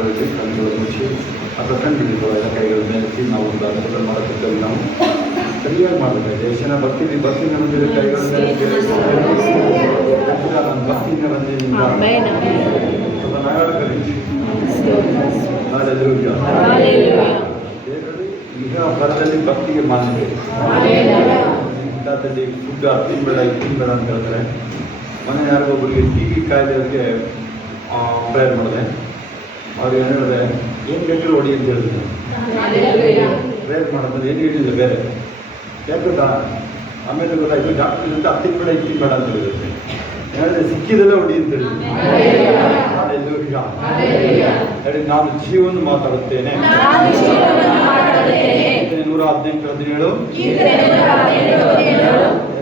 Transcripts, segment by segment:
ಮಾಡೋದಕ್ಕೆ ಕಣ್ಣುಗಳು ಮುಚ್ಚಿ ಅಥವಾ ಕಂಡುಹಿಡಿದು ಎಲ್ಲ ಕೈಗಳ ಮೇಲೆತ್ತಿ ನಾವು ಒಂದು ಅದ್ಭುತ ಮಾಡೋದಕ್ಕೆ ನಾವು ಸರಿಯಾಗಿ ಮಾಡಬೇಕಾಗಿದೆ. ಎಷ್ಟು ಜನ ಬರ್ತೀವಿ ನಮಗೆ ಕೈಗಳ ಮೇಲೆ ನಾನು ಭಕ್ತಿಯಿಂದ ಬಂದಿದ್ದರಿಂದ ಈಗ ಬರದಲ್ಲಿ ಭಕ್ತಿಗೆ ಮಾನ್ಯತೆ ಇಂಥದ್ದಲ್ಲಿ ಫುಡ್ ತಿನ್ಬೇಡ ತಿನ್ಬೇಡ ಅಂತ ಹೇಳಿದ್ರೆ ಮನೆ ಯಾರಿಗೊಬ್ಬರಿಗೆ ಟಿವಿ ಕಾಯಿಲೆಯವರಿಗೆ ಪ್ರೇಯರ್ ಮಾಡಿದೆ. ಅವ್ರಿಗೆ ಏನು ಹೇಳಿದೆ, ಏನು ಬೇಕಾದ್ರೂ ಹೊಡಿ ಅಂತ ಹೇಳಿದ್ರು. ಪ್ರೇಯರ್ ಮಾಡೋದು ಏನು ಹೇಳಿಲ್ಲ ಬೇರೆ ಯಾಕೆ ಗೊತ್ತಾ. ಆಮೇಲೆ ಗೊತ್ತಾಯ್ತು ಡಾಕ್ಟರ್ ಅಂತ ತಿನ್ಬೇಡ ಇದು ತಿನ್ಬೇಡ ಅಂತ ಹೇಳಿರುತ್ತೆ. ಹೇಳಿದ್ರೆ ಸಿಕ್ಕಿದೆಲ್ಲ ಹೊಡಿ ಅಂತ ಹೇಳಿದ್ರು. ಹೇಳಿ ನಾನು ಜೀವನ ಮಾತಾಡುತ್ತೇನೆ. 118:17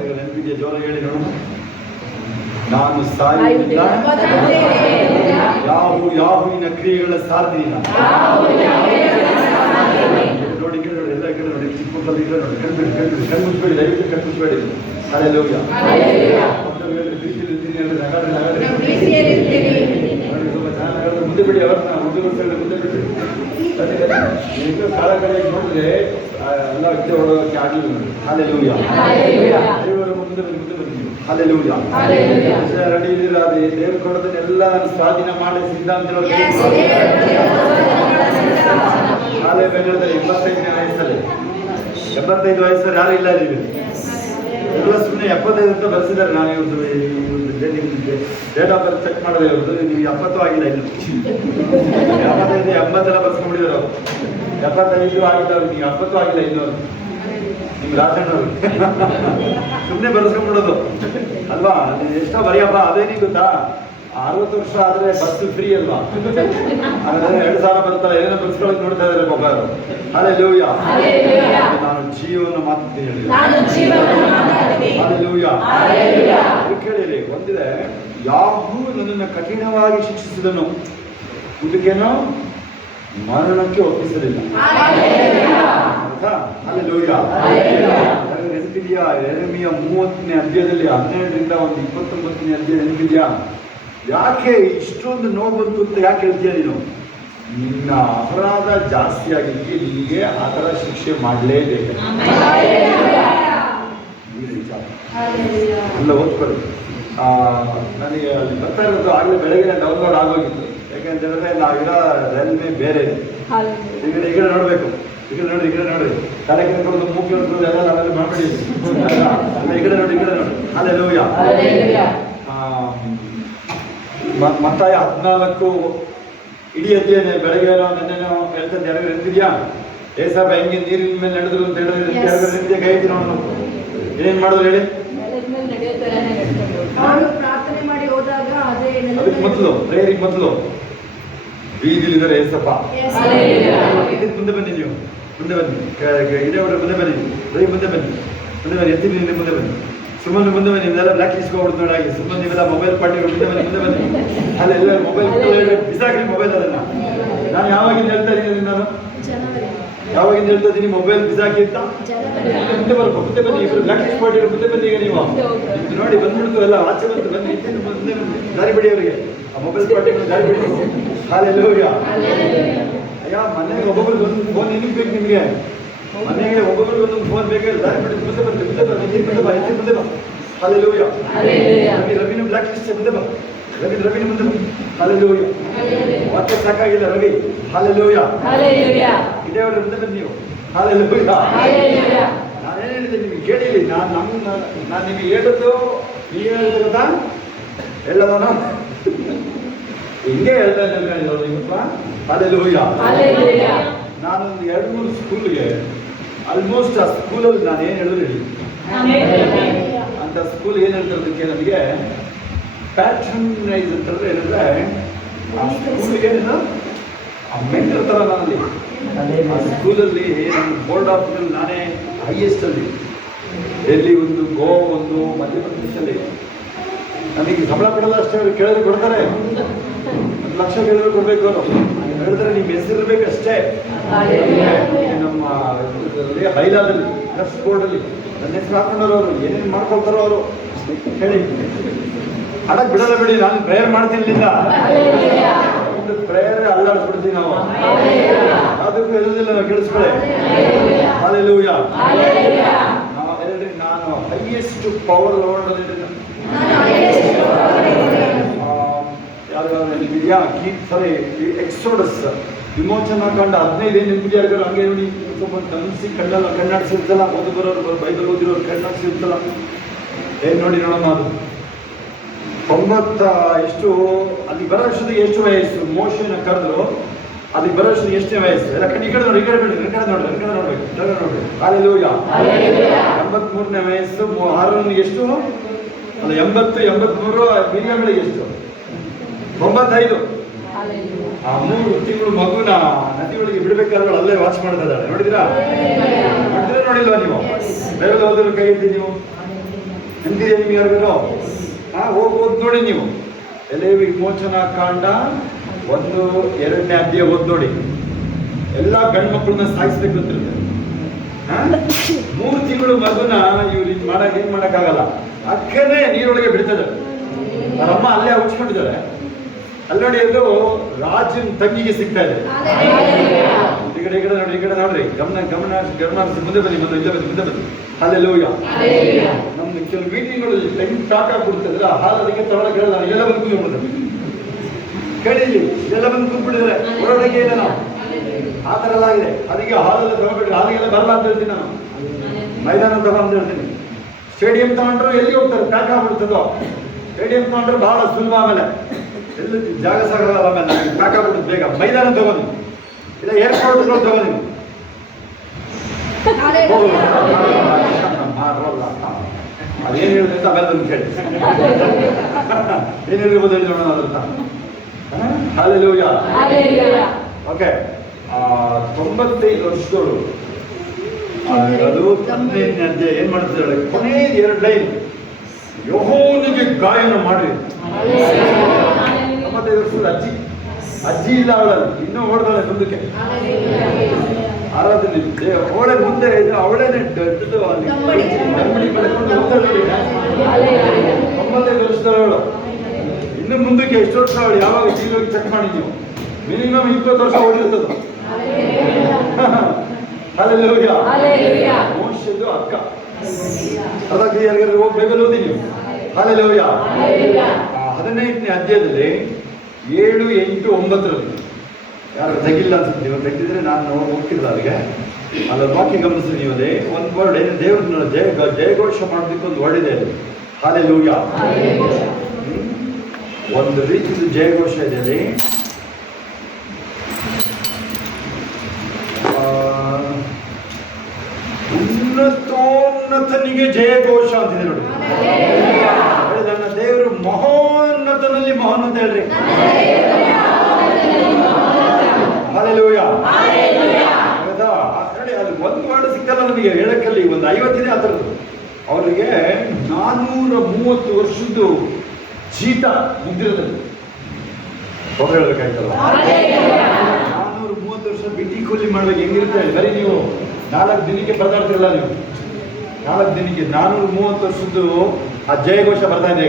ನೆನಪಿಗೆ ಜೋರ ಹೇಳಿ ನೋಡು. ನಾನು ಸಾಯುವುದಿಲ್ಲ, ಯಾಹುವಿನ ಕ್ರಿಯೆಗಳ ಸಾರದಿಲ್ಲ. ನೋಡಿ ನೋಡಿ ಎಲ್ಲ ಕಡೆ ನೋಡಿ, ಚಿಕ್ಕ ಮಕ್ಕಳು ಈಗ ನೋಡಿ ಕಣ್ಮುಚ್ಬೇಡಿ, ದಯವಿಟ್ಟು ಕಣ್ಮುಚ್ಬೇಡಿ. ಹಲ್ಲೆಲೂಯಾ. ಮುಂದೆ ಬಿಡಿ, ಅವ್ರನ್ನ ಮುಂದೆ ಬಿಡಿ. ಕಾಲ ಕಡೆಗೆ ನೋಡಿದ್ರೆ ಎಲ್ಲ ವ್ಯಕ್ತಿ ಹೊಡೋದಕ್ಕೆ ಆಗಲಿಲ್ಲ ನೋಡಿ. ಹಲ್ಲೆಲೂಯಾ. ಮುಂದೆ ಬನ್ನಿ. ಹಲ್ಲೆಲೂಯಾ. ರೆಡಿ ಇದ್ದೀರಾ? ಅದೇ ದೇವರು ಕೊಡೋದನ್ನೆಲ್ಲ ಸ್ವಾಧೀನ ಮಾಡಿ ಸಿದ್ಧಾಂತ ಶಾಲೆ ಬೆಂಗಳೂರಲ್ಲಿ 75ನೇ ವಯಸ್ಸಲ್ಲಿ 75 ವಯಸ್ಸಲ್ಲಿ ಯಾರು ಇಲ್ಲ ಇಲ್ಲಿ ಎಲ್ಲ ಸುಮ್ಮನೆ 75 ಅಂತ ಬರೆಸಿದ್ದಾರೆ. ನಾನು ಇವ್ರದ್ದು ಡೇಟ್ ಆಫ್ ಬರ್ತ್ ಚೆಕ್ ಮಾಡಿದೆ. ಇವ್ರದ್ದು ನೀವು 70 ಆಗಿಲ್ಲ, ಇಲ್ಲ 75 80 ಬರ್ಸ್ಕೊಂಡ್ಬಿಟ್ಟಿದ್ದಾರೆ ಅವರು. 75 ಆಗಿಲ್ಲ ಅವ್ರಿಗೆ, ನೀವು 70 ಆಗಿಲ್ಲ ಇನ್ನೊರು ನಿಮ್ಮ ರಾಜಣ್ಣವ್ರು ಸುಮ್ಮನೆ ಬರ್ಸ್ಕೊಂಡ್ಬಿಡೋದು ಅಲ್ವಾ. ಎಷ್ಟೋ ಬರೆಯಪ್ಪ, ಅದೇನಿಗೆ ಗೊತ್ತಾ, 60 ವರ್ಷ ಆದರೆ ಬಸ್ ಫ್ರೀ ಅಲ್ವಾ. ಹಾಗಾದ್ರೆ 2,000 ಬರ್ತಾರೆ, ಏನೇನೋ ಬರ್ಸ್ಕೊಳಕ್ಕೆ ನೋಡ್ತಾ ಇದ್ದಾರೆ ಒಬ್ಬರು. ಹಲ್ಲೆಲೂಯಾ. ನಾನು ಜೀವನ ಮಾತಾಡ್ತೀನಿ. ಹಲ್ಲೆಲೂಯಾ. ಕೇಳಿರಿ, ಒಂದಿದೆ, ಯಾಹೂ ನನ್ನನ್ನು ಕಠಿಣವಾಗಿ ಶಿಕ್ಷಿಸಿದನು, ಇದಕ್ಕೇನೋ ಮರಣಕ್ಕೆ ಒಪ್ಪಿಸಲಿಲ್ಲ. ಹಲ್ಲೆಲೂಯಾ. ನೆನಪಿದೆಯಾ? ಯೆರೆಮೀಯ 30ನೇ ಅಧ್ಯಾಯದಲ್ಲಿ 12ರಿಂದ 29ನೇ ಅಧ್ಯಾಯ ನೆನಪಿದೆಯಾ? ಯಾಕೆ ಇಷ್ಟೊಂದು ನೋವು ಬಂತು ಅಂತ ಯಾಕೆ ಹೇಳ್ತೀಯ ನೀನು? ನಿನ್ನ ಅಪರಾಧ ಜಾಸ್ತಿ ಆಗಿದ್ದಕ್ಕೆ ನಿನಗೆ ಆ ಥರ ಶಿಕ್ಷೆ ಮಾಡಲೇಬೇಕು. ಅಲ್ಲ ಓದ್ಕೊಳ್ಳಿ. ನನಗೆ ಅಲ್ಲಿ ಬರ್ತಾ ಇರೋದು ಆಗಲೇ ಬೆಳಗ್ಗೆ ಡೌನ್ಲೋಡ್ ಆಗೋಗಿತ್ತು. ಯಾಕೆಂತ ಹೇಳಿದ್ರೆ ನಾವಿರೋ ರೈಲ್ವೆ ಬೇರೆ ಇದೆ. ಈ ಕಡೆ ನೋಡಬೇಕು, ಈ ಕಡೆ ನೋಡಿ ತಲೆ ಕೆಡ್ಕೊಂಡು ಮೂಗಿ ಹೊಡ್ಕೊಂಡು ಎಲ್ಲ ನಾವೆಲ್ಲ ಮಾಡಬೇಡಿ. ಈ ಕಡೆ ನೋಡಿ. ಹಲ್ಲೆಲೂಯಾ. ಮತ್ತಾಯ 14 ಇಡೀ ಅಧ್ಯಾಯ ಬೆಳಗ್ಗೆ ನೆನ್ನೆನೋ ಹೇಳ್ತಂದು ಯಾರು ನೆನಪಿದ್ಯಾ? ಏಸಾಬ ಹೆಂಗೆ ನೀರಿನ ಮೇಲೆ ನಡೆದ್ರು ಅಂತ ಹೇಳಿದ್ರೆ ಯಾರು ನೆನಪಿದ್ಯಾ? ಕೈ ಐತಿ ನೋಡೋಣ. ಏನೇನು ಮಾಡಿದ್ರು ಹೇಳಿ. ಅದಕ್ಕೆ ಮೊದಲು ಪ್ರೇಯರಿಗೆ ಮೊದಲು ಬೀದಿಲಿದ್ದಾರೆ ಏಸಪ್ಪ. ಮುಂದೆ ಬನ್ನಿ, ನೀವು ಮುಂದೆ ಬನ್ನಿ. ಇದೇವ್ರ ಮುಂದೆ ಬನ್ನಿ, ಮುಂದೆ ಬನ್ನಿ, ಎತ್ತಿ ಮುಂದೆ ಬನ್ನಿ. ಸುಮ್ಮನೆ ಮುಂದೆ ಬನ್ನಿ. ನಿಮ್ಮೆಲ್ಲ ಬ್ಲಾಕ್ ಲಿಸ್ಟ್ ಹೋಗ್ಬಿಡ್ತು ನೋಡಾಗಿ. ಸುಮ್ಮನೆ ನೀವೆಲ್ಲ ಮೊಬೈಲ್ ಪಾರ್ಟಿಗಳು ಮುಂದೆ ಬನ್ನಿ. ಅಲ್ಲೆಲ್ಲ ಮೊಬೈಲ್ ಬಿಸಾಕ್ರಿ ಮೊಬೈಲ್. ಅದನ್ನ ನಾನು ಯಾವಾಗಿಂದ ಹೇಳ್ತಾ ಇದ್ದೀನಿ, ನಾನು ಯಾವಾಗಿಂದ ಹೇಳ್ತಾ ಇದ್ದೀನಿ ಮೊಬೈಲ್ ಬಿಸಾಕಿ ಅಂತ. ಮುಂದೆ ಬರ್ಬೇಕು, ಮುಂದೆ ಬನ್ನಿ. ಇಬ್ಬರು ಬ್ಲಾಕ್ ಲಿಸ್ಟ್ ಪಾರ್ಟಿ ಮುಂದೆ ಬನ್ನಿ. ಈಗ ನೀವು ನೋಡಿ ಬಂದ್ಬಿಡ್ತು ಎಲ್ಲ ಆಚೆ ಬಂತು. ಬನ್ನಿ, ಮುಂದೆ ದಾರಿ ಬಿಡಿ ಅವರಿಗೆ. ಆ ಮೊಬೈಲ್ ಪಾರ್ಟಿ ದಾರಿ ಬಿಡಿ. ಹಲ್ಲೆಲೂಯಾ. ಅಯ್ಯ, ಮನೆಗೆ ಒಬ್ಬೊಬ್ರಿಗೆ ಒಂದು ಫೋನ್ ಏನಕ್ಕೆ ಬೇಕು ನಿಮಗೆ? ಮನೆಗೆ ಒಬ್ಬೊಬ್ರಿಗೆ ಒಂದೊಂದು ಫೋನ್ ಬೇಕಾದ್ರೆ ದಾರಿ ಬಿಡಿ. ಮುಂದೆ ಬಾ. ಹಲ್ಲೆಲೂಯಾ. ರವಿನ ಬ್ಲಾಕ್ ಲಿಸ್ಟ್ ಮುಂದೆ ಬಾ. ರವಿನ ಮುಂದೆ ಬಾ. ಹಲ್ಲೆಲೂಯಾ. ಮತ್ತೆ ಸಾಕಾಗಿಲ್ಲ ರವಿ. ಹಲ್ಲೆಲೂಯಾ. ಇದೇ ಅವ್ರ ಮುಂದೆ ಬನ್ನಿ ನೀವು. ಹಲ್ಲೆಲೂಯಾ. ನಾನೇನು ಹೇಳಿದೆ ನಿಮಗೆ ಕೇಳಿಲ್ಲ. ನಾನು ನಿಮಗೆ ಹೇಳಿದ್ದು ನೀವು ಹೇಳಿದ್ರೆ ಗೊತ್ತಾ? ಹೇಳೋದನು ಹಿಂಗೆ ಹೇಳ್ತಾ ಇದ್ದಪ್ಪ. ಹಲ್ಲೆಲೂಯಾ. ನಾನೊಂದು 2-3 ಸ್ಕೂಲ್ಗೆ ಆಲ್ಮೋಸ್ಟ್ ಆ ಸ್ಕೂಲಲ್ಲಿ ನಾನು ಏನು ಹೇಳಿದ್ರು ಹೇಳಿ ಅಂತ ಸ್ಕೂಲ್ ಏನು ಹೇಳ್ತಿರೋದಕ್ಕೆ ನನಗೆ ಪ್ಯಾಟ್ರನೈಸ್ ಅಂತಂದ್ರೆ ಏನಂದ್ರೆ ಆ ಸ್ಕೂಲ್ಗೆ ಮೆಂಟರ್ ಥರ ನಾನಲ್ಲಿ ಆ ಸ್ಕೂಲಲ್ಲಿ ನನ್ನ ಬೋರ್ಡ್ ಆಫ್ ನಾನೇ ಹೈಯೆಸ್ಟ್ ಅಲ್ಲಿ. ಡೆಲ್ಲಿ ಒಂದು, ಗೋವಾ ಒಂದು, ಮಧ್ಯಪ್ರದೇಶಲ್ಲಿ. ನನಗೆ ಸಂಬಳ ಕೊಡೋದು ಅಷ್ಟೇ. ಅವ್ರು ಕೇಳಿದ್ರೆ ಕೊಡ್ತಾರೆ. 1 ಲಕ್ಷ ಕೇಳಿದ್ರು ಕೊಡಬೇಕು. ಅವರು ಹೇಳಿದ್ರೆ ನಿಮ್ಮ ಹೆಸರಿರ್ಬೇಕು ಅಷ್ಟೇ. ನಮ್ಮ ಬೈಲಾದಲ್ಲಿ ನರ್ಸ್ ಬೋರ್ಡಲ್ಲಿ ನನ್ನ ಹೆಸರು ಹಾಕೊಂಡವ್ರು. ಅವರು ಏನೇನು ಮಾಡ್ಕೊಳ್ತಾರೋ ಅವರು ಹೇಳಿ. ಹಣಕ್ಕೆ ಬಿಡಲ್ಲ ಬಿಡಿ. ನಾನು ಪ್ರೇಯರ್ ಮಾಡ್ತೀನಿ ಇಲ್ಲಿಂದ. ಒಂದು ಪ್ರೇಯರ್ ಅಲ್ಲಾಡಿಸ್ಬಿಡ್ತೀವಿ ನಾವು. ಅದಕ್ಕೂ ಎಲ್ಲಿಲ್ಲ ನಾವು ಕೇಳಿಸ್ಕೊಳ್ಳಿ. ಹಲ್ಲೆಲೂಯಾ. ನಾವು ಹೇಳ್ರಿ, ನಾನು ಹೈಯೆಸ್ಟ್ ಪವರ್ ನೋಡೋದಿಲ್ಲ. ಯಾರಿಗಾದ್ರೂ ಸರಿ, ಎಕ್ಸೋಡಸ್ ವಿಮೋಚನಾ ಕಂಡ 15 ನಿಮ್ಗೆ ಯಾರಿಗಾರು ಹಂಗೆ ನೋಡಿ ಸ್ವಲ್ಪ ಗಮನಿಸಿ, ಕಣ್ಣಾಡಿಸಿರ್ತಲ್ಲ, ಓದು ಬರೋರು ಬೈಬಲ್ ಓದಿರೋರು ಕಣ್ಣಾಡಿಸಿರ್ತಲ್ಲ. ಏನ್ ನೋಡಿ ನೋಡೋಣ, ಅದು 90 ಎಷ್ಟು ಅಲ್ಲಿ ಬರೋಷ್ಟೊತ್ತಿಗೆ ಎಷ್ಟು ವಯಸ್ಸು? ಮೋಶೆನ ಕರೆದ್ರು, ಅದಕ್ಕೆ ಬರೋಷ್ಟೊತ್ತಿಗೆ ಎಷ್ಟೇ ವಯಸ್ಸು? ಎಲ್ಲ ಈ ಕಡೆ ನೋಡಿ, ಈ ಕಡೆ ಬಿಡ್ರಿ, ಈ ಕಡೆ ನೋಡ್ಬೇಕು. ಹಲ್ಲೆಲೂಯಾ. 83ನೇ ವಯಸ್ಸು. ಆರೋನಿಗೆ ಎಷ್ಟು? ಅಲ್ಲ 80, 83. ಮಿರಿಯಮ್ಗಳಿಗೆ ಎಷ್ಟು? 95. ಆ 3 ತಿಂಗಳು ಮಗುನ ನದಿ ಒಳಗೆ ಬಿಡ್ಬೇಕಾದ್ರೆ ಅಲ್ಲೇ ವಾಚ್ ಮಾಡ್ತಾ ಇದ್ದಾಳೆ. ನೋಡಿದಿರಾ? ನೋಡಿಲ್ವಾ ನೀವು? ಬೈಬಲ್ ಓದಿದ್ರು ಕೈ ಎತ್ತಿ ನೀವು. ಎಂದಿದೆ ನಿಮ್ಗೆ ಯಾರಿಗಾರು? ಓದ್ ನೋಡಿ ನೀವು. ಎಲೆ ವಿಮೋಚನಾ ಕಾಂಡ 1, 2ನೇ ಅಧ್ಯಾಯ ಓದ್ ನೋಡಿ. ಎಲ್ಲ ಗಂಡು ಮಕ್ಕಳನ್ನ ಸಾಯಿಸ್ಬೇಕು ಅಂತಿರುತ್ತೆ. 3 ತಿಂಗಳು ಮಗುನ ಇವ್ರು ಏನ್ ಮಾಡಕ್ಕಾಗಲ್ಲ. ಅಕ್ಕನೇ ನೀರೊಳಗೆ ಬಿಡ್ತದೆ. ಅವರಮ್ಮ ಅಲ್ಲೇ ಉಚ್ಕೊಂಡಿದ್ದಾರೆ. ಅಲ್ಲಿ ನೋಡಿ, ಅದು ರಾಜನ ತಂಗಿಗೆ ಸಿಗ್ತಾ ಇದೆ. ಈ ಕಡೆ ನೋಡ್ರಿ, ಗಮನ ಮುಂದೆ ಬನ್ನಿ. ಮುಂದೆ ಬನ್ನಿ. ಹಲ್ಲೆಲೂಯಾ. ನಮ್ದು ಕೆಲವು ಮೀಟಿಂಗ್ಗಳಲ್ಲಿ ಟೈಮ್ ಸ್ಟಾರ್ಟ್ ಆಗ್ಬಿಡ್ತದ್ರೆ ಹಾಲು ಅದಕ್ಕೆ ತಗೊಳಕ್ಕೆ ಹೇಳಲ್ಲ. ಎಲ್ಲ ಬಂದು ಕೂತ್ಬಿಡ್ತಾರೆ. ಕೇಳಿದ್ವಿ, ಇದೆಲ್ಲ ಬಂದು ಕೂತ್ಬಿಟ್ಟಿದ್ದಾರೆ. ಹೊರಡಕ್ಕೆ ಇಲ್ಲ ನಾವು. ಆ ಥರ ಎಲ್ಲ ಆಗಿದೆ. ಅದಕ್ಕೆ ಹಾಲೆಲ್ಲ ತಗೋಬೇಡ್ರಿ. ಹಾಲಿಗೆಲ್ಲ ಬರಲ್ಲ ಅಂತ ಹೇಳ್ತೀನಿ ನಾನು. ಮೈದಾನ ತಗೋ ಅಂತ ಹೇಳ್ತೀನಿ. ಸ್ಟೇಡಿಯಂ ತಗೊಂಡ್ರು ಎಲ್ಲಿ ಹೋಗ್ತಾರೆ? ಪ್ಯಾಕ್ ಆಗ್ಬಿಡ್ತದೋ. ಸ್ಟೇಡಿಯಂ ತಗೊಂಡ್ರೆ ಬಹಳ ಸುಲಭ. ಆಮೇಲೆ ಎಲ್ಲಿ ಜಾಗ ಸಾಗಲ್ಲ. ಆಮೇಲೆ ಪ್ಯಾಕ್ ಆಗ್ಬಿಡುತ್ತೆ ಬೇಗ. ಮೈದಾನ ತಗೊಂಡು ಇಲ್ಲ ಏರ್ಪೋರ್ಟ್ಗಳು ತಗೊಂಡು ಅದೇನು ಹೇಳಿದೆ ಅಂತ ಆಮೇಲೆ ನಮ್ಗೆ ಹೇಳಿ. ಏನು ಹೇಳಿರ್ಬೋದು ಹೇಳಿ ನೋಡೋಣ ಅದಂತ. ಹಲ್ಲೆಲೂಯಾ. ಓಕೆ. 95 ವರ್ಷದೋಳು ಅದು 15ನೇ ಅಧ್ಯಾಯ ಏನ್ ಮಾಡ್ತಿದ್ದಾಳೆ? ಕೊನೆಯ 2 ಲೈನ್, ಯೆಹೋವನಿಗೆ ಗಾಯನ ಮಾಡ್ರಿ. 95 ವರ್ಷದ ಅಜ್ಜಿ ಇಲ್ಲ ಅವಳಲ್ಲಿ, ಇನ್ನೂ ಓಡ್ದಾಳೆ ಮುಂದಕ್ಕೆ. ಆರಾಧನೆ ಅವಳೆ ಮುಂದೆ ಅವಳೇನೆ ಗಂಬಡಿ ಬೆಳೆಕೊಂಡು ಹೋಗ್ತಾಳೆ. 95 ವರ್ಷದವಳು. ಇನ್ನು ಮುಂದಕ್ಕೆ ಎಷ್ಟು ವರ್ಷ ಅವಳು ಯಾವಾಗ ಜೀವಕ್ಕೆ ಚೆಕ್ ಮಾಡಿ ನೀವು? ಮಿನಿಮಮ್ 20 ವರ್ಷ ಓಡಿರ್ತದೆ. ಹಲ್ಲೆಲೂಯಾ. ಮೋಶೆದು ಅಕ್ಕ. ಅದಕ್ಕೆ ಯಾರಿಗಾರು ಹೋಗಿ ಬೈಬಲ್ ಓದಿ ನೀವು. ಹಲ್ಲೆಲೂಯಾ. 15ನೇ ಅಧ್ಯಾಯದಲ್ಲಿ 7, 8, 9ರಲ್ಲಿ ಯಾರು ತೆಗಿಲ್ಲ ಅನ್ಸುತ್ತೆ. ನೀವು ತೆಗೆದಿದ್ರೆ ನಾನು ಹೋಗ್ತಿಲ್ಲ ಅಲ್ಲಿಗೆ. ಅಲ್ಲ ವಾಕ್ಯ ಗಮನಿಸಿ ನೀವು. ಅದೇ ಒಂದು ವರ್ಡ್ ಏನು, ದೇವ್ರನ್ನ ಜಯಘೋಷ ಮಾಡೋದಕ್ಕೆ ಒಂದು ವರ್ಡ್ ಇದೆ ಅಲ್ಲಿ. ಹಲ್ಲೆಲೂಯಾ. ಒಂದು ರೀತಿಯ ಜಯಘೋಷ ಇದೆ ಅಲ್ಲಿ. ಉನ್ನತೋನ್ನತನಿಗೆ ಜಯಘೋಷ ಅಂತಿದೆ ನೋಡಿ. ನನ್ನ ದೇವರು ಮಹೋನ್ನತನಲ್ಲಿ ಮಹೋನ್ನತ ಹೇಳ್ರಿ. ಹಲ್ಲೆಲೂಯಾ. ನೋಡಿ, ಅದು ಒಂದು ವರ್ಡ್ ಸಿಕ್ಕಲ್ಲ ನಮಗೆ ಹೇಳಕ್ಕಲ್ಲಿ. ಒಂದು 50 ಇದೆ ಆ ಥರದ್ದು. ಅವರಿಗೆ 430 ವರ್ಷದ್ದು ಜೀತ ಮುದ್ರದಲ್ಲಿ ಒಬ್ಬರು ಹೇಳ್ಬೇಕಾಯ್ತಲ್ಲ. 430 ವರ್ಷ ಬಿಟ್ಟಿ ಕೂಲಿ ಮಾಡ್ಬೇಕು. ಹೆಂಗಿರುತ್ತೆ ಬರೀ ನೀವು 4 ದಿನಕ್ಕೆ ಬರ್ತಾಡ್ತಿರಲ್ಲ ನೀವು. 4 ದಿನಕ್ಕೆ 430 ವರ್ಷದ್ದು ಆ ಜಯಘೋಷ ಬರ್ತಾ ಇದೆ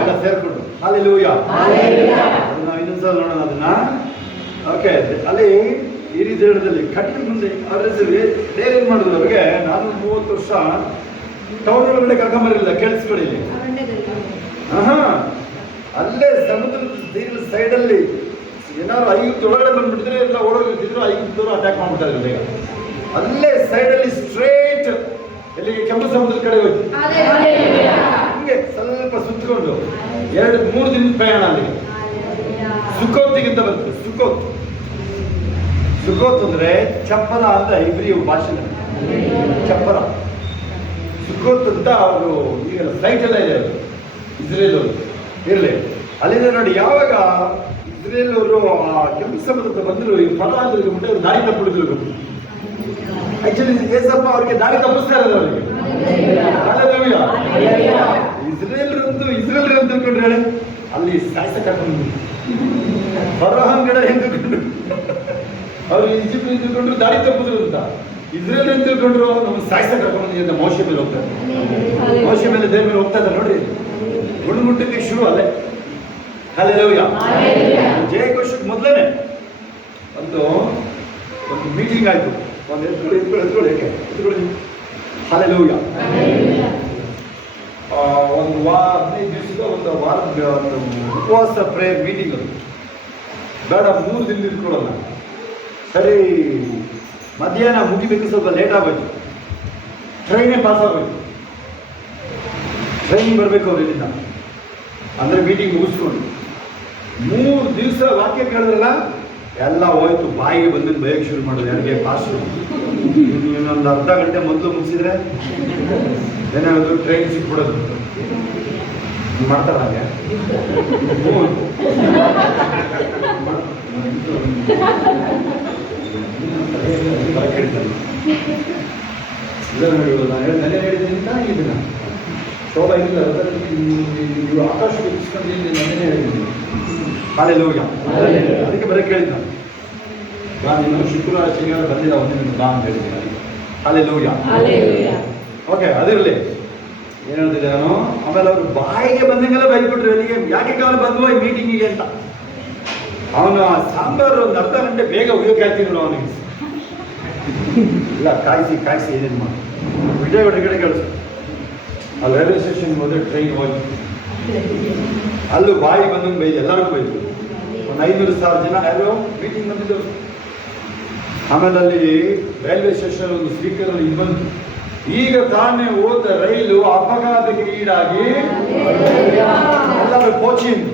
ಎಲ್ಲ ಸೇರ್ಕೊಂಡು. ಹಲ್ಲೆಲೂಯಾ. ನಾವು ಇನ್ನೊಂದ್ಸಲ ನೋಡೋಣ ಅದನ್ನ. ಓಕೆ. ಅಲ್ಲಿ ಈ ರೀತಿ ಹೇಳದಲ್ಲಿ ಕಟ್ಟಿಗೆ ಮುಂದೆ ಅವ್ರ ಏನ್ ಮಾಡಿದ್ರು ಅವ್ರಿಗೆ 430 ವರ್ಷ ಟೌನ್ ಒಳಗಡೆ ಕರ್ಕೊಂಬರಿಲ್ಲ. ಕೇಳಿಸ್ಕೊಳ್ಳಿ. ಅಲ್ಲೇ ಸಮುದ್ರದ ತೀರದ ಸೈಡಲ್ಲಿ ಏನಾದ್ರು 5 ಒಳಗಡೆ ಬಂದ್ಬಿಟ್ಟಿದ್ರೆ ಎಲ್ಲ ಓಡೋಗಿದ್ರು. 5 ಅಟ್ಯಾಕ್ ಮಾಡ್ಬಿಡ್ತಾರೆ ಬೇಗ. ಅಲ್ಲೇ ಸೈಡಲ್ಲಿ ಸ್ಟ್ರೇಟ್ ಎಲ್ಲಿಗೆ ಕೆಂಪು ಸಮುದ್ರದ ಕಡೆ ಹೋಯ್ತು. ಹಂಗೆ ಸ್ವಲ್ಪ ಸುತ್ತಕೊಂಡು 2-3 ದಿನದ ಪ್ರಯಾಣ ಅಲ್ಲಿಗೆ. ಸುಕೋತಿಗಿಂತ ಬರ್ತದೆ. ಸುಕೋತ್ ಅಂದ್ರೆ ಚಪ್ಪರ ಅಂತ ಇಬ್ರಿಯ ಭಾಷೆ. ಚಪ್ಪರ ಸುಕೋತ್ ಅಂತ ಅವರು ಈಗ ಸೈಟ್ ಎಲ್ಲ ಇದೆ. ಅದು ಇಸ್ರೇಲ್ ಅವರು ಇರಲಿ ಅಲ್ಲಿಂದ ನೋಡಿ. ಯಾವಾಗ ಇಸ್ರೇಲ್ ಅವರು ಆ ಕೆಂಪು ಸಮುದ್ರದ ಬಂದರು, ಈ ಫಲ ಅಂದ್ರೆ ಅವ್ರು ದಾರಿ ತಪ್ಪಿಡಿದ್ರು. ಆಕ್ಚುಲಿ ಏಸಪ್ಪ ಅವ್ರಿಗೆ ದಾರಿ ತಪ್ಪಿಸ್ತಾ ಇರೋದು ಅವರಿಗೆ. ಇಸ್ರೇಲ್ ಅಂತ ತಿಳ್ಕೊಂಡ್ರೆ ಹೇಳಿ ಅಲ್ಲಿ ಸಾಯ್ಸ ಕರ್ಕೊಂಡು ಬರೋಹಂಗಡ ತಿಳ್ಕೊಂಡು ಅವ್ರು ಈಜಿಪ್ಟ್ ತಿಳ್ಕೊಂಡ್ರು ದಾರಿ ತಪ್ಪಿದ್ರು ಅಂತ. ಇಸ್ರೇಲ್ ಅಂತ ತಿಳ್ಕೊಂಡ್ರು ನಮ್ಮ ಸಾಯ್ಸ ಕರ್ಕೊಂಡು ಅಂತ ಮೋಶೆ ಮೇಲೆ ಹೋಗ್ತಾರೆ. ಮೋಶೆ ಮೇಲೆ ದೇವ್ರ ಮೇಲೆ ಹೋಗ್ತಾ ಇದ್ದಾರೆ ನೋಡ್ರಿ. ಗುಣಗುಟ್ಟಕ್ಕೆ ಶುರು ಅಲ್ಲೇ. ಹಲ್ಲೆಲೂಯಾ. ಜಯಘೋಷಕ್ಕೆ ಮೊದಲನೇ ಒಂದು ಮೀಟಿಂಗ್ ಆಯ್ತು. ಒಂದು ಎತ್ಕೊಳ್ಳಿ ಹಲ್ಲೆಲೂಯಾ. ಒಂದು 15 ದಿವಸದ ಒಂದು ವಾರದ ಒಂದು ಉಪವಾಸ ಪ್ರೇಯರ್ ಮೀಟಿಂಗ್ ಅದು. ಬೇಡ 3 ದಿನ ಇಟ್ಕೊಳ್ಳೋಣ. ಸರಿ, ಮಧ್ಯಾಹ್ನ ಮುಗಿಬೇಕು, ಸ್ವಲ್ಪ ಲೇಟ್ ಆಗೋಯ್ತು. ಟ್ರೈನೇ ಪಾಸ್ ಆಗೋಯ್ತು. ಟ್ರೈನಿಂಗ್ ಬರಬೇಕು ಅವ್ರು ಇಲ್ಲಿಂದ, ಅಂದರೆ ಮೀಟಿಂಗ್ ಮುಗಿಸ್ಕೊಂಡು 3 ದಿವಸ ವಾಕ್ಯ ಕೇಳಿದ್ರಲ್ಲ, ಎಲ್ಲ ಹೋಯ್ತು. ಬಾಯಿಗೆ ಬಂದು ಬಯಕ್ಕೆ ಶುರು ಮಾಡೋದು. ಯಾರಿಗೆ ಪಾಸ್ಟು ಇನ್ನೊಂದು ಅರ್ಧ ಗಂಟೆ ಮೊದಲು ಮುಗಿಸಿದ್ರೆ ಏನಾದ್ರು ಟ್ರೈನ್ ಸಿಕ್ಬಿಡೋದು ಮಾಡ್ತಾರ ಹಾಗೆ. ನೆಲೆ ಹೇಳಿದ್ದೀನಿ ಇದನ್ನ ಶೋಭಾ ಇಲ್ಲ, ನೀವು ಆಕಾಶಕ್ಕೆ ಇಸ್ಕೊಂಡಿದ್ದೀನಿ, ನೆನ್ನೆ ಹೇಳಿದ್ದೀನಿ. ಹಲ್ಲೆಲೂಯಾ. ಅದಕ್ಕೆ ಬರಕ್ಕೆ ಹೇಳಿದ್ದ ನೀನು ಶುಕ್ರವಾರ ಶನಿವಾರ ಬಂದಿಲ್ಲ, ಒಂದಿನ ಬಾ ಅಂತ ಹೇಳಿದ್ದೀನಿ. ಹಲ್ಲೆಲೂಯಾ. ಓಕೆ, ಅದಿರಲಿ. ಏನು ಹೇಳ್ತಿದ್ದೆ ನಾನು? ಆಮೇಲೆ ಅವರು ಬಾಯಿಗೆ ಬಂದಂಗೆಲ್ಲ ಬೈದ್ಬಿಟ್ರು. ಅಲ್ಲಿಗೆ ಯಾಕೆ ಕಾಲ ಬಂದ್ವೋ ಈ ಮೀಟಿಂಗಿಗೆ ಅಂತ. ಅವನು ಆ ಸಾಂಬಾರು ಒಂದು ಅರ್ಧ ಗಂಟೆ ಬೇಗ ಉಯೋಕೆ ಹಾಕ್ತಿದ್ರು ಅವನಿಗೆ. ಇಲ್ಲ, ಕಾಯಿಸಿ ಏನೇನು ಮಾಡಿ ವಿಡಿಯೋ ಹೊರಗಡೆ ಕಳಿಸು. ಅಲ್ಲಿ ರೈಲ್ವೆ ಸ್ಟೇಷನ್ ಹೋದ್ರೆ ಟ್ರೈನ್ ಹೋಗಿ ಅಲ್ಲೂ ಬಾಯಿ ಬಂದಂಗೆ ಬೈದು, ಎಲ್ಲರಿಗೂ ಬೈದು. ಒಂದು 500,000 ಜನ ಯಾರು ಮೀಟಿಂಗ್ ಬಂದಿದ್ದರು. ಆಮೇಲೆ ಅಲ್ಲಿ ರೈಲ್ವೆ ಸ್ಟೇಷನ್ ಒಂದು ಸ್ಪೀಕರ್ ಅಲ್ಲಿ ಬಂತು, ಈಗ ತಾನೇ ಹೋದ ರೈಲು ಅಪಘಾತಕ್ಕೆ ಈಡಾಗಿ ಎಲ್ಲರೂ ಕೋಚಿಂಗ್.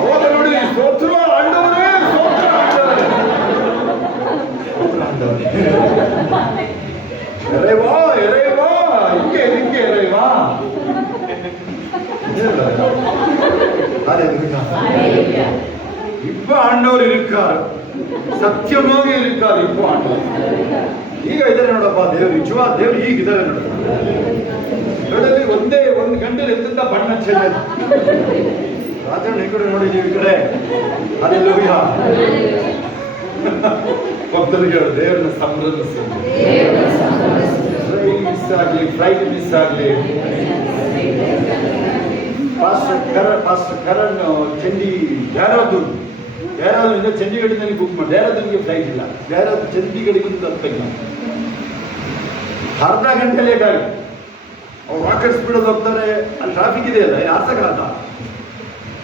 ಅವಾಗ ನೋಡಿ, ಸ್ತೋತ್ರ ಆಂಡವರೇ, ಸ್ತೋತ್ರ ಆಂಡವರೇ, ಎರೆವಾ ಹಿಂಗೆ ಎರೆವಾ. இப்ப ஆண்டவர் இருக்கார், ಸತ್ಯವಾಗಿ இருக்கார். இப்ப ಆಂಡವರು ಈಗ ಇದ್ದಾರೆ ನೋಡಪ್ಪ. ದೇವ್ರು ನಿಜವಾದ ದೇವ್ರು ಈಗಿದ್ದಾರೆ ನೋಡಪ್ಪ. ನೋಡಲ್ಲಿ ಒಂದು ಗಂಟೆಲಿ ಎಂತ ಬಣ್ಣ ಚೆನ್ನ ರಾಜಣ್ಣ ಈ ಕಡೆ ನೋಡಿದೀವಿ, ಈ ಕಡೆ. ಹಲ್ಲೆಲೂಯಾ. ಭಕ್ತರಿಗೆ ಹೇಳು, ದೇವ್ರನ್ನ ಸಂಭ್ರಮಿಸಿ. ಟ್ರೈನ್ ಮಿಸ್ ಆಗಲಿ, ಫ್ಲೈಟ್ ಮಿಸ್ ಆಗಲಿ. ಪಾಸ್ಟರ್ ಕರಣ್ ಚಂಡಿ ದೇಹರಾದೂರಿಂದ ಚಂಡೀಗಢದಲ್ಲಿ ಬುಕ್ ಮಾಡಿ. ದೇಹರಾದೂರಿಗೆ ಫ್ಲೈಟ್ ಇಲ್ಲ, ಚಂಡೀಗಢಿಗೆ ತಲುಪಿಲ್ಲ. ಅರ್ಧ ಗಂಟೆ ಲೇಟ್ ಆಗಿ ಅವ್ರು ರಾಕೆಟ್ ಸ್ಪೀಡಲ್ಲಿ ಹೋಗ್ತಾರೆ. ಅಲ್ಲಿ ಟ್ರಾಫಿಕ್ ಇದೆಯಲ್ಲ, ಆರ್ಸಕ್ಕಾಗತ್ತ.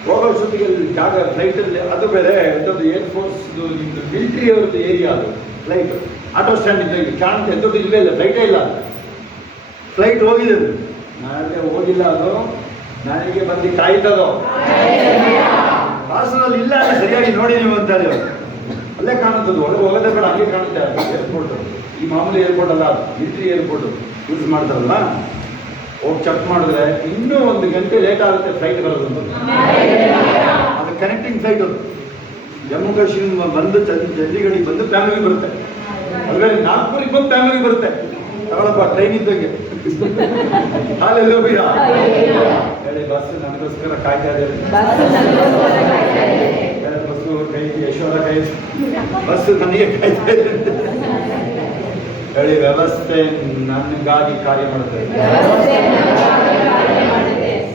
ಹೋಗೋ ಜೊತೆಗೆ ಜಾಗ ಫ್ಲೈಟಲ್ಲಿ, ಅದು ಬೇರೆ ಎಂಥದ್ದು ಏರ್ಫೋರ್ಸ್ ನಿಮ್ಮದು ಮಿಲಿಟ್ರಿ ಅವ್ರದ್ದು ಏರಿಯಾ ಅದು ಫ್ಲೈಟ್. ಆಟೋ ಸ್ಟ್ಯಾಂಡ್ ಇದ್ದಂಗೆ ಕಾಣುತ್ತೆ, ಎಂಥದ್ದು ಇಲ್ಲೇ ಇಲ್ಲ, ಫ್ಲೈಟೇ ಇಲ್ಲ. ಫ್ಲೈಟ್ ಹೋಗಿದೆ ಅದು, ನಾಳೆ ಹೋಗಿಲ್ಲ. ಅದು ನನಗೆ ಬಂದು ಕಾಯ್ತದೋ. ಹಾಸನಲ್ಲಿ ಇಲ್ಲ, ಸರಿಯಾಗಿ ನೋಡಿ ನೀವು ಅಂತ ಹೇಳಿ ಅಲ್ಲೇ ಕಾಣುತ್ತದು. ಒಳಗೆ ಹೋಗೋದೇ ಬೇಡ, ಹಂಗೆ ಕಾಣುತ್ತೆ ಏರ್ಪೋರ್ಟ್. ಈ ಮಾಮೂಲಿ ಏರ್ಪೋರ್ಟ್ ಅಲ್ಲ, ಮಿಲಿಟ್ರಿ ಏರ್ಪೋರ್ಟ್ ಯೂಸ್ ಮಾಡ್ತಾರಲ್ಲ. ಹೋಗಿ ಚೆಕ್ ಮಾಡಿದ್ರೆ ಇನ್ನೂ 1 ಗಂಟೆ ಲೇಟ್ ಆಗುತ್ತೆ ಫ್ಲೈಟ್ ಬರೋದು. ಅದು ಕನೆಕ್ಟಿಂಗ್ ಫ್ಲೈಟ್. ಅದು ಜಮ್ಮು ಕಾಶ್ಮೀರ ಬಂದು ಚಂಡೀಗಢಿಗೆ ಬಂದು ಫ್ಯಾಮಿಲಿ ಬರುತ್ತೆ. ಅಲ್ವೇ ನಾಗ್ಪುರಿಗೆ ಬಂದು ಫ್ಯಾಮಿಲಿ ಬರುತ್ತೆ. ತಗೊಳಪ್ಪ ಟ್ರೈನ್ ಇದ್ದಂಗೆ. ಹಲ್ಲೆಲೂಯಾ ಹೇಳಿ. ಬಸ್ ನನಗೋಸ್ಕರ ಕಾಯ್ತಾ ಇದೆ. ಬಸ್ಸು ಕೈ ಯಶೋಧ ಕೈ, ಬಸ್ಸು ನನಗೆ ಕಾಯ್ತಾ ಇದೆ ಹೇಳಿ. ವ್ಯವಸ್ಥೆ ನನಗಾಗಿ ಕಾರ್ಯ ಮಾಡುತ್ತೆ.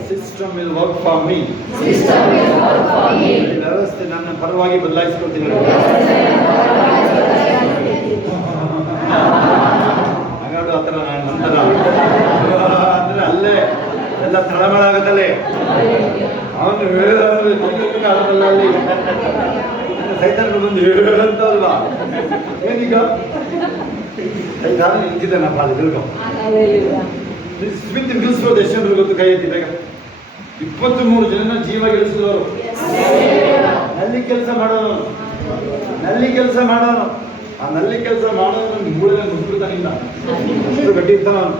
System will work for me. ವ್ಯವಸ್ಥೆ ನನ್ನ ಪರವಾಗಿ ಬದಲಾಯಿಸ್ಕೊಳ್ತೀನಿ. ಹಾಗಾದ್ರೆ ಆ ಥರ ನಂತರ ಅಂದ್ರೆ ಅಲ್ಲೇ ಎಲ್ಲ ತಳಮಳ ಆಗುತ್ತಲ್ಲೇ. ಅವನು ಹೇಳಲ್ಲ, ಅಲ್ಲಿ ಸೈತಾನ್ಗಳು ಬಂದು ಹೇಳಂತ ಅಲ್ವಾ. ಏನೀಗ ಸೈತಾನ ನಿಂತಿದ್ದಾನಪ್ಪ ಅಲ್ಲಿ ತಿಳ್ಕೊ. ಸ್ಮಿತ್ ನಿಲ್ಲಿಸ್ಬೋದು. ಎಷ್ಟು ಜನರು ಗೊತ್ತು? ಕೈ ಎತ್ತಿ ಬೇಗ. 23 ಜನ ಜೀವ ಗೆಲ್ಲಿಸಿದವರು. ನಲ್ಲಿ ಕೆಲಸ ಮಾಡೋನು. ಆ ನಲ್ಲಿ ಕೆಲಸ ಮಾಡೋನು ಮೂಳೆ ಮುಟ್ಬಿಡ್ತಾನಿಲ್ಲ, ಅಷ್ಟು ಗಟ್ಟಿ ಇರ್ತಾನ ಅವನು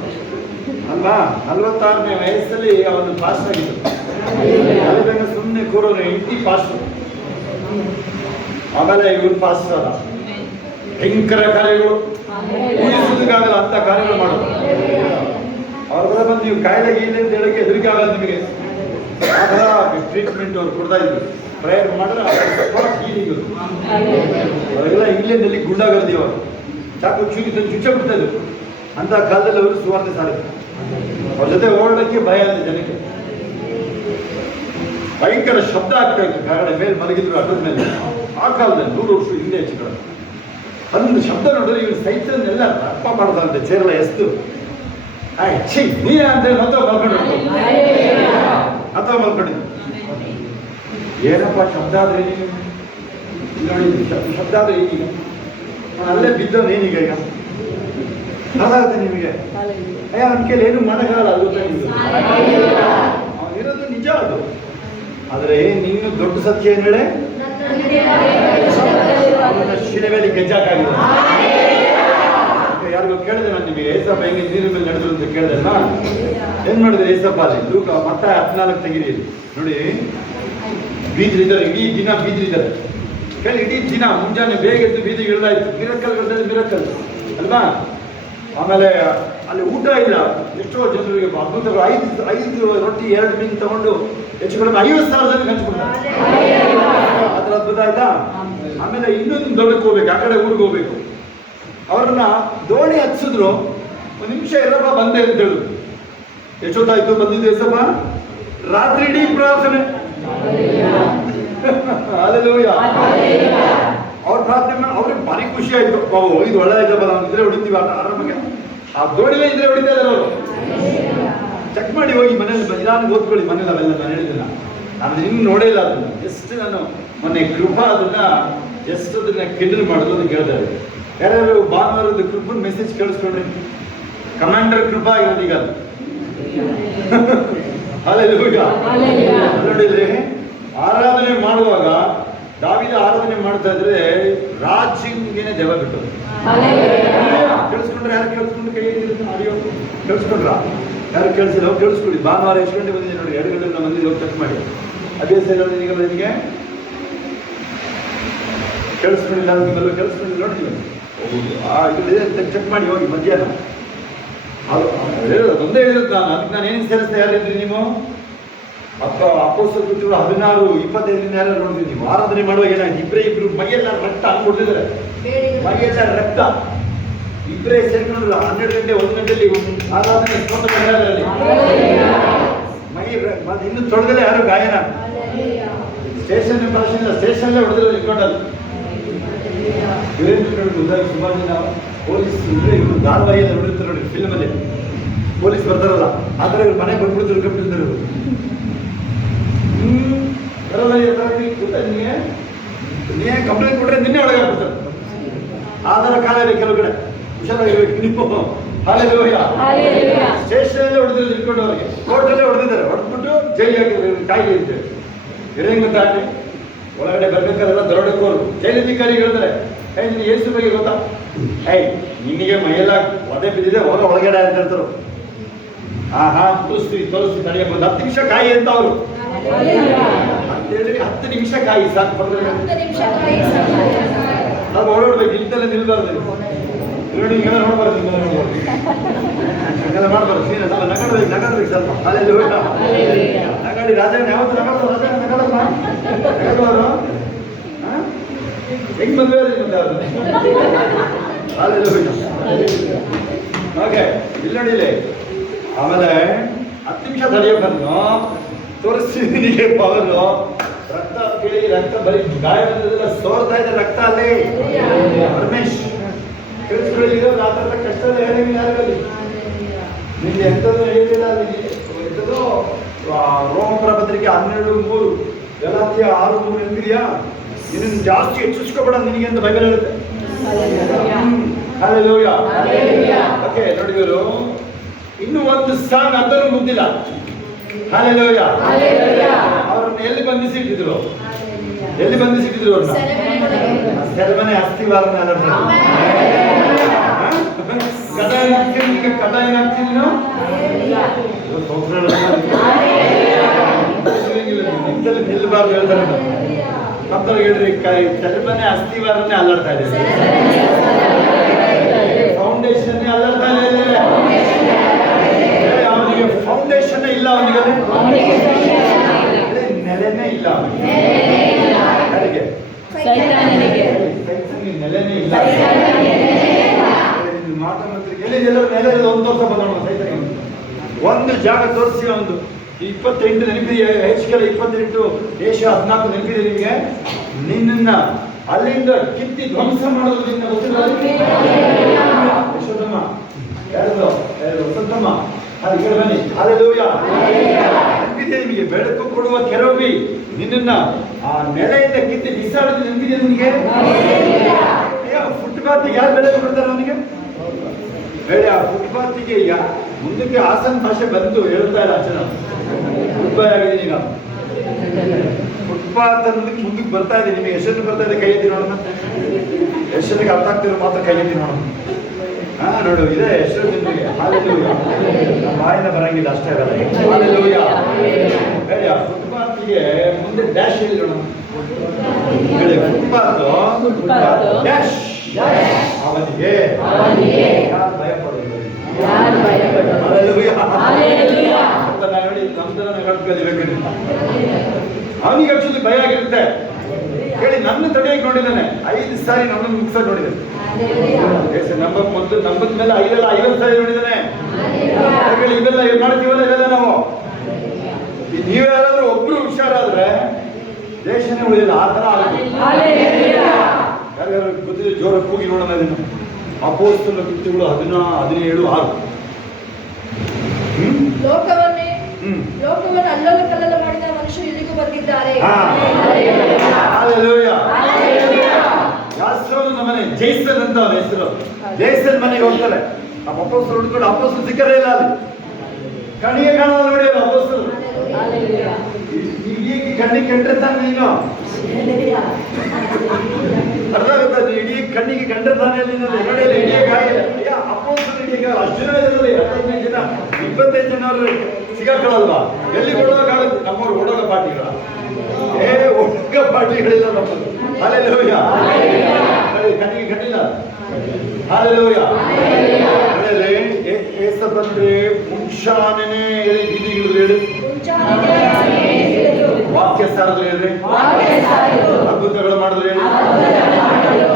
ಅಲ್ವಾ. 46ನೇ ವಯಸ್ಸಲ್ಲಿ ಅವನು ಪಾಸ್ ಆಗಿದ್ದು. ಅಲ್ಲಿ ಬೇಗ ಸುಮ್ಮನೆ ಕೂರೋನು ಇಂಟಿ ಪಾಸ್. ಆಮೇಲೆ ಇವನು ಪಾಸ್ ಅಲ್ಲ, ಭಯಂಕರ ಕಾರ್ಯಗಳು, ಊಹಿಸೋದಕ್ಕಾಗಲ್ಲ ಅಂತ ಕಾರ್ಯಗಳು ಮಾಡೋದು. ಅವ್ರ ಬರ ಬಂದು ನೀವು ಕಾಯಿಲೆ ಗೀಲೆ ಅಂತ ಹೇಳಕ್ಕೆ ಹೆದರಿಕೆ ಆಗಲ್ಲ ನಿಮಗೆ. ಆ ಥರ ಟ್ರೀಟ್ಮೆಂಟ್ ಅವ್ರು ಕೊಡ್ತಾ ಇದ್ರು. ಪ್ರೇಯರ್ ಮಾಡಿದ್ರೆ ಹೀಲಿಂಗ್. ಅವರೆಲ್ಲ ಇಂಗ್ಲೆಂಡಲ್ಲಿ ಗುಂಡಾಗರ್ದಿ ಅವರು ಚಾಕು ಚೂರಿ ತಂದು ಚುಚ್ಚ ಬಿಡ್ತಾ ಇದ್ರು. ಅಂತ ಕಾಲದಲ್ಲಿ ಅವರು ಸುವಾರ್ತೆ ಸಾರಿದ್ರು. ಅವ್ರ ಜೊತೆ ಓಡೋಕ್ಕೆ ಭಯ ಇದೆ ಜನಕ್ಕೆ. ಭಯಂಕರ ಶಬ್ದ ಆಗ್ತಾ ಇತ್ತು, ಕಾಗಡೆ ಮೇಲೆ ಮಲಗಿದ್ರು ಅಡ್ಡದ ಮೇಲೆ. ಆ ಕಾಲದಲ್ಲಿ 100 ವರ್ಷ ಹಿಂದೆ ಹೆಚ್ಚು ಕಡೆ ಒಂದು ಶಬ್ದ ನೋಡಿದ್ರೆ ಇವ್ರು ಸೈತನ್ನೆಲ್ಲ ಅಪ್ಪ ಮಾಡ್ದಂತೆ ಚೇರೆಲ್ಲ ಎಸ್ತು ಛೀ ನೀ ಅಂತ ಅಥವಾ ಮಲ್ಕೊಂಡಿದ್ದು ಏನಪ್ಪ ಶಬ್ದ ಆದ್ರೆ ನೋಡಿ, ಶಬ್ದ ಆದ್ರೆ ಈಗ ನಾನು ಅಲ್ಲೇ ಬಿದ್ದವ್ ಏನೀಗ ಈಗ ಅದಾಗುತ್ತೆ ನಿಮಗೆ. ಅಯ್ಯ ನನ್ನ ಕೇಳಿ ಏನು ಮಾಡಕ್ಕಾಗಲ್ಲ, ಅದು ಗೊತ್ತಾ ನಿಮ್ಗೆ. ಇರೋದು ನಿಜ ಅದು. ಆದರೆ ನೀನು ದೊಡ್ಡ ಸತ್ಯ ಏನ್ ಹೇಳೆ, ಶಿಲೆ ಮೇಲೆ ಗೆಜ್ಜಾಕಾಗಿದೆ. ಯಾರಿಗೂ ಕೇಳಿದೆ ನಾನು ನಿಮಗೆ, ಏಸಪ್ಪ ಹೆಂಗೆ ನೀರಿನ ಮೇಲೆ ನಡೆದ್ರು ಅಂತ ಕೇಳಿದೆ ಅಲ್ವಾ? ಏನ್ ಮಾಡಿದ್ರೆ ಏಸಪ್ಪ ಅಲ್ಲಿ ಲೂಕ ಮತ್ತ 14 ತೆಗಿರಿ ನೋಡಿ. ಬೀದಿಲಿದ್ದಾರೆ, ಇಡೀ ದಿನ ಬೀದಿಲಿದ್ದಾರೆ. ಕೇಳಿ ಇಡೀ ದಿನ ಮುಂಜಾನೆ ಬೇಗ ಎದ್ದು ಬೀದಿಗೆ ಇಳಿದಾಯ್ತು. ಮಿರಕಲ್ ಅಲ್ವಾ? ಆಮೇಲೆ ಅಲ್ಲಿ ಊಟ ಇಲ್ಲ. ಎಷ್ಟೋ ಜನರಿಗೆ ಅದ್ಭುತಗಳು. 5 ರೊಟ್ಟಿ 2 ಮೀನು ತಗೊಂಡು ಹೆಚ್ಚು ಕಡಿಮೆ 50,000 ಜನಕ್ಕೆ ಹಂಚ್ಬಿಡ್ತಾರೆ. ಅದ್ರ ಅದ್ಭುತ ಆಯ್ತಾ? ಆಮೇಲೆ ಇನ್ನೊಂದು ದೊಡ್ಡಕ್ಕೆ ಹೋಗ್ಬೇಕು, ಆ ಕಡೆ ಊರಿಗೆ ಹೋಗ್ಬೇಕು. ಅವ್ರನ್ನ ದೋಣಿ ಹಚ್ಚಿದ್ರು. 1 ನಿಮಿಷ ಇರಪ್ಪ ಬಂದೆ ಅಂತ ಹೇಳಿದ್ರು. ಎಷ್ಟೊತ್ತಾಯ್ತು ಬಂದಿದ್ದು ಏಸಪ್ಪ? ರಾತ್ರಿ ಇಡೀ ಪ್ರಾರ್ಥನೆ. ಹಲ್ಲೆಲೂಯಾ. ಅವ್ರ ಪ್ರಾರ್ಥನೆ ಅವ್ರಿಗೆ ಭಾರಿ ಖುಷಿ ಆಯ್ತು. ಇದು ಒಳ್ಳೆ ಆಯ್ತಪ್ಪ, ನಾವು ಇದ್ರೆ ಹೊಡಿತೀವಿ ಆರಾಮಾಗೆ. ಆ ದೋಣಿಲೇ ಇದ್ರೆ ಹೊಡಿತಾ ಇದ್ದಾರೆ ಅವರು. ಚೆಕ್ ಮಾಡಿ ಹೋಗಿ ಮನೇಲಿ ನಿಧಾನ ಓದ್ಕೊಳ್ಳಿ ಮನೇಲಿ. ಅವೆಲ್ಲ ನಾನು ಹೇಳಿದ್ದಿಲ್ಲ, ನಾನು ಇನ್ನು ನೋಡೇ ಇಲ್ಲ ಅದನ್ನ. ಜಸ್ಟ್ ನಾನು ಮೊನ್ನೆ ಕೃಪಾ ಅದನ್ನ ಕಿಂಡಲ್ ಮಾಡೋದು ಅಂತ ಕೇಳ್ತಾರೆ. ಯಾರ್ಯಾರು ಭಾನುವಾರದ ಕೃಪನ್ ಮೆಸೇಜ್ ಕೇಳಿಸ್ಕೊಂಡ್ರಿ? ಕಮಾಂಡರ್ ಕೃಪಾ ಆಗಿರೋದು ಈಗ. ಹಲ್ಲೆಲೂಯಾ. ನೋಡಿದ್ರೆ ಆರಾಧನೆ ಮಾಡುವಾಗ ದಾವೀದ ಆರಾಧನೆ ಮಾಡ್ತಾ ಇದ್ರೆ ರಾಜಿಂಗೇನೆ ದೆವ್ವ ಬಿಟ್ಟರು. ಕೇಳಿಸ್ಕೊಂಡ್ರೆ ಯಾರು ಕೇಳಿಸ್ಕೊಂಡು ಕೈ ಆಡಿಯೋ ಕೇಳಿಸ್ಕೊಂಡ್ರ? ಯಾರು ಕೇಳಿಸಿಲ್ಲ? ಹೋಗಿ ಕೇಳಿಸ್ಕೊಳ್ಳಿ. ಭಾನುವಾರ ಎಷ್ಟು ಗಂಟೆ ಬಂದಿದೆ ನೋಡಿ, 2 ಗಂಟೆ ನಾವು ಬಂದಿದ್ದು. ಹೋಗಿ ಚೆಕ್ ಮಾಡಿ. ಅದೇ ಸೈಡ್ ನಿಮಗೆ ಕೇಳಿಸ್ಕೊಂಡಿಲ್ಲ, ನಿಮ್ಮೆಲ್ಲ ಕೇಳಿಸ್ಕೊಂಡಿಲ್ಲ ನೋಡಿ. ನೀವು ಚೆಕ್ ಮಾಡಿ ಹೋಗಿ ಮಧ್ಯಾಹ್ನ. ಹೇಳೋದು ಒಂದೇ ಹೇಳಿರುತ್ತೆ ನಾನು. ಅದಕ್ಕೆ ನಾನು ಏನೇನು ಸೇರಿಸ್ತಾ ಯಾರಿದ್ರಿ ನೀವು? ಅಪೊಸ್ತಲರ ಕೃತ್ಯಗಳು 16-25 ಯಾರು ನೋಡಿದ್ರಿ ನೀವು? ಆರಾಧನೆ ಮಾಡುವಾಗ ಏನಾಯ್ತು? ಇಬ್ರು ಮೈಯೆಲ್ಲ ರಕ್ತ ಹಂಗ್ಬಿಟ್ಟಿದ್ದಾರೆ. ಮೈಯೆಲ್ಲ ರಕ್ತ. ಇಬ್ಬರೇ ಸೇರ್ಕೊಂಡು 12 ಗಂಟೆ 1 ಗಂಟೆಯಲ್ಲಿ ಆರಾಧನೆ ಅದರಲ್ಲಿ ಮೈ ಇನ್ನು ತೊಳೆದಲ್ಲೇ ಯಾರು ಗಾಯನ. ಸ್ಟೇಷನ್ ಭಾಷೆಯಿಂದ ಸ್ಟೇಷನ್ಲೇ ಹೊಡೆದಿಲ್ಲ ಇಟ್ಕೊಂಡಲ್ಲಿ. ಸುಮಾರು ಜನ ಪೊಲೀಸ್ ಧಾರಾವಾಹಿಯಲ್ಲಿ ನೋಡಿರ್ತಾರೆ ನೋಡಿ, ಫಿಲ್ಮಲ್ಲಿ ಪೊಲೀಸ್ ಬರ್ತಾರಲ್ಲ, ಆ ಥರ ಇವ್ರು ಮನೆಗೆ ಬಂದ್ಬಿಟ್ಟು ತಿಳ್ಕೊಂಡ್ಬಿಟ್ಟಿರ್ತಾರೆ ಇವರು. ಬರಲ್ಲ ಗೊತ್ತಾ ನಿಮಗೆ? ನೀವೇ ಕಂಪ್ಲೇಂಟ್ ಕೊಟ್ರೆ ನಿನ್ನೆ ಒಳಗೆ ಹಾಕ್ಬಿಡ್ತಾರೆ. ಆಧಾರ ಕಾಲ ಇದೆ ಕೆಲವು ಕಡೆ, ಹುಷಾರಾಗಿರ್ಬೇಕು ನೀವು. ಹಲ್ಲೆಲೂಯಾ. ಸ್ಟೇಷನಲ್ಲೇ ಹೊಡೆದಿರೋದು ಇಟ್ಕೊಂಡವ್ರಿಗೆ, ಕೋರ್ಟಲ್ಲೇ ಹೊಡೆದಿದ್ದಾರೆ. ಹೊಡೆದ್ಬಿಟ್ಟು ಜೈಲಿಗೆ ಹಾಕಿದ್ರು. ಕಾಯಿಲೆ ಇರ್ತೇವೆ ಇರೇನು ಗೊತ್ತಾ? ಒಳಗಡೆ ಬರ್ಬೇಕಾದ್ರೆಲ್ಲ ದರೋಡೆಕೋರು ಜೈಲಧಿಕಾರಿ ಹೇಳ್ತಾರೆ, ನಿನಗೆ ಏಸು ಬಗ್ಗೆ ಗೊತ್ತಾ? ನಿನಗೆ ಮೈಯೆಲ್ಲ ಒದೆ ಬಿದ್ದಿದೆ, ಒಳಗಡೆ ಅಂತ ಹೇಳ್ತಾರೆ. ತೋರಿಸ್ತೀವಿ ನನಗೆ ಒಂದು 10 ನಿಮಿಷ ಕಾಯಿ ಅಂತ ಅವರು ಅಂತ ಹೇಳಿದ್ರೆ 10 ನಿಮಿಷ ಕಾಯಿ ಸಾಕು. ಬಂದ್ರೆ ನಾವು ಓಡಾಡ್ಬೇಕು, ಇಂತೆಲ್ಲ ನಿಲ್ಬಾರ್ದು ನೋಡಿ. ಹಿಂಗೆಲ್ಲ ನೋಡ್ಬಾರ್ದು, ಹಿಂಗೆಲ್ಲ ನೋಡ್ಬಾರ್ದು, ಹಂಗೆಲ್ಲ ಮಾಡ್ಬಾರ್ದು. ನಗಡ್ಬೇಕು ಸ್ವಲ್ಪ. ಹಲ್ಲೆಲೂಯಾ. ನಗಾಡಿ ರಾಜನ ಯಾವತ್ತು ನಗಡಲ್ಲ ನಗಡೋರು ಹೆಂಗ್ ಮದುವೆ ಹಾಗೆ ಇಲ್ಲಿ ನೋಡಿಲಿ. ಆಮೇಲೆ 10 ನಿಮಿಷ ತಡೆಯೋ ಬಂದು ತೋರಿಸ್ತೀನಿ ಪವರು. ರಕ್ತ ಕೇಳಿ ರಕ್ತ ಬರೀ ಗಾಯ ಬಂದಿದ್ದೆಲ್ಲ ಸೋರ್ತಾ ಇದೆ ರಕ್ತ ಅಲ್ಲಿ. ರಮೇಶ್ ಕೇಳಿಸ್ಕೊಳ್ಳಿ, ಇರೋದು ಆ ಥರದ ಕಷ್ಟ ಹೇಳಿಲ್ಲ ಯಾರಲ್ಲಿ. ನಿಮ್ಗೆ ಎಂಥದ್ದು ಹೇಳಿಲ್ಲ. ಎಂಥದ್ದು ರೋಮಪುರ ಪತ್ರಿಕೆ 12:3, ಗಲಾತ್ಯ 6:3 ನೆನಪಿದೆಯಾ? ನಿನ್ನ ಜಾಸ್ತಿ ಹೆಚ್ಚಿಸ್ಕೋಬೇಡ ನಿನಗೆ ಅಂತ ಬೈಬಲ್ ಹೇಳುತ್ತೆ. ಹಲ್ಲೆಲೂಯಾ. ಓಕೆ ನೋಡಿ, ಇವರು ಇನ್ನೂ ಒಂದು ಸ್ಥಾನ ಅದನ್ನು ಮುಗ್ದಿಲ್ಲ. ಹಲ್ಲೆಲೂಯಾ. ಅವರನ್ನು ಎಲ್ಲಿ ಬಂಧಿಸಿಟ್ಟಿದ್ರು? ಅವ್ರನ್ನ ಸೆರೆಮನೆ ಅಸ್ಥಿವಾರನ ಕಟಾಯ ಹಾಕ್ತೀನಿ ನಿಲ್ಬಾರ್ದು ಹೇಳ್ತಾರೆ. ಮಕ್ಕಳು ಹೇಳ್ರಿ, ಸೆರೆಮನೆ ಅಸ್ಥಿವಾರನೇ ಅಲ್ಲಾಡ್ತಾ ಇದೆ, ಫೌಂಡೇಶನ್ ಅಲ್ಲಾಡ್ತಾ ಇದೆ. ಅವನಿಗೆ ಫೌಂಡೇಶನ್ ಇಲ್ಲ, ಅವನಿಗೆ ನೆಲೆನೇ ಇಲ್ಲ. ಯಾರಿಗೆ? ನೆಲೆನೇ ಇಲ್ಲ. ಮಾತಾಡ್ತಾರೆ ಎಲ್ಲರೂ ನೆಲೆ 1 ವರ್ಷ ಬಂದೋಣ ಸೈತಾನಿಗೆ. ಒಂದು ಜಾಗ ತೋರಿಸಿ. ಒಂದು 28 ನೆನಪಿದೆಯಾ? ಹೆಚ್ಚಿಗೆಲ್ಲ 28 ದೇಶ 14 ನೆನಪಿದೆ ನಿಮಗೆ? ನಿನ್ನ ಅಲ್ಲಿಂದ ಕಿತ್ತಿ ಧ್ವಂಸ ಮಾಡೋದು ನಿನ್ನ ಗೊತ್ತಿಲ್ಲ. ಯಶೋದಮ್ಮ, ಯಾರದು ವಸಂತಮ್ಮ, ಅದು ಈಗ ಬನ್ನಿ. ಹಲ್ಲೆಲೂಯಾ. ನೆನಪಿದೆ ನಿಮಗೆ? ಬೆಳಕು ಕೊಡುವ ಕೆರೂಬಿ ನಿನ್ನನ್ನ ಆ ನೆಲೆಯಿಂದ ಕಿತ್ತಿ ಬಿಸಾಡಿದ ನೆನಪಿದೆ ನಿಮಗೆ? ಫುಟ್ಪಾತಿಗೆ ಯಾರು ಬೆಲೆ ಕೊಡ್ತಾರೆ ಅವನಿಗೆ? ಹೇಳಿ, ಆ ಫುಟ್ಪಾತಿಗೆ ಮುಂದಕ್ಕೆ ಹಾಸನ ಭಾಷೆ ಬಂತು, ಹೇಳ್ತಾ ಇಲ್ಲ ಅಚ್ಚನ. ಗುಡ್ ಬೈ ಆಗಿದ್ದೀನಿ ಈಗ. ಫುಟ್ಪಾತ್ ಅನ್ನೋದಕ್ಕೆ ಮುಂದಕ್ಕೆ ಬರ್ತಾ ಇದೆ. ನಿಮಗೆ ಎಷ್ಟನ್ನು ಬರ್ತಾ ಇದೆ? ಕೈ ಎತ್ತಿ ನೋಡೋಣ. ಎಷ್ಟನಿಗೆ ಅರ್ಥ ಆಗ್ತಿರೋ ಮಾತ್ರ ಕೈ ಎತ್ತಿ ನೋಡೋಣ. ಹಾ, ನೋಡು, ಇದೆ ಎಷ್ಟು ನಿಮಗೆ. ಹಲ್ಲೆಲೂಯಾ. ನಮ್ಮ ಬಾಯಿಂದ ಬರಂಗಿಲ್ಲ, ಅಷ್ಟೇ ಆಗಲ್ಲ. ಹಲ್ಲೆಲೂಯಾ. ಹೇಳಿ, ಆ ಫುಟ್ಪಾತಿಗೆ ಮುಂದೆ ಡ್ಯಾಶ್ ಹೇಳಿ ನೋಡೋಣ. ಹೇಳಿ, ಫುಟ್ಪಾತ್ ಡ್ಯಾಶ್ ಅವನಿಗೆ ಯಾರು ಭಯಪಡೋದು? ನೋಡಿ, ನಮ್ದನ ಕಲಿಬೇಕು. ಅವನಿಗೆ ಆಕ್ಚುಲಿ ಭಯ ಆಗಿರುತ್ತೆ. ಹೇಳಿ, ನನ್ನ ತಡೆಯಕ್ಕೆ ನೋಡಿದ್ದಾನೆ 5 ಸಾರಿ, ನಮ್ಮನ್ನು ಮುಗಿಸೋದು ನೋಡಿದ್ದಾನೆ. ನಂಬದ ಮೇಲೆ 50 ಸಾರಿ ನೋಡಿದ್ದಾನೆ. ಇವೆಲ್ಲ ಮಾಡ್ತೀವಲ್ಲ, ಇವೆಲ್ಲ ನಾವು. ನೀವು ಯಾರಾದ್ರೂ ಒಬ್ರು ಹುಷಾರಾದ್ರೆ ದೇಶನೇ ಉಳಿದಿಲ್ಲ. ಆ ತರ ಆಗುತ್ತೆ. ಯಾರ್ಯಾರು ಗೊತ್ತಿದೆ? ಜೋರ ಕೂಗಿ ನೋಡೋಣ. ಅದನ್ನು ಅಪೊಸ್ತಲರ ಕೃತ್ಯಗಳು 17:6. ಲೋಕವನ್ನು ಅಲ್ಲೋಲ ಕಲ್ಲೋಲ ಮಾಡಿದ ಮನುಷ್ಯರು ಇಲ್ಲಿಗೂ ಬಂದಿದ್ದಾರೆ. ನಮ್ಮನೆ ಜೈಸನ್ ಅಂತ ಅವನ ಹೆಸರು. ಜೈಸನ್ ಮನೆಗೆ ಹೋಗ್ತಾರೆ. ಆ ಅಪೊಸ್ತಲರು ಹುಡ್ಕೊಂಡು ಅಪೊಸ್ತಲರು ಸಿಕ್ಕರೇ ಇಲ್ಲ ಅಲ್ಲಿ. ಕಣ್ಣಿಗೆ ಕಾಣೋದು ನೋಡಿ ಅದು ಅಪೊಸ್ತಲರು. ಈಗ ಕಣ್ಣಿಗೆ ಕಂಡ್ರೆ ತಾನೆ ನೀನು ಅರ್ಥ ಆಗುತ್ತಾ? ಇಡೀ ಕಣ್ಣಿಗೆ ಕಂಡ್ರೆ ತಾನೆ ಅಲ್ಲಿ ನೋಡಿ ಹಿಡಿಯಕ್ಕಾಗಿಲ್ಲ. ಅಪೊಸ್ತಲರು ಹಿಡಿಯಕ್ಕಾಗಲ್ಲ. ಅಷ್ಟು ಜನ ಇದರಲ್ಲಿ 15 ಜನ 25 ಜನ ಸಿಗಾಕೊಳ್ಳಲ್ವಾ? ಎಲ್ಲಿ ಓಡೋಕ್ಕಾಗುತ್ತೆ? ನಮ್ಮವ್ರು ಓಡೋಗ ಪಾರ್ಟಿಗಳ ಒಡ್ಗ ಪಾರ್ಟಿಗಳಿಲ್ಲ ನಮ್ಮದು. ಹಲ್ಲೆಲೂಯಾ. ಕಣ್ಣಿಗೆ ಕಂಡಿಲ್ಲ. ಹಲ್ಲೆಲೂಯಾ. ಏಸಪ್ಪ ನೋಡಿ, ಮುಂಚಾನೆ ಬೀದಿಗಿಳಿದ್ರು ಹೇಳಿ, ವಾಕ್ಯ ಸಾರಿದ್ರು ಹೇಳ್ರಿ, ಅದ್ಭುತಗಳು ಮಾಡಿದ್ರು ಹೇಳಿ,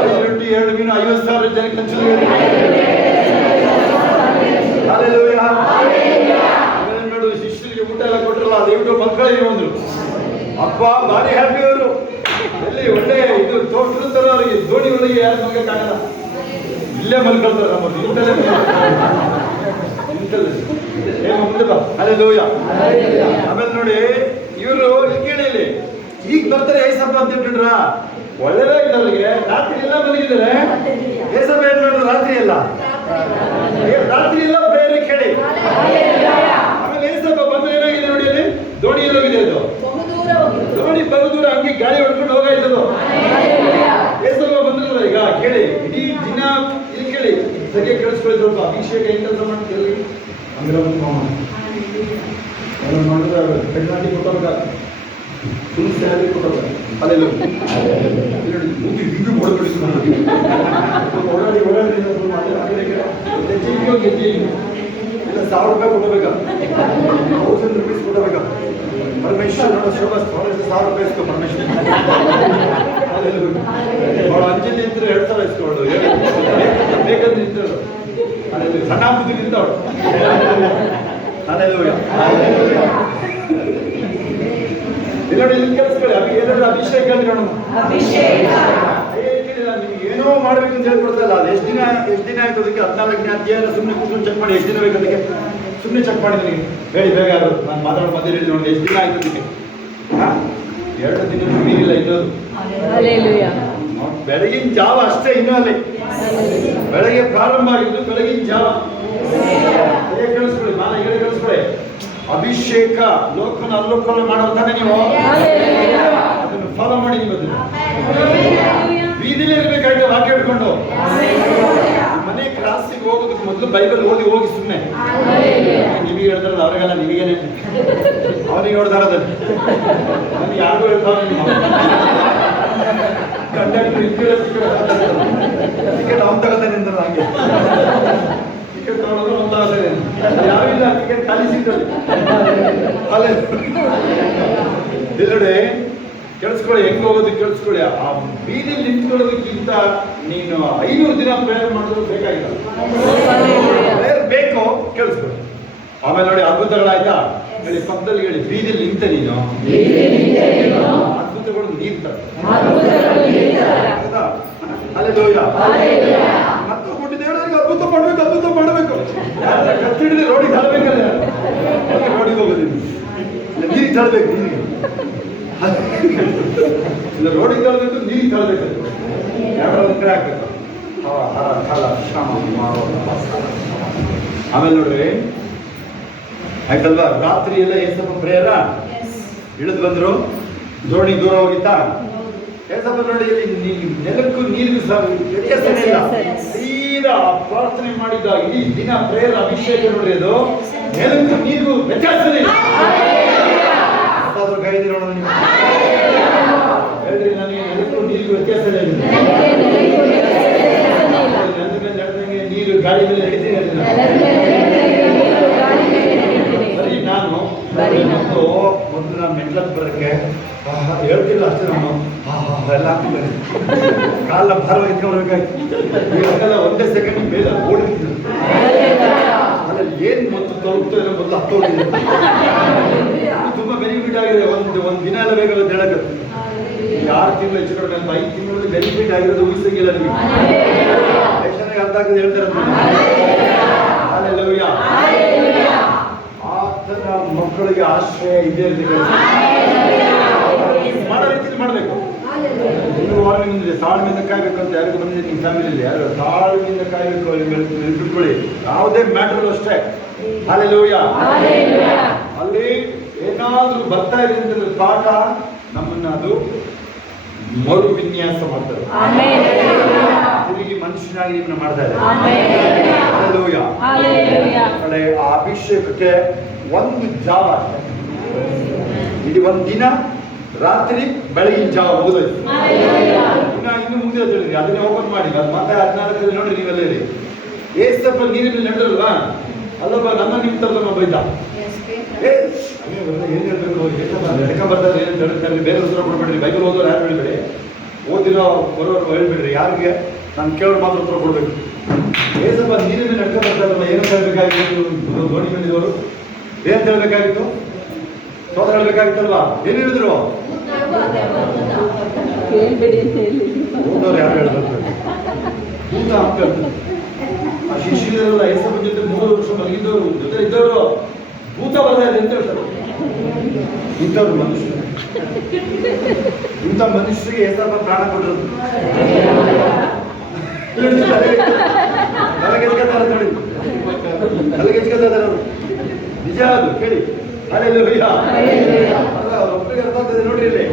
5 ರೊಟ್ಟಿ 2 ಮೀನು 50,000 ಜನಕ್ಕೆ ಹಂಚಿದ್ರು ಹೇಳಿ. ಹಲ್ಲೆಲೂಯಾ. ನೋಡು, ಶಿಷ್ಯರಿಗೆ ಊಟ ಎಲ್ಲ ಕೊಟ್ಟರಲ್ಲ, ದಯವಿಟ್ಟು ಮಕ್ಕಳಿಗೆ ಬಂದ್ರು. ಅಪ್ಪ ಭಾರಿ ಹ್ಯಾಪಿ ಅವರು. ಎಲ್ಲಿ ಒಳ್ಳೆ ಇದು ತೋಟದ ಅವರಿಗೆ ದೋಣಿ ಒಳಗೆ ಯಾರು ಮಲ್ಕಾಗಲ್ಲ. ಇಲ್ಲೇ ಮಲ್ಕೊಳ್ತಾರೆ. ನಮ್ಮದು ಇಂತಲೇ ಮುಂದೆ ಬಾ. ಹಲ್ಲೆಲೂಯಾ. ಆಮೇಲೆ ನೋಡಿ, ಇವರು ಕೇಳಿ ಈಗ ಬರ್ತಾರೆ ಏಸಪ್ಪ ಅಂತ ಹೇಳ್ಬಿಟ್ರ. ಒಳ್ಳೆದಾಗಿದ್ದವರಿಗೆ ರಾತ್ರಿ ಎಲ್ಲ ಮಲಗಿದ್ದಾರೆ. ಏಸಪ್ಪ ಏನ್ ಮಾಡಿದ್ರು? ರಾತ್ರಿ ಎಲ್ಲ ಬೇರೆ ಕೇಳಿ. ಆಮೇಲೆ ಏಸಪ್ಪ ಬಂದ್ರೆ ಏನಾಗಿದೆ ನೋಡಿ, ಅಲ್ಲಿ ದೋಣಿ ಎಲ್ಲ ಹೋಗಿದೆ. ಅದು ದೋಣಿ ಬಹುದೂರ ಹಂಗೆ ಗಾಳಿ ಹೊಡ್ಕೊಂಡು ಹೋಗಾಯ್ತದು. ಏಸಪ್ಪ ಬಂದ್ರಲ್ಲ ಈಗ ಕೇಳಿ. ಇಡೀ ದಿನ ಇಲ್ಲಿ ಕೇಳಿ, ಸರಿಯಾಗಿ ಕೇಳಿಸ್ಕೊಳ್ಳಿ. ಸ್ವಲ್ಪ ಅಭಿಷೇಕ ಹೆಂಗ್ ಕೆಲಸ ಮಾಡ್ತೀವಿ ಹಂಗೆಲ್ಲ ಮಾಡಿದ್ರೆ ಪೆಟ್ನಾಟಿ ಕೊಟ್ಟವಾಗ ಫುಲ್ ಸ್ಯಾಲರಿ ಕೊಟ್ಟವಾಗ ಅಲ್ಲೆಲ್ಲ ಹಿಂಗೆ ಓಡಾಡಿ ಓಡಾಡಿ ಇಲ್ಲ 1000 ರೂಪಾಯಿ ಕೊಡಬೇಕಾ? 1000 rupees ಕೊಡಬೇಕಾ? ಪರಮೇಶ್ವರ್ ನೋಡೋ ಶೋಭಾ 1000 ರೂಪಾಯಿ ಇಸ್ಕೊ ಪರಮೇಶ್ವರ್. ಅವಳು ಅಂಜಲಿ ಇದ್ರೆ 2000 ಇಸ್ಕೊಳ್ಳೋದು. ಬೇಕಂದ್ರೆ ನಿಂತಳು ಅದೇ ಸಣ್ಣ ಬುದ್ಧಿ ನಿಂತವಳು. ಹಲ್ಲೆಲೂಯಾ. ನೋಡಿ, ಇಲ್ಲಿ ಕೆಲಸಗಳು ಏನಾದ್ರು ಅಭಿಷೇಕ ನೋಡೋಣ. ನಿಮ್ಗೆ ಏನೋ ಮಾಡ್ಬೇಕು ಅಂತ ಹೇಳ್ಕೊಡ್ತಲ್ಲ. ಅದು ಎಷ್ಟು ದಿನ ಆಯ್ತು? ಅದಕ್ಕೆ 14ನೇ ಅಧ್ಯಾಯ ಸುಮ್ಮನೆ ಕೂತ್ಕೊಂಡು ಚೆಕ್ ಮಾಡಿ. ಎಷ್ಟು ದಿನ ಬೇಕು ಅದಕ್ಕೆ? ಸುಮ್ಮನೆ ಚೆಕ್ ಮಾಡಿ ನನಗೆ ಹೇಳಿ ಬೇಗ. ಅದು ನಾನು ಮಾತಾಡೋ ಮಧ್ಯೆ ಹೇಳಿ ನೋಡಿ, ಎಷ್ಟು ದಿನ ಆಯ್ತು ಅದಕ್ಕೆ? 2 ದಿನ ಮೀರಿಲ್ಲ ಇನ್ನೋದು. ಬೆಳಗಿನ ಜಾವ ಅಷ್ಟೇ ಇನ್ನೂ ಅಲ್ಲಿ. ಬೆಳಗ್ಗೆ ಪ್ರಾರಂಭ ಆಗಿದ್ದು ಬೆಳಗಿನ ಜಾವ. ಕೇಳಿಸ್ಕೊಳ್ಳಿ, ಮಾನ ಈ ಕಡೆ ಕೇಳಿಸ್ಕೊಳ್ಳಿ. ಅಭಿಷೇಕ ಲೋಕನ ಅಲ್ಲೋಕನ ಮಾಡೋ ತಾನೆ ನೀವು. ಅದನ್ನು ಫಾಲೋ ಮಾಡಿ. ನೀವು ಬೀದಿಲೇ ಇರ್ಬೇಕಾಯ್ತು ವಾಕ್ಯ ಹಿಡ್ಕೊಂಡು. ಮನೆ ಕ್ರಾಸಿಗೆ ಹೋಗೋದಕ್ಕೆ ಮೊದಲು ಬೈಬಲ್ ಹೋಗಿ ಸುಮ್ಮನೆ ನಿಮಗೆ ಹೇಳ್ತಾರಲ್ಲ, ಅವ್ರಿಗೆಲ್ಲ ನಿಮಗೇನೆ. ಅವನಿಗೆ ನೋಡ್ತಾರದಲ್ಲಿ ನನಗೆ ಯಾರಿಗೂ ಹೇಳ್ತಾವ. ಕಂಡಕ್ಟರ್ ಟಿಕೆಟ್ ಅವನ್ ತಗೋತಾನೆ ಅಂತಾರ. ಹಂಗೆ ಟಿಕೆಟ್ ತಗೊಳ್ಳೋದು ಅವನ್ ತಗೋತಾನೆ. ಯಾವಿಲ್ಲ ಟಿಕೆಟ್ ಖಾಲಿ ಸಿಗ್ತದೆ. ನೋಡಿ, ಕೇಳಿಸ್ಕೊಳ್ಳಿ, ಹೆಂಗ್ ಹೋಗೋದು ಕೇಳಿಸ್ಕೊಳ್ಳಿ. ಆ ಬೀದಿಲಿ ನಿಂತ್ಕೊಳ್ಳೋದಕ್ಕಿಂತ ನೀನು 500 ದಿನ ಪ್ರೇಯರ್ ಮಾಡಿದ್ರು ಬೇಕಾಗಿಲ್ಲ. ಪ್ರೇಯರ್ ಬೇಕು, ಕೇಳಿಸ್ಕೊಳ್ಳಿ. ಆಮೇಲೆ ನೋಡಿ ಅದ್ಭುತಗಳಾಯ್ತಾ? ಹೇಳಿ, ಪಕ್ಕದಲ್ಲಿ ಹೇಳಿ, ಬೀದಿಯಲ್ಲಿ ನಿಂತ ನೀನು ಅದ್ಭುತಗಳು ನೀರ್ ತರ. ಹಲ್ಲೆಲೂಯಾ. ಮತ್ತು ಕೊಟ್ಟು ದೇವರಿಗೆ ಅದ್ಭುತ ಮಾಡಬೇಕು. ಯಾರ ಕತ್ತಿ ಹಿಡಿದು ರೋಡಿಗೆ ತಳ್ಳಬೇಕಲ್ಲ, ರೋಡಿಗೆ ಹೋಗೋದಿಲ್ಲ, ನೀರಿಗೆ ತಳ್ಳಬೇಕು. ಇಲ್ಲ, ರೋಡಿಗೆ ತಳ್ಳಬೇಕು, ನೀರಿಗೆ ತಳ್ಳಬೇಕು. ಯಾರು ಕಡೆ ಹಾಕ್ಬೇಕು. ಆಮೇಲೆ ನೋಡ್ರಿ, ಆಯ್ತಲ್ವಾ, ರಾತ್ರಿ ಎಲ್ಲ ಏಸಪ್ಪ ಪ್ರೇಯರ ಇಳಿದು ಬಂದ್ರು, ದೋಣಿ ದೂರ ಹೋಗಿತ್ತಾ? ಏಸಪ್ಪ ನೋಡಿ, ನೆಲಕ್ಕೂ ನೀರಿಗೂ ವ್ಯತ್ಯಾಸನೇ ಇಲ್ಲ. ಸೀದಾ ಪ್ರಾರ್ಥನೆ ಮಾಡಿದ್ದ ಇಡೀ ದಿನ ಪ್ರೇಯರ್ ಅಭಿಷೇಕ ನೋಡ್ರಿ, ಅದು ನೆಲಕ್ಕೂ ನೀರಿಗೂ ವ್ಯತ್ಯಾಸನೇ ಇಲ್ಲ. ಕೈ ನೋಡೋಣ ನೀವು ಹೇಳ್ರಿ, ನನಗೆ ನೆಲಕ್ಕೂ ನೀರಿಗೂ ವ್ಯತ್ಯಾಸ ಇಲ್ಲ. ನನ್ನ ಮೇಲೆ ನಡೆದಂಗೆ ನೀರು ಗಾಡಿ ಮೇಲೆ ನಡೀತೀನಿ. ಮೊದಲು ನಾನು ಮೆಟ್ಲಕ್ಕೆ ಬರೋಕ್ಕೆ ಹೇಳ್ತಿಲ್ಲ ಅಷ್ಟೇ, ನಾನು ಎಲ್ಲ ಹಾಕ್ತಿದ್ದೇನೆ, ಕಾಲ ಭಾರ ಇಟ್ಕೊಳ್ಬೇಕಾಯ್ತು. ಇವಾಗೆಲ್ಲ ಒಂದೇ ಸೆಕೆಂಡ್ ಮೇಲೆ ಓಡಿದ್ರು. ಅದ್ರಲ್ಲಿ ಏನ್ ಮೊದಲು ತಲುಪ್ತೋ ಏನೋ ಮೊದಲು ಹತ್ತೋಗಿದೆ. ತುಂಬಾ ಬೆನಿಫಿಟ್ ಆಗಿದೆ. ಒಂದು ದಿನ ಎಲ್ಲ ಬೇಕಾಗುತ್ತೆ ಹೇಳಕ್ಕೆ. 6 ತಿಂಗಳು ಹೆಚ್ಚು ಕಡಿಮೆ ಅಂತ 5 ತಿಂಗಳಲ್ಲಿ ಬೆನಿಫಿಟ್ ಆಗಿರೋದು ಊಹಿಸಂಗಿಲ್ಲ ನಿಮಗೆ. ಎಷ್ಟನೇ ಅರ್ಥ ಆಗ್ತದೆ ಹೇಳ್ತಾರೆ. ಹಲ್ಲೆಲೂಯಾ. ಆತನ ಮಕ್ಕಳಿಗೆ ಆಶ್ರಯ ಇದೆ ಮಾಡೋ ರೀತಿಯಲ್ಲಿ ಮಾಡಬೇಕು. ಇನ್ನು ವಾರ್ನಿಂಗ್ ಬಂದಿದೆ, ತಾಳ್ಮೆಯಿಂದ ಕಾಯ್ಬೇಕು ಅಂತ. ಯಾರಿಗೂ ಬಂದಿದೆ ನಿಮ್ಮ ಫ್ಯಾಮಿಲಿಯಲ್ಲಿ? ಯಾರು ತಾಳ್ಮೆಯಿಂದ ಕಾಯ್ಬೇಕು ನೆನ್ಪಿಟ್ಕೊಳ್ಳಿ. ಯಾವುದೇ ಮ್ಯಾಟರ್ ಅಷ್ಟೇ. ಹಲ್ಲೆಲೂಯಾ. ಅಲ್ಲಿ ಏನಾದ್ರೂ ಬರ್ತಾ ಇದೆ ಅಂತಂದ್ರೆ ಪಾಠ, ನಮ್ಮನ್ನ ಅದು ಮರು ವಿನ್ಯಾಸ ಮಾಡ್ತಾರೆ. ತಿರುಗಿ ಮನುಷ್ಯನಾಗಿ ನಿಮ್ಮನ್ನ ಮಾಡ್ತಾ ಇದೆ. ಹಲ್ಲೆಲೂಯಾ. ಕಡೆ ಆ ಅಭಿಷೇಕಕ್ಕೆ ಒಂದು ಜಾವ ಅಷ್ಟೇ. ಇದು ಒಂದು ದಿನ ರಾತ್ರಿ ಬೆಳಗಿನ ಜಾವ ಮುಗಿದೋಯ್ತು. ಇನ್ನು ಮುಗಿದ ಹೇಳಿದ್ರಿ, ಅದನ್ನೇ ಓಪನ್ ಮಾಡಿ ಮತ್ತೆ 14 ನೋಡ್ರಿ. ನೀವೆಲ್ಲ ಹೇಳಿ, ಏಸಪ್ಪ ನೀರಿನಲ್ಲಿ ನಡೆದ್ರಲ್ವಾ, ಅಲ್ಲೊಬ್ಬ ನನ್ನ ನಿಮ್ಮ ತರದಮ್ಮ ಬೈದ. ಏನ್ ಹೇಳ್ಬೇಕು, ಎಡಕ ಬರ್ತಾರೆ, ಏನ್ ಹೇಳ್ತಾರೆ, ಬೇರೆ ಉತ್ತರ ಕೊಡ್ಬೇಡ್ರಿ. ಬೈಬಲ್ ಓದೋರು ಯಾರು ಹೇಳ್ಬೇಡಿ, ಓದಿರೋ ಬರೋರು ಹೇಳ್ಬೇಡ್ರಿ. ಯಾರಿಗೆ ನಾನು ಕೇಳೋರು ಮಾತ್ರ ಉತ್ತರ ಕೊಡ್ಬೇಕು. ಏಸಪ್ಪ ನೀರಿನ ಮೇಲೆ ನಡ್ಕ ಬರ್ತಾರಲ್ಲ, ಏನಂತ ಹೇಳ್ಬೇಕಾಗಿತ್ತು? ದೋಣಿ ಬಂದಿದ್ದವರು ಏನಂತ ಹೇಳ್ಬೇಕಾಗಿತ್ತು? ಸೋದರ ಹೇಳ್ಬೇಕಾಗಿತ್ತಲ್ವಾ? ಏನ್ ಹೇಳಿದ್ರು? ಓದೋರು ಯಾರು ಹೇಳ್ಬೇಕು? ಭೂತ ಅಂತ. ಆ ಶಿಷ್ಯರೆಲ್ಲ ಏಸಪ್ಪ ಜೊತೆ 3 ವರ್ಷ ಮಲಗಿದ್ದವರು, ಜೊತೆ ಇದ್ದವರು ಭೂತ ಬರ್ತಾ ಇದೆ ಅಂತ ಹೇಳ್ತಾರೆ. ಇಂಥವ್ರು ಮನುಷ್ಯರು, ಇಂಥ ಮನುಷ್ಯರಿಗೆ ಏಸಪ್ಪ ಪ್ರಾಣ ಕೊಟ್ಟಿರೋದು. ತಲೆಗೆಚ್ಕೊತಾರೆ ನೋಡಿ, ತಲೆಗೆಚ್ಕೊತಾರೆ ಅವರು. ನಿಜ ಅದು, ಕೇಳಿ. ಹಲ್ಲೆಲೂಯಾ. ಒಬ್ಬರಿಗೆ ಅರ್ಥ ಆಗ್ತದೆ ನೋಡ್ರಿ ಇಲ್ಲಿ.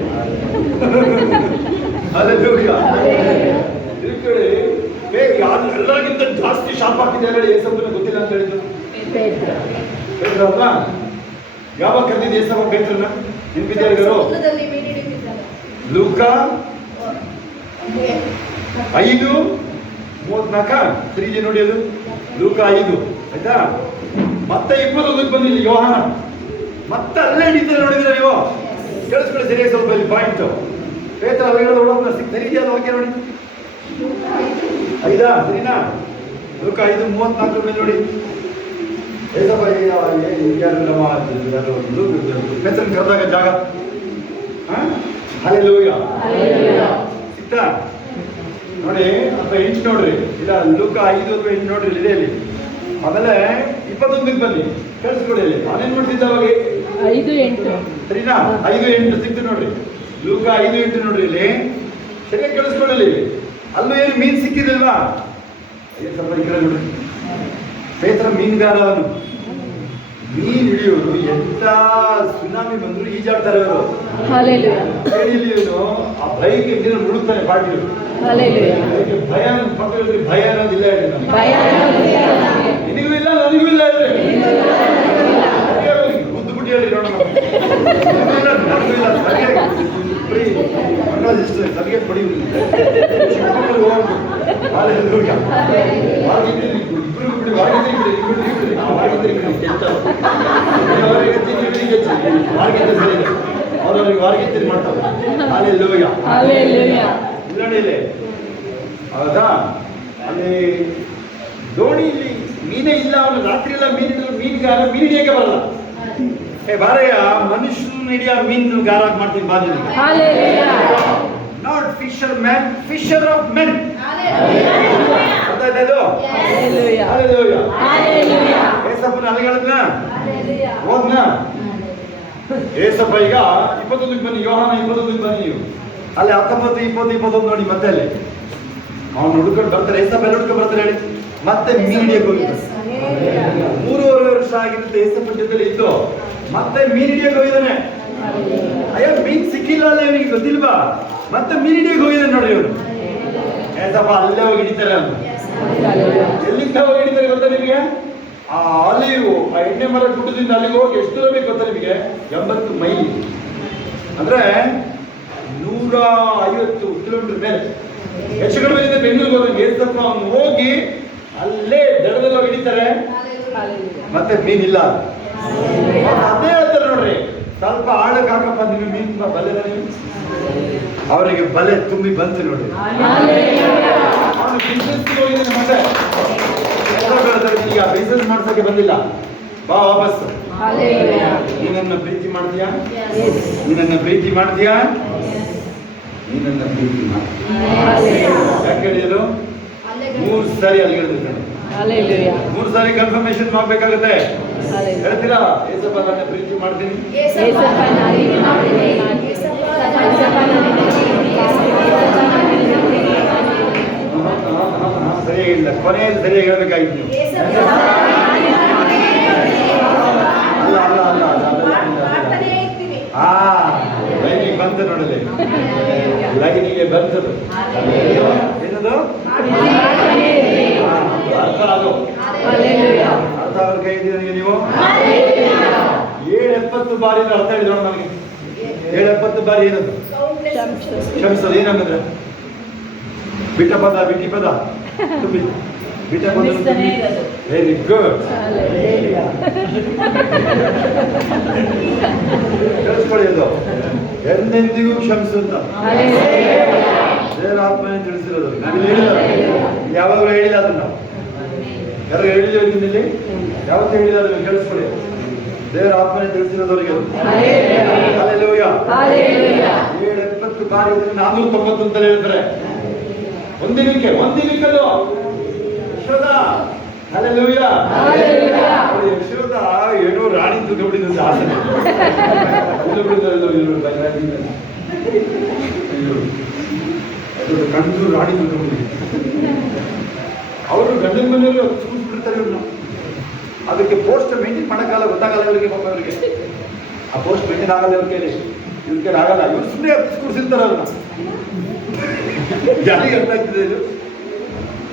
ಹಲ್ಲೆಲೂಯಾ. ಕೇಳಿ, ಎಲ್ಲರಿಗಿಂತ ಜಾಸ್ತಿ ಶಾಪ್ ಹಾಕಿದ್ದಾರೆ ಹೇಳಿ ಏಸಪ್ಪನ ಗೊತ್ತಿಲ್ಲ ಅಂತ ಹೇಳಿದ್ರು. ಪೇತ್ರಲ್ವಾ? ಯಾವಾಗ ಕರೆದಿದ್ದು ಏಸಪ್ಪ ಪೇತ್ರನ? ನಿಂಬಿದ್ಯಾರಿಗರು ಲೂಕ 5:34 ಸರಿಜಿ ನೋಡಿ, ಅದು ಲೂಕ 5 ಆಯ್ತಾ. ಮತ್ತೆ 21 ಬಂದಿಲ್ಲ ಯೋಹಾನ, ಮತ್ತೆ ಅಲ್ಲೇ ಹಿಡಿತಾರೆ ನೋಡಿದ್ರೆ ನೀವು. ಕೇಳಿಸ್ಕೊಳ್ಳಿ ಸರಿಯಾಗಿ ಸ್ವಲ್ಪ ಇಲ್ಲಿ ಪಾಯಿಂಟ್. ಪೇತ್ರ ಅಲ್ಲಿರೋದು ಹೊಡೋದು ಸರಿದೆಯಲ್ಲ, ಓಕೆ ನೋಡಿ. 5 ಸರಿನಾ? ಲೂಕ 5:34 ಮೇಲೆ ನೋಡಿ. ಏಸಪ್ಪ ಪೇತ್ರನ್ ಕರೆದಾಗ ಜಾಗ. ಹಲ್ಲೆಲೂಯಾ. ಸಿಕ್ತಾ ನೋಡಿ. ಅಥವಾ 8 ನೋಡ್ರಿ, ಇಲ್ಲ ಲೂಕ 5 ಅಥವಾ 8 ನೋಡ್ರಿ, ಇದೆ ಇಲ್ಲಿ. ಆಮೇಲೆ 21 ಬನ್ನಿ, ಕೇಳಿಸ್ಕೊಳ್ಳಿ. ಇಲ್ಲಿ ಅವನೇನ್ ಮಾಡ್ತಿದ್ದ ಅವಾಗ? 5:8 ಸರಿನಾ? 5:8 ಸಿಕ್ತು ನೋಡ್ರಿ. ಲೂಕ 5:8 ನೋಡ್ರಿ, ಇಲ್ಲಿ ಸರಿಯಾಗಿ ಕೇಳಿಸ್ಕೊಳ್ಳಿ. ಅಲ್ಲೂ ಏನು ಮೀನ್ ಸಿಕ್ಕಿದಿಲ್ವಾ? ಸ್ವಲ್ಪ ಈ ಕಡೆ ನೋಡ್ರಿ. ಪೇತ್ರ ಮೀನುಗಾರ, ಅವನು ಮೀನ್ ಹಿಡಿಯೋರು. ಎಂತ ಸುನಾಮಿ ಬಂದ್ರು ಈಜಾಡ್ತಾರೆ ಅವರು. ಏನು ಆ ಬೈಕ್ ನೀರು ಮುಳುಗ್ತಾನೆ ಪಾಟೀಲು. ಭಯ ಪಕ್ಕ ಹೇಳಿದ್ರಿ, ಭಯ ಅನ್ನೋದಿಲ್ಲ ಹೇಳಿ. ನಿನಗೂ ಇಲ್ಲ, ನನಗೂ ಇಲ್ಲ ಹೇಳ್ರಿ. ಉದ್ದು ಬಿಟ್ಟು ಹೇಳ್ರಿ ನೋಡೋಣ. ನನಗೂ ಇಲ್ಲ, ಸರಿಯಾಗಿ ಸರಿಗೆ ಕೊಡಿ. ಚಿಕ್ಕಮಕ್ಕಳಿಗೆ ಹೋಗ್ಬೇಕು. ಹಲ್ಲೆಲೂಯಾ. ಇಬ್ಬರಿಗೂ ಬಿಡಿ, ವಾಗಿದ್ರೆ ಅವ್ರವ್ರಿಗೆ ವಾರ್ಗಿತ್ತಿ ಮಾಡ್ತಾರೆ. ಹಲ್ಲೆಲೂಯಾ. ಇಲ್ಲ ನೋಡಿ ಇಲ್ಲಿ, ಹೌದಾ? ಅಲ್ಲಿ ದೋಣಿಯಲ್ಲಿ ಮೀನೇ ಇಲ್ಲ, ಅವನು ರಾತ್ರಿ ಎಲ್ಲ ಮೀನುಗಾರ ಮೀನು ಹಿಡಿಯಕ್ಕೆ ಬರಲ್ಲ. ಬಾರಯ್ಯ, ಮನುಷ್ಯನ ಹಿಡಿಯೋ ಮೀನುಗಾರ ಮಾಡ್ತೀನಿ ಬಾ ನಿನಗೆ. Not fisher man, fisher of men. ಏಸಪ್ಪನ ಅಲ್ಲಿಗಳನ್ನ ಹೋದ್ನ. ಏಸಪ್ಪ ಈಗ 21 ಬನ್ನಿ, ಯೋಹಾನ 21 ಬನ್ನಿ ನೀವು. ಅಲ್ಲಿ 19, 20, 21 ನೋಡಿ. ಮತ್ತೆ ಅಲ್ಲಿ ಅವನು ಹುಡುಕೊಂಡು ಬರ್ತಾರೆ. ಏಸಪ್ಪ ಎಲ್ಲ ಹುಡುಕೊಂಡು ಬರ್ತಾರೆ ಹೇಳಿ. ಮತ್ತೆ ಮೀನ್ ಹಿಡಿಯಕ್ಕೆ ಹೋಗಿದ್ದಾರೆ. 3.5 ವರ್ಷ ಆಗಿರುತ್ತೆ ಏಸಪ್ಪನ ಜೊತೆಲಿ ಇದ್ದು. ಮತ್ತೆ ಮೀನ್ ಹಿಡಿಯಕ್ಕೆ ಹೋಗಿದ್ದಾನೆ. ಅಯ್ಯೋ, ಮೀನ್ ಸಿಕ್ಕಿಲ್ಲ ಅಲ್ಲ ಇವನಿಗೆ, ಗೊತ್ತಿಲ್ವಾ? ಮತ್ತೆ ಮೀನ್ ಹಿಡಿಯಕ್ಕೆ ಹೋಗಿದ್ದಾನೆ ನೋಡಿ ಇವನು. ಏಸಪ್ಪ ಅಲ್ಲೇ ಹೋಗಿ ಹಿಡಿತಾರೆ ಅಂತ. ಎಲ್ಲಿಂದ ಹೋಗಿ ಹಿಡಿತಾರೆ ಗೊತ್ತಾ ನಿಮಗೆ? ಅಲ್ಲಿಯೂ ಆ ಎಣ್ಣೆ ಮರ ಗುಡ್ಡದಿಂದ ಅಲ್ಲಿಗೆ ಹೋಗಿ ಎಷ್ಟು ದೂರ ಬೇಕು ಗೊತ್ತಾ ನಿಮಗೆ? 80 ಮೈಲಿ, ಅಂದ್ರೆ 150 ಕಿಲೋಮೀಟರ್ ಮೇಲೆ. ಹೆಚ್ಚು ಕಡಿಮೆ ಇದೆ ಬೆಂಗಳೂರಿಗೆ ಹೋಗಿ. ಏಸಪ್ಪ ಅವನು ಹೋಗಿ ಅಲ್ಲೇ ದಡದಲ್ಲಿ ಹೋಗಿ ಹಿಡಿತಾರೆ. ಮತ್ತೆ ಮೀನಿಲ್ಲ. ಅದೇ ಹೇಳ್ತಾರೆ ನೋಡ್ರಿ, ಸ್ವಲ್ಪ ಆಳಕ್ಕೆ ಹಾಕಪ್ಪ ನೀವು ಮೀನ್ ಬಲೆ. ಅವರಿಗೆ ಬಲೆ ತುಂಬಿ ಬಂತು ನೋಡಿ. ಅವನು ಬಿಸ್ನೆಸ್ ಹೋಗಿದ್ದಾನೆ. ಮತ್ತೆ ಈಗ ಬಿಸ್ನೆಸ್ ಮಾಡ್ಸಕ್ಕೆ ಬಂದಿಲ್ಲ. ಬಾ ವಾಪಸ್. ನೀನನ್ನ ಪ್ರೀತಿ ಮಾಡ್ತೀಯಾ? ನೀನನ್ನ ಪ್ರೀತಿ ಮಾಡ್ತೀಯಾ? ನೀನನ್ನ ಪ್ರೀತಿ ಮಾಡ್ತೀಯ? ಯಾಕೆ ಹೇಳಿದ್ರು? 3 ಸಾರಿ ಅಲ್ಲಿ ಹೇಳಿದ್ರು. 3 ಸಾರಿ ಕನ್ಫರ್ಮೇಶನ್ ಮಾಡ್ಬೇಕಾಗುತ್ತೆ. ಹೇಳ್ತೀರಾ? ಏಸಪ್ಪ ನನ್ನ ಪ್ರೀತಿ ಮಾಡ್ತೀನಿ. ಸರಿಯಾಗಿಲ್ಲ, ಕೊನೆಯಲ್ಲಿ ಸರಿಯಾಗಿ ಹೇಳ್ಬೇಕಾಗಿತ್ತು ನೀವು. ಲೈನಿಗೆ ಬಂತು ನೋಡಲಿ, ಲೈನಿಗೆ ಬಂತದು. ಏನದು ಅರ್ಥ? ಅದು ಅರ್ಥ ಅವ್ರ ಕೈ ಇದೆಯಾ ನೀವು? 770 ಬಾರಿ ಅರ್ಥ ಹೇಳಿ ನೋಡ ನನಗೆ. 770 ಬಾರಿ ಏನದು? ಕ್ಷಮಿಸೋದು ಏನಂದ್ರೆ ಬಿಟ್ಟ ಪದ, ಬಿಟ್ಟಿ ಪದ ತುಂಬಿ ಬಿಟ್ಟ ಪದ. Very good. ತಿಳಿಸ್ಕೊಳ್ಳಿ, ಅದು ಎಂದೆಂದಿಗೂ ಕ್ಷಮಿಸು ಅಂತ ದೇವರ ಆತ್ಮನೇ ತಿಳಿಸಿರೋದು. ನಾವಿಲ್ಲಿ ಹೇಳಿಲ್ಲ, ಯಾವಾಗಲೂ ಹೇಳಿಲ್ಲ ಅದನ್ನ. ಯಾರು ಹೇಳಿದ್ದೀವಿ ನಿನ್ನಲ್ಲಿ? ಯಾವತ್ತೂ ಹೇಳಿಲ್ಲ ಅದನ್ನು. ಕೇಳಿಸ್ಕೊಳ್ಳಿ, ದೇವರ ಆತ್ಮನೇ ತಿಳಿಸಿರೋದವರಿಗೆ. ಹಲ್ಲೆಲೂಯಾ. 770 ಬಾರಿ 490 ಅಂತ ಹೇಳ್ತಾರೆ. ಒಂದಿನಕ್ಕೆ ಯಶೋಧ. ಹಲ್ಲೆಲೂಯಾ. ಯಶೋಧ ಏನೋ ರಾಣಿ ತುಗೊಂಡಿದ್ದಂತೆ ಆಸೆ. ಕಣ್ಣು ರಾಣಿ ತುಗೊಂಡಿದ್ದೆ. ಅವರು ಗಂಡನ ಮನೆಯಲ್ಲಿ ಕೂರಿಸ್ಬಿಡ್ತಾರೆ ಇವ್ರನ್ನ. ಅದಕ್ಕೆ ಪೋಸ್ಟ್ ಮೇಂಟೈನ್ ಮಾಡೋಕ್ಕಾಗಲ್ಲ, ಗೊತ್ತಾಗಲ್ಲ ಇವರಿಗೆ. ಅವರಿಗೆ ಆ ಪೋಸ್ಟ್ ಮೇಂಟೈನ್ ಆಗಲ್ಲ ಇವ್ರ ಕೈಲಿ. ಇವ್ರ ಕೈಲಿ ಆಗಲ್ಲ. ಇವ್ರು ಸುಮ್ಮನೆ ಕೂರಿಸಿರ್ತಾರೆ ಅವ್ರನ್ನ. ಯಾರಿಗೆ ಅರ್ಥ ಆಗ್ತಿದೆ ಇದು?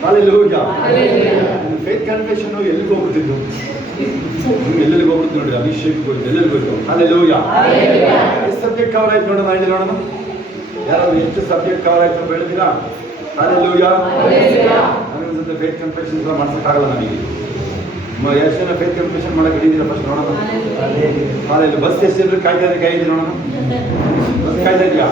ಹಲ್ಲೆಲೂಯಾ. ಫೇತ್ ಕನ್ಫೆಷನ್ ಎಲ್ಲಿಗೆ ಹೋಗ್ಬಿಡ್ತಿದ್ದು? ಎಲ್ಲೆಲ್ಲಿಗೆ ಹೋಗ್ಬಿಡ್ತು ನೋಡಿ. ಅಭಿಷೇಕ್ ಹೋಯ್ತು, ಎಲ್ಲೆಲ್ಲಿಗೆ ಹೋಯ್ತು. ಹಲ್ಲೆಲೂಯಾ. ಎಷ್ಟು ಸಬ್ಜೆಕ್ಟ್ ಕವರ್ ಆಯ್ತು ನೋಡೋಣ, ಹೇಳಿ ನೋಡೋಣ. ಯಾರಾದ್ರು ಎಷ್ಟು ಸಬ್ಜೆಕ್ಟ್ ಕವರ್ ಆಯ್ತು ಅಂತ ಹೇಳ್ತೀರಾ? ಹಲ್ಲೆಲೂಯಾ. ನನಗೆ ಜೊತೆ ಫೇತ್ ಕನ್ಫೆಷನ್ ಮಾಡ್ಸೋಕ್ಕಾಗಲ್ಲ ನನಗೆ. ಎಷ್ಟು ಜನ ಫೇತ್ ಕನ್ಫೆಷನ್ ಮಾಡಕ್ಕೆ ಹಿಡಿದಿರ ಫಸ್ಟ್ ನೋಡೋಣ. ಹಾಲೆಲ್ಲ ಬಸ್ ಎಷ್ಟು ಜನರು ಕಾಯ್ತಾ ಇದೆ? ಕೈ ಇದೆ ನೋಡೋಣ. ಬಸ್ ಕಾಯ್ತಾ ಇದೆಯಾ?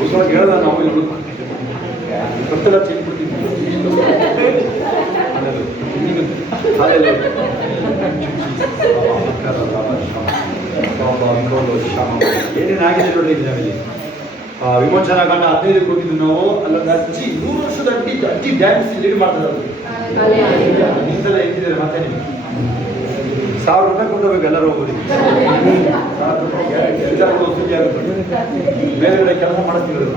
ಉಳಿಸೋಕೆ ಹೇಳ್ದ ನಾವು ಇಲ್ಲಿ ಗೊತ್ತಿಲ್ಲ, ಚೇಂಜ್ ಬಿಡ್ತೀವಿ. ಏನೇನಾಗಿದೆ ನೋಡಿ ನಾವಿಲ್ಲಿ. ವಿಮೋಚನಾ ಕಾಂಡ 15ಕ್ಕೆ ಹೋಗಿದ್ದು ನಾವು. ಅಲ್ಲೊಂದು ಅಜ್ಜಿ, 100 ವರ್ಷದ ಅಜ್ಜಿ ಡ್ಯಾನ್ಸ್ ಲೀಡ್ ಮಾಡ್ತಾರೆ. ಈ ಸಲ ಹೆಂಗಿದ್ದಾರೆ ಮತ್ತೆ ನೀವು? 1000 ರೂಪಾಯಿ ಕೊಟ್ಟೋಗ್ಬೇಕು ಎಲ್ಲರೂ ಹೋಗೋದಿಕ್ಕೆ. 1000 ರೂಪಾಯಿ ಎಲ್ಲರೂ ಸುದ್ದಿ ಆಗುತ್ತೆ. ಬೇರೆ ಕೆಲಸ ಮಾಡಿಸ್ತಿರೋದು.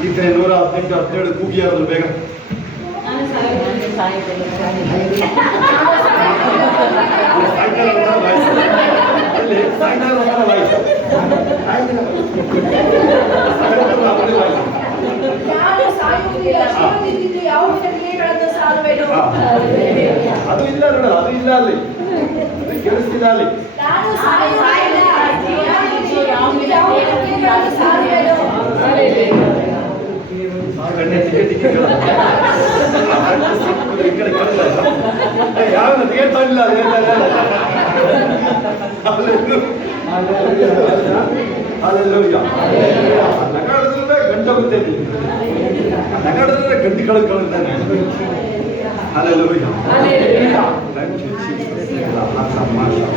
ಕೀರ್ತನೆ 118, 17 ಕೂಗಿ ಯಾರಾದ್ರು ಬೇಗ. ಅದು ಇಲ್ಲ ನೋಡ, ಅದು ಇಲ್ಲ ಅಲ್ಲಿ, ಕೇಳಿಸ್ತಿಲ್ಲ ಅಲ್ಲಿ. ಯಾವ ಹೇಳ್ತಾ ಇಲ್ಲ. Hallelujah. ನಗಾಡಿದ್ರೆ ಗಂಟೆ ಗೊತ್ತೈತಿ, ನಗಾಡಿದ್ರೆ ಗಂಟೆ ಕಳ್ಕೊಳ್ತಾನೆ. Hallelujah. Thank you, Jesus.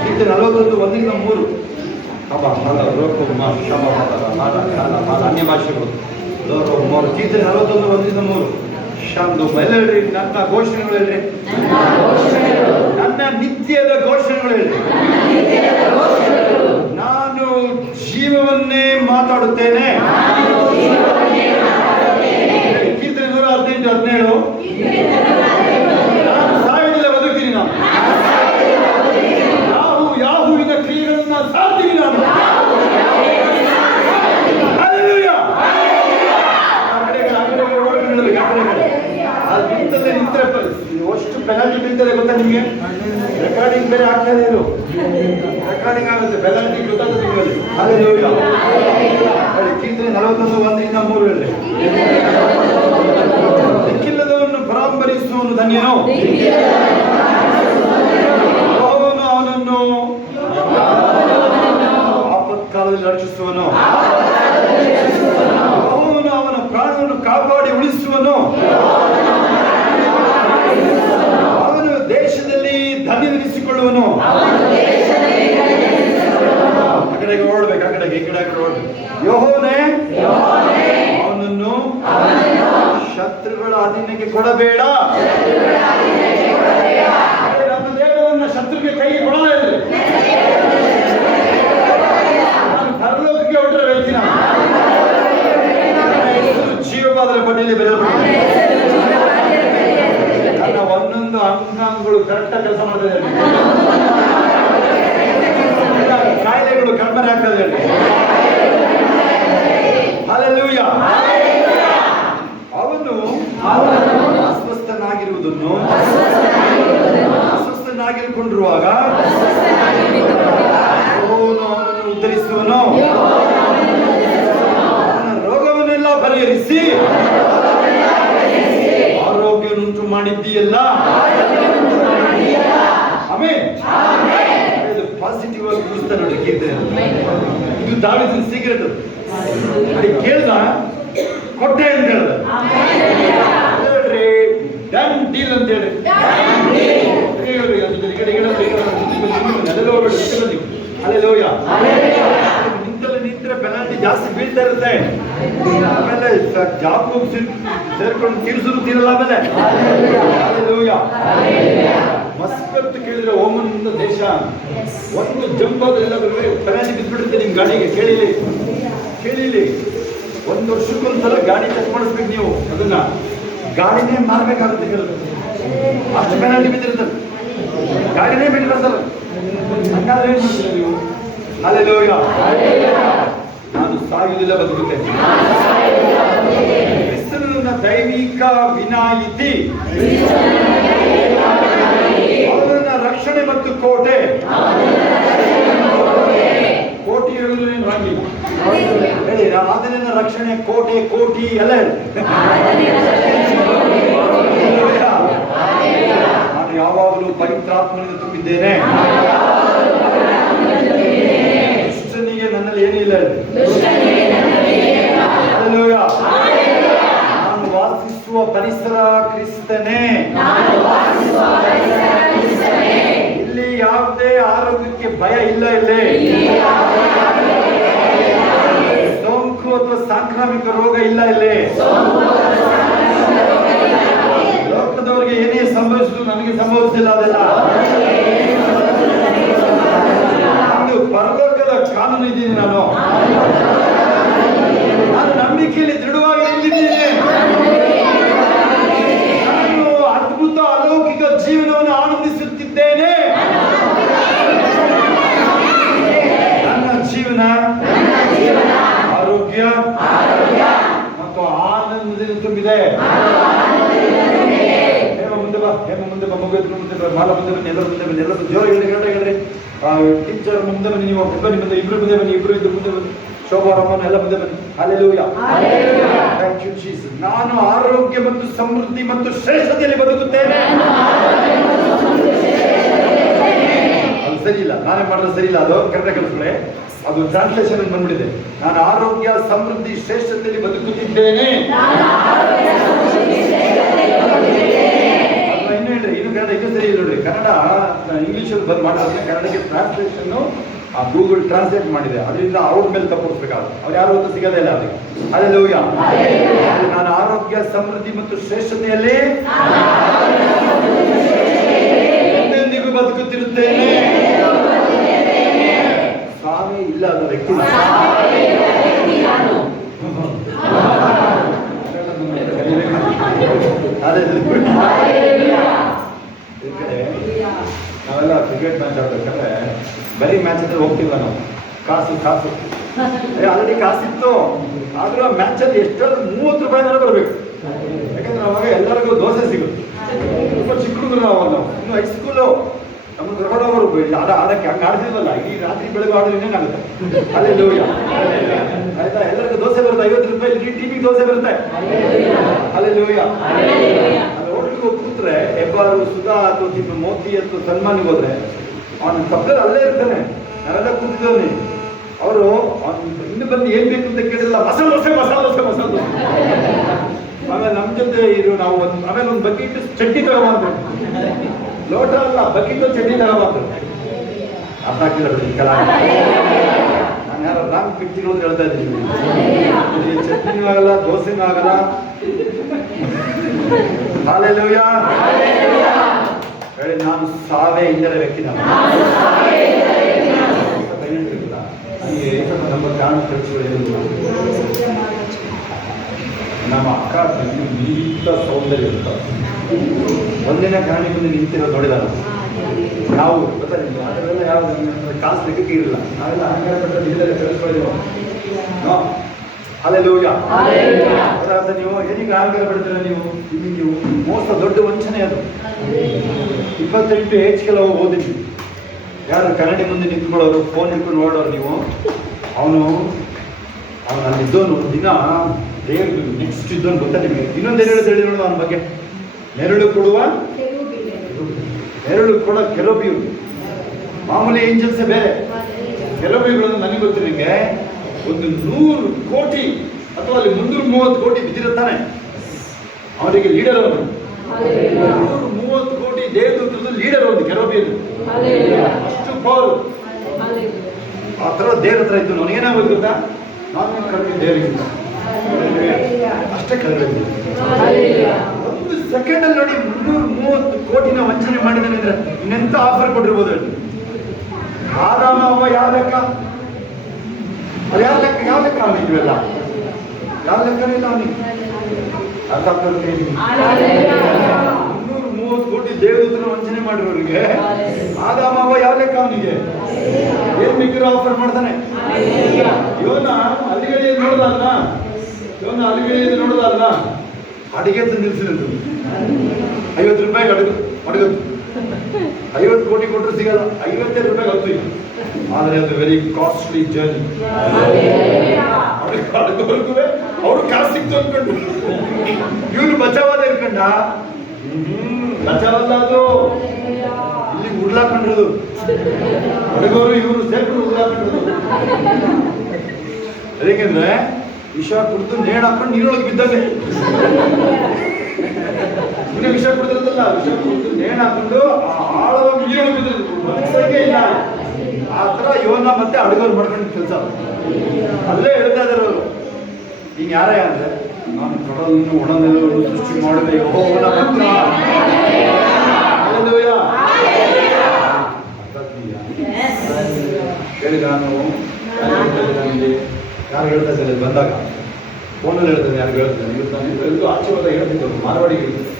ಕೀರ್ತನೆ 41:3. ಅನ್ಯ ಭಾಷೆಗಳು ಕೀರ್ತನೆ 41:3. ಶಾಂತು ಎಲ್ಲ ಹೇಳ್ರಿ, ನನ್ನ ಘೋಷಣೆಗಳು ಹೇಳ್ರಿ, ನನ್ನ ನಿತ್ಯದ ಘೋಷಣೆಗಳು ಹೇಳ್ರಿ. ನಾನು ಜೀವವನ್ನೇ ಮಾತಾಡುತ್ತೇನೆ. ಕೀರ್ತನೆ 118:17. ನಾನು ಸಾಯುವುದಿಲ್ಲ, ಬದುಕ್ತೀನಿ. ನಾನು ಯಾಹುವಿನ ಕ್ರಿಯೆಗಳನ್ನ ಸಾರ್ತೀನಿ. ನಾನು ಎಷ್ಟು ಪೆನಾಲ್ಟಿ ಬೀಳ್ತಾರೆ ಗೊತ್ತಾ ನಿಮಗೆ? ರೆಕಾರ್ಡಿಂಗ್ ಬೇರೆ ಆಗ್ತದೆ, ಇದು ರೆಕಾರ್ಡಿಂಗ್ ಆಗುತ್ತೆ, ಪೆನಾಲ್ಟಿ ಗೊತ್ತಾಗುತ್ತೆ ನಿಮ್ಮಲ್ಲಿ. Hallelujah. ಕೀರ್ತನೆ 41:1-3 ಹೇಳ್ರಿ. ದಿಕ್ಕಿಲ್ಲದವನು ಪರಾಂಬರಿಸುವವನು ಧನ್ಯನು, ಅವನನ್ನು ಆಪತ್ಕಾಲದಲ್ಲಿ ರಕ್ಷಿಸುವನು, ಅವನ ಪ್ರಾಣವನ್ನು ಕಾಪಾಡಿ ಉಳಿಸುವನು, ಅವನು ದೇಶದಲ್ಲಿ ಧನ್ಯವೆನಿಸಿಕೊಳ್ಳುವನು. ಆ ಕಡೆಗೆ ಓಡ್ಬೇಕು, ಆ ಕಡೆಗೆ ಈ ಕಡೆ ಓಡ್ಬೇಕು. ಯೆಹೋವನೇ ಅವನನ್ನು ಶತ್ರುಗಳ ಅಧೀನಕ್ಕೆ ಕೊಡಬೇಡ. ನಮ್ಮ ದೇವರನ್ನ ಶತ್ರುಗೆ ಕೈಗೆ ಕೊಡೋದೇ ಇಲ್ಲ. ನಾನು ಪರಲೋಕಕ್ಕೆ ಹೊರಟ್ರೆ ಹೇಳ್ತೀನಿ, ಜೀವವಾದರ ಪಟ್ಟಿಯಲ್ಲಿ ಬೆರಬಹುದು. ನನ್ನ ಒಂದೊಂದು ಅಂಗಾಂಗಗಳು ಕರೆಕ್ಟಾಗಿ ಕೆಲಸ ಮಾಡ್ತದೆ, ಕಾಯಿಲೆಗಳು ಕಡಿಮೆ ಆಗ್ತದೆ. Hallelujah. ಅವನು ಅಸ್ವಸ್ಥನಾಗಿರುವುದನ್ನು ಅಸ್ವಸ್ಥನಾಗಿರುವಾಗ ಅವನನ್ನು ಉದ್ಧರಿಸುವನು, ಅವನ ರೋಗವನ್ನೆಲ್ಲ ಪರಿಹರಿಸಿ ಆರೋಗ್ಯವನ್ನುಂಟು ಮಾಡಿದ್ದೀಯಲ್ಲ. ಆಮೆನ್. ಇದು ಪಾಸಿಟಿವ್ ಆಗಿ ಕೂರಿಸ್ತಾರೆ ನೋಡಿ ಕೀರ್ತನೆ. ಇದು ದಾವೀದನ ಸೀಕ್ರೆಟ್. ಅಲ್ಲಿ ಕೇಳ್ದ, ಕೊಟ್ಟೆ ಅಂತ ಹೇಳ್ದ. ಹೇಳ್ರಿ ಡನ್ ಡೀಲ್ ಅಂತ ಹೇಳ್ರಿ. Hallelujah. ನಿಂತ್ರೆ ಪೆನಾಲ್ಟಿ ಜಾಸ್ತಿ ಬೀಳ್ತಾ ಇರುತ್ತೆ. ಆಮೇಲೆ ಜಾಬ್ ಸೇರ್ಕೊಂಡು ತೀರ್ಸೋದು ತೀರಲ್ಲ. ಆಮೇಲೆ Hallelujah. ಮಸ್ಕತ್ ಕೇಳಿದ್ರೆ ಓಮನ್ ದೇಶ ಒಂದು ಜಂಪ್ ಆದ್ರೆಲ್ಲ ಪೆನಾಲ್ಟಿ ಬಿದ್ದುಬಿಡುತ್ತೆ ನಿಮ್ಮ ಗಾಡಿಗೆ. ಕೇಳಿಲಿ 1 ವರ್ಷಕ್ಕೊಂದ್ಸಲ ಗಾಡಿ ಚೆಕ್ ಮಾಡಿಸ್ಬೇಕು ನೀವು. ಅದನ್ನ ಗಾಡಿನೇ ಮಾರ್ಬೇಕಾಗುತ್ತೆ ಹೇಳೋದು, ಅಷ್ಟು ಪೆನಾಲ್ಟಿ ಬಿದ್ದಿರ್ತದೆ. ಗಾಡಿನೇ ಬಿಟ್ಟಿರ್ತಲ್ಲ, ಹಂಗಾದ್ರೆ ಏನ್ ಮಾಡ್ತೀರ ನೀವು? Hallelujah. ನಾನು ಸಾಯುವುದಿಲ್ಲ, ಬದುಕುತ್ತೇನೆ. ಕ್ರಿಸ್ತನು ನನ್ನ ದೈವಿಕ ವಿನಾಯಿತಿ, ಅವನು ನನ್ನ ರಕ್ಷಣೆ ಮತ್ತು ಕೋಟೆ. ಕೋಟಿ ಹೇಳುವುದು ಏನು ರಾಗಿಲ್ಲ ಹೇಳಿ. ಆತನೇ ನನ್ನ ರಕ್ಷಣೆ, ಕೋಟೆ, ಕೋಟಿ ಎಲ್ಲ ಹೇಳಿ. ನಾನು ಯಾವಾಗಲೂ ಪವಿತ್ರಾತ್ಮನಿಂದ ತುಂಬಿದ್ದೇನೆ. ದುಷ್ಟನಿಗೆ ನನ್ನಲ್ಲಿ ಏನಿಲ್ಲ. ನಾನು ವಾಸಿಸುವ ಪರಿಸರ ಕ್ರಿಸ್ತನೇ. ಇಲ್ಲಿ ಯಾವುದೇ ಆರೋಗ್ಯಕ್ಕೆ ಭಯ ಇಲ್ಲ. ಇಲ್ಲಿ ಸೋಂಕು ಅಥವಾ ಸಾಂಕ್ರಾಮಿಕ ರೋಗ ಇಲ್ಲ. ಇಲ್ಲಿ ಲೋಕದವರಿಗೆ ಏನೇ ಸಂಭವಿಸಿದ್ರು ನನಗೆ ಸಂಭವಿಸಿಲ್ಲ. ಅದೆಲ್ಲ ಪರಲೋಕದ ಕಾನೂನು ಇದ್ದೀನಿ. ನಾನು ನಂಬಿಕೆಯಲ್ಲಿ ದೃಢವಾಗಿ ನಿಂತಿದ್ದೀನಿ. ನಾನು ಅದ್ಭುತ ಅಲೌಕಿಕ ಜೀವನವನ್ನು ಆನಂದಿಸುತ್ತಿದ್ದೇನೆ. ನನ್ನ ಜೀವನ ಆರೋಗ್ಯ ಮತ್ತು ಆನಂದದಿಂದ ತುಂಬಿದೆ. ಮುಂದೆ ಬಾ, ಮುಂದೆ ಬಾ, ಮಗು ಮುಂದೆ ಬಾ, ಮಾಲ ಮುಂದೆ ಬನ್ನಿ, ಎಲ್ಲರೂ ಮುಂದೆ ಬನ್ನಿ, ಎಲ್ಲರೂ ಜೋರ ಹೇಳ್ರಿ. ಟೀಚರ್ ಮುಂದೆ ಬನ್ನಿ, ನೀವು ಬನ್ನಿ, ಮುಂದೆ ಇಬ್ರು ಮುಂದೆ ಬನ್ನಿ, ಇಬ್ರು ಇದ್ದು ಮುಂದೆ ಬನ್ನಿ, ಶೋಭಾ ರಮನ್ ಎಲ್ಲ ಮುಂದೆ ಬನ್ನಿ. Hallelujah. Thank you Jesus. ನಾನು ಆರೋಗ್ಯ ಮತ್ತು ಸಮೃದ್ಧಿ ಮತ್ತು ಶ್ರೇಷ್ಠತೆಯಲ್ಲಿ ಬದುಕುತ್ತೇನೆ. ಅದು ಸರಿ ಇಲ್ಲ, ನಾನೇ ಮಾಡಿದ್ರೆ ಸರಿ ಇಲ್ಲ. ಅದು ಕರೆಕ್ಟ್ ಕೆಲಸಗಳೇ ಅದು ಟ್ರಾನ್ಸ್ಲೇಷನ್ ಬಂದ್ಬಿಟ್ಟಿದೆ. ನಾನು ಆರೋಗ್ಯ ಸಮೃದ್ಧಿ ಶ್ರೇಷ್ಠತೆಯಲ್ಲಿ ಬದುಕುತ್ತಿದ್ದೇನೆ. ಇನ್ನು ಹೇಳ್ರಿ, ಇನ್ನು ಕನ್ನಡ ಇನ್ನೂ ಸರಿ ನೋಡ್ರಿ. ಕನ್ನಡ ಇಂಗ್ಲಿಷಲ್ಲಿ ಬಂದ್ ಮಾಡಿದ್ರೆ ಕನ್ನಡಕ್ಕೆ ಟ್ರಾನ್ಸ್ಲೇಷನ್ ಗೂಗಲ್ ಟ್ರಾನ್ಸ್ಲೇಟ್ ಮಾಡಿದೆ. ಅದರಿಂದ ಅವ್ರ ಮೇಲೆ ತಪ್ಪಿಸ್ಬೇಕಾದ್ರೆ ಅವ್ರು ಯಾರು ಹೊತ್ತು ಸಿಗೋದೇ ಇಲ್ಲ ಅದಕ್ಕೆ. ಹಲ್ಲೆಲೂಯ. ನಾನು ಆರೋಗ್ಯ ಸಮೃದ್ಧಿ ಮತ್ತು ಶ್ರೇಷ್ಠತೆಯಲ್ಲಿ ಎಂದೆಂದಿಗೂ ಬದುಕುತ್ತಿರುತ್ತೇನೆ. ಸಾವೇ ಇಲ್ಲ ಅನ್ನೋ ವ್ಯಕ್ತಿ ನಾವೆಲ್ಲ ಕ್ರಿಕೆಟ್ ಮ್ಯಾಚ್ ಆಡ್ಬೇಕಾದ್ರೆ ಬರೀ ಮ್ಯಾಚ್ ಅಂದ್ರೆ ಹೋಗ್ತಿಲ್ಲ ನಾವು. ಕಾಸು ಆಲ್ರೆಡಿ ಕಾಸಿತ್ತು, ಆದ್ರೂ ಆ ಮ್ಯಾಚ್ ಅಲ್ಲಿ ಎಷ್ಟಾದ್ರೂ 30 ರೂಪಾಯಿನಾರ ಬರಬೇಕು. ಯಾಕಂದ್ರೆ ಅವಾಗ ಎಲ್ಲರಿಗೂ ದೋಸೆ ಸಿಗುತ್ತೆ. ತುಂಬ ಚಿಕ್ಕ ಹುಡುಗರು ನಾವು ಇನ್ನು ಹೈಸ್ಕೂಲು ನಮ್ಮ ಕರ್ಕೊಂಡವರು ಆಡಕ್ಕೆ ಹಂಗೆ ಆಡ್ತಿದ್ವಲ್ಲ, ಈ ರಾತ್ರಿ ಬೆಳಗ್ಗೆ ಆಡೋದು ಇನ್ನೇನಾಗುತ್ತೆ. ಹಲ್ಲೆಲೂಯ. ಆಯ್ತಾ, ಎಲ್ಲರಿಗೂ ದೋಸೆ ಬರುತ್ತೆ. 50 ರೂಪಾಯಿ ಟಿವಿಗೆ ದೋಸೆ ಬರುತ್ತೆ. ಹಲ್ಲೆಲೂಯ. ಹೋಟೆಲ್ಗೆ ಹೋಗಿ ಕೂತ್ರೆ ಹೆಬ್ಬಾರು ಸುಧಾ ಅಥವಾ ಮೋತಿ ಅಥವಾ ಸಲ್ಮಾನ್ಗೆ ಹೋದ್ರೆ ಅವನ ತಪ್ಪಲ್ಲಿ ಅಲ್ಲೇ ಇರ್ತಾನೆ. ನಾವೆಲ್ಲ ಕೂತಿದ್ದವನಿ, ಅವರು ಇನ್ನು ಬಂದು ಏನ್ ಬೇಕು ಅಂತ ಕೇಳಿಲ್ಲ, ಮಸಾಲೆ ದೋಸೆ. ಆಮೇಲೆ ನಮ್ಮ ಜೊತೆ ಇರು ನಾವು ಆಮೇಲೆ ಒಂದು ಬಕೆಟ್ ಚಟ್ನಿ ತಗೊಂಡ್ರು. ಲೋಟ ಅಲ್ಲ, ಬಕೆಟ್ ಚಟ್ನಿ ತಗೊಂಡ್ರು. ಅರ್ಥ ಆಗ್ತಿಲ್ಲ ಬಿಡಿ ಕಲಾ. ನಾನು ಯಾರು ರಾಂಗ್ ಪಿಕ್ಚರ್ ಅಂತ ಹೇಳ್ತಾ ಇದ್ದೀನಿ. ಚಟ್ನಿನೂ ಆಗಲ್ಲ, ದೋಸೆನೂ ಆಗಲ್ಲ. ಹಲ್ಲೆಲೂಯ. ಹೇಳಿ, ನಾನು ಸಾವೇ ಇಲ್ಲದ ವ್ಯಕ್ತಿ. ನಮ್ಮ ಕಾರಣ ನಮ್ಮ ಅಕ್ಕ ತಂಗಿ ನೀತ ಸೌಂದರ್ಯ ಇರ್ತಾರೆ. ಒಂದಿನ ಕಾರಣಕ್ಕೆ ಮುಂದೆ ನಿಂತಿರೋ ನೋಡಿದಾರ ನಾವು ಗೊತ್ತಾಗಿಲ್ಲ. ಅದರೆಲ್ಲ ಯಾವ ಕಾಸು ಲೆಕ್ಕಕ್ಕೆ ಇರಲಿಲ್ಲ. ನಾವೆಲ್ಲ ಅಹಂಕಾರ ಪಟ್ಟ ಜಿಲ್ಲೆ ಕಳಿಸ್ಕೊಳ್ಳಿದ್ದೇವೆ. ಹಲ್ಲೆಲೂಯ. ನೀವು ಏನೀಗ ಅಹಂಕಾರ ಪಡ್ತೀರ? ನೀವು ಮೋಸ ದೊಡ್ಡ ವಂಚನೆ ಅದು. 28 ಏಜ್ಗೆಲ್ಲ ಹೋಗಿ ಓದಿದ್ವಿ. ಯಾರು ಕನ್ನಡಿ ಮುಂದೆ ನಿಂತ್ಕೊಳ್ಳೋರು, ಫೋನ್ ಇಟ್ಕೊಂಡು ನೋಡೋರು ನೀವು. ಅವನು ಅಲ್ಲಿದ್ದವನು ದಿನ ದೇವ್ರು ನೆಕ್ಸ್ಟ್ ಇದ್ದವನು ಗೊತ್ತಾ ನಿಮಗೆ? ಇನ್ನೊಂದು ಹೇಳಿ ನೋಡೋದು ಅವನ ಬಗ್ಗೆ. ನೆರಳು ಕೊಡುವ ಕೆರೂಬಿಯು. ಮಾಮೂಲಿ ಏಂಜಲ್ಸೇ ಬೇರೆ. ಕೆರೂಬಿಗಳು ನನಗೆ ಗೊತ್ತು. ನಿಮಗೆ ಒಂದು 100 ಕೋಟಿ ಅಥವಾ ಅಲ್ಲಿ 330 ಕೋಟಿ ಬಿದ್ದಿರುತ್ತಾನೆ. ಅವರಿಗೆ ಲೀಡರ್ ಅವನು. 130 ಕೋಟಿ ದೇವದೂತರದ್ದು ಲೀಡರ್ ಒಂದು ಕೆರೂಬಿಯದು. ಅಷ್ಟು ಪವರ್. ಆ ಥರ ದೇವ್ರ ಹತ್ರ ಇದ್ದು ನಾನು ಏನಾಗೋದು ಗೊತ್ತಾ? ನಾನು ಕಡಿಮೆ ದೇವರಿಗಿಂತ ಅಷ್ಟೇ ಕಡಿಮೆ. ಒಂದು ಸೆಕೆಂಡಲ್ಲಿ ನೋಡಿ 330 ಕೋಟಿನ ವಂಚನೆ ಮಾಡಿದ್ದಾನೆ ಅಂದ್ರೆ ಇನ್ನೆಂತ ಆಫರ್ ಕೊಟ್ಟಿರ್ಬೋದು ಹೇಳಿ. ಆದಾಮ ಅವ್ವ ಯಾವ ಲೆಕ್ಕ? ಅದು ಯಾವ ಲೆಕ್ಕ ಅವನಿಗೆಲ್ಲ ಯಾವ ಲೆಕ್ಕನೇ ಇಲ್ಲ ಅವನಿಗೆ. 330 ಕೋಟಿ ದೇವದೂತನ ವಂಚನೆ ಮಾಡಿರೋರಿಗೆ ಆದಾಮ ಅವ್ವ ಯಾವ ಲೆಕ್ಕ ಅವನಿಗೆ? ಏನ್ ಮಿಕ್ಕಿರೋ ಆಫರ್ ಮಾಡ್ತಾನೆ. ಇವನ ಅಲ್ಲಿಗಡೆಯಲ್ಲಿ ನೋಡೋದಲ್ಲ, ಅಡಿಗೆ ನಿಲ್ಸಿದ್ದು 50 ರೂಪಾಯಿಗೆ ಅಡಗತ್ತು. 50 ಕೋಟಿ ಕೊಟ್ಟರು ಸಿಗಲ್ಲ. 55 ರೂಪಾಯಿಗೆ ಹತ್ತು. ಆದರೆ ಅದು ವೆರಿ ಕಾಸ್ಟ್ಲಿ ಜರ್ನಿ. ಅಡಗೋರ್ಗು ಅವರು ಕಾಸು ಸಿಕ್ತು ಅನ್ಕೊಂಡು ಇವನು ಬಚಾವಾದ ಇರ್ಕಂಡ. ಬಚಾವಲ್ಲ, ಅದು ಇಲ್ಲಿ ಉಡ್ಲಾಕೊಂಡಿರೋದು. ಅಡಗೋರು ಇವರು ಸೇರ್ಕೊಂಡು ಉಡ್ಲಾಕೊಂಡಿರೋದು. ಹೇಗೆಂದ್ರೆ ವಿಷ ಕುಡಿದು ನೇಣು ಹಾಕೊಂಡು ನೀರೊಳಗೆ ಬಿದ್ದಂಗೆ. ಇನ್ನೇ ವಿಷ ಕುಡಿದಿರೋದಲ್ಲ, ವಿಷ ಕುಡಿದು ನೇಣು ಹಾಕೊಂಡು ಆಳವಾಗಿ ನೀರೊಳಗೆ ಬಿದ್ದಿರೋದು ಇಲ್ಲ. ಆ ಥರ ಇವನ್ನ ಮತ್ತೆ ಅಡುಗೋರು ಮಾಡ್ಕೊಂಡು ಕೆಲಸ ಅಲ್ಲೇ ಹೇಳ್ತಾ ಇದ್ದಾರೆ ಅವರು. ನೀನು ಯಾರೇ ಅಂದ್ರೆ, ನಾನು ಕಡಲನ್ನು ಒಣನೆಲ್ಲರೂ ಸೃಷ್ಟಿ ಮಾಡಿದೆ ಯೆಹೋವನ ಭಕ್ತ. ಹಲ್ಲೆಲೂಯಾ. ಹೇಳಿ, ನಾನು ಯಾರು ಹೇಳ್ತಾ ಇದ್ದಾರೆ ಬಂದಾಗ ಫೋನಲ್ಲಿ ಹೇಳ್ತಾನೆ, ಯಾರು ಹೇಳ್ತಾನೆ ನಾನು ಎಲ್ಲರೂ ಆಚೆ ಹೋದಾಗ ಹೇಳ್ತಿದ್ದರು, ಮಾರವಾಡಿಗೆ ಹೇಳ್ತಿದ್ದೆ.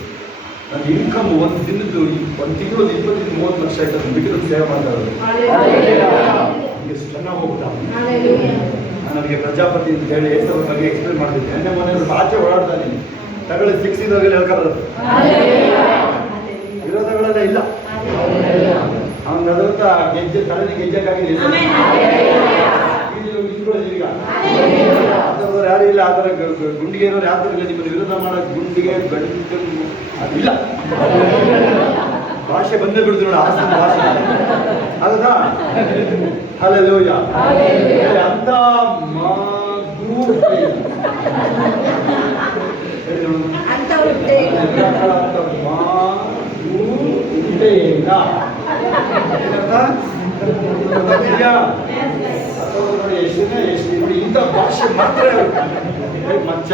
ನನ್ನ ಇನ್ಕಮ್ ಒಂದು ದಿನದ್ದು ಒಂದು ತಿಂಗಳು 20-30 ಲಕ್ಷ ಆಯ್ತು. ಅದನ್ನು ಬಿಟ್ಟು ಸೇವೆ ಮಾಡ್ತಾ ಇರೋದು. ಎಷ್ಟು ಚೆನ್ನಾಗಿ ಹೋಗ್ಬಿಟ್ಟ. ನನಗೆ ಪ್ರಜಾಪತಿ ಅಂತ ಹೇಳಿ ಹೆಸರು ಬಗ್ಗೆ ಎಕ್ಸ್ಪ್ಲೇನ್ ಮಾಡ್ತಿದ್ದೆ. ಎಣ್ಣೆ ಮನೆಯವರು ಆಚೆ ಓಡಾಡ್ತಾನೆ, ತಗೊಳ್ಳಿ ಸಿಕ್ಸಿದಾಗಲೇ ಹೇಳ್ಕೊಳ್ಳೋದು. ವಿರೋಧಗಳೆಲ್ಲ ಇಲ್ಲ. ಅವನ ಅದರಂತ ಗೆಜ್ಜೆ ತಲೆಗೆ ಗೆಜ್ಜೆಕ್ಕಾಗಿದೆ. ಈಗ ಅದರವ್ರು ಯಾರು ಇಲ್ಲ. ಆ ಥರ ಗುಂಡಿಗೆ ಇರೋರು ಯಾವ ಥರ ಇಲ್ಲ. ನಿಮ್ಮನ್ನು ವಿರೋಧ ಮಾಡೋದು ಗುಂಡಿಗೆ ಗಂಡು ಅದಿಲ್ಲ. ಭಾಷೆ ಬಂದೇ ಬಿಡ್ತು ನೋಡಿ, ಆಸ್ತಿನ ಭಾಷೆ ಅದಾ. ಹಲ್ಲೆಲೂಯಾ. ಅಂತ ಮಗು ಅಂತ ಹುಟ್ಟೆ ಇಂಥ ಭಾಷೆ ಮಾತ್ರ ಮಚ್ಚ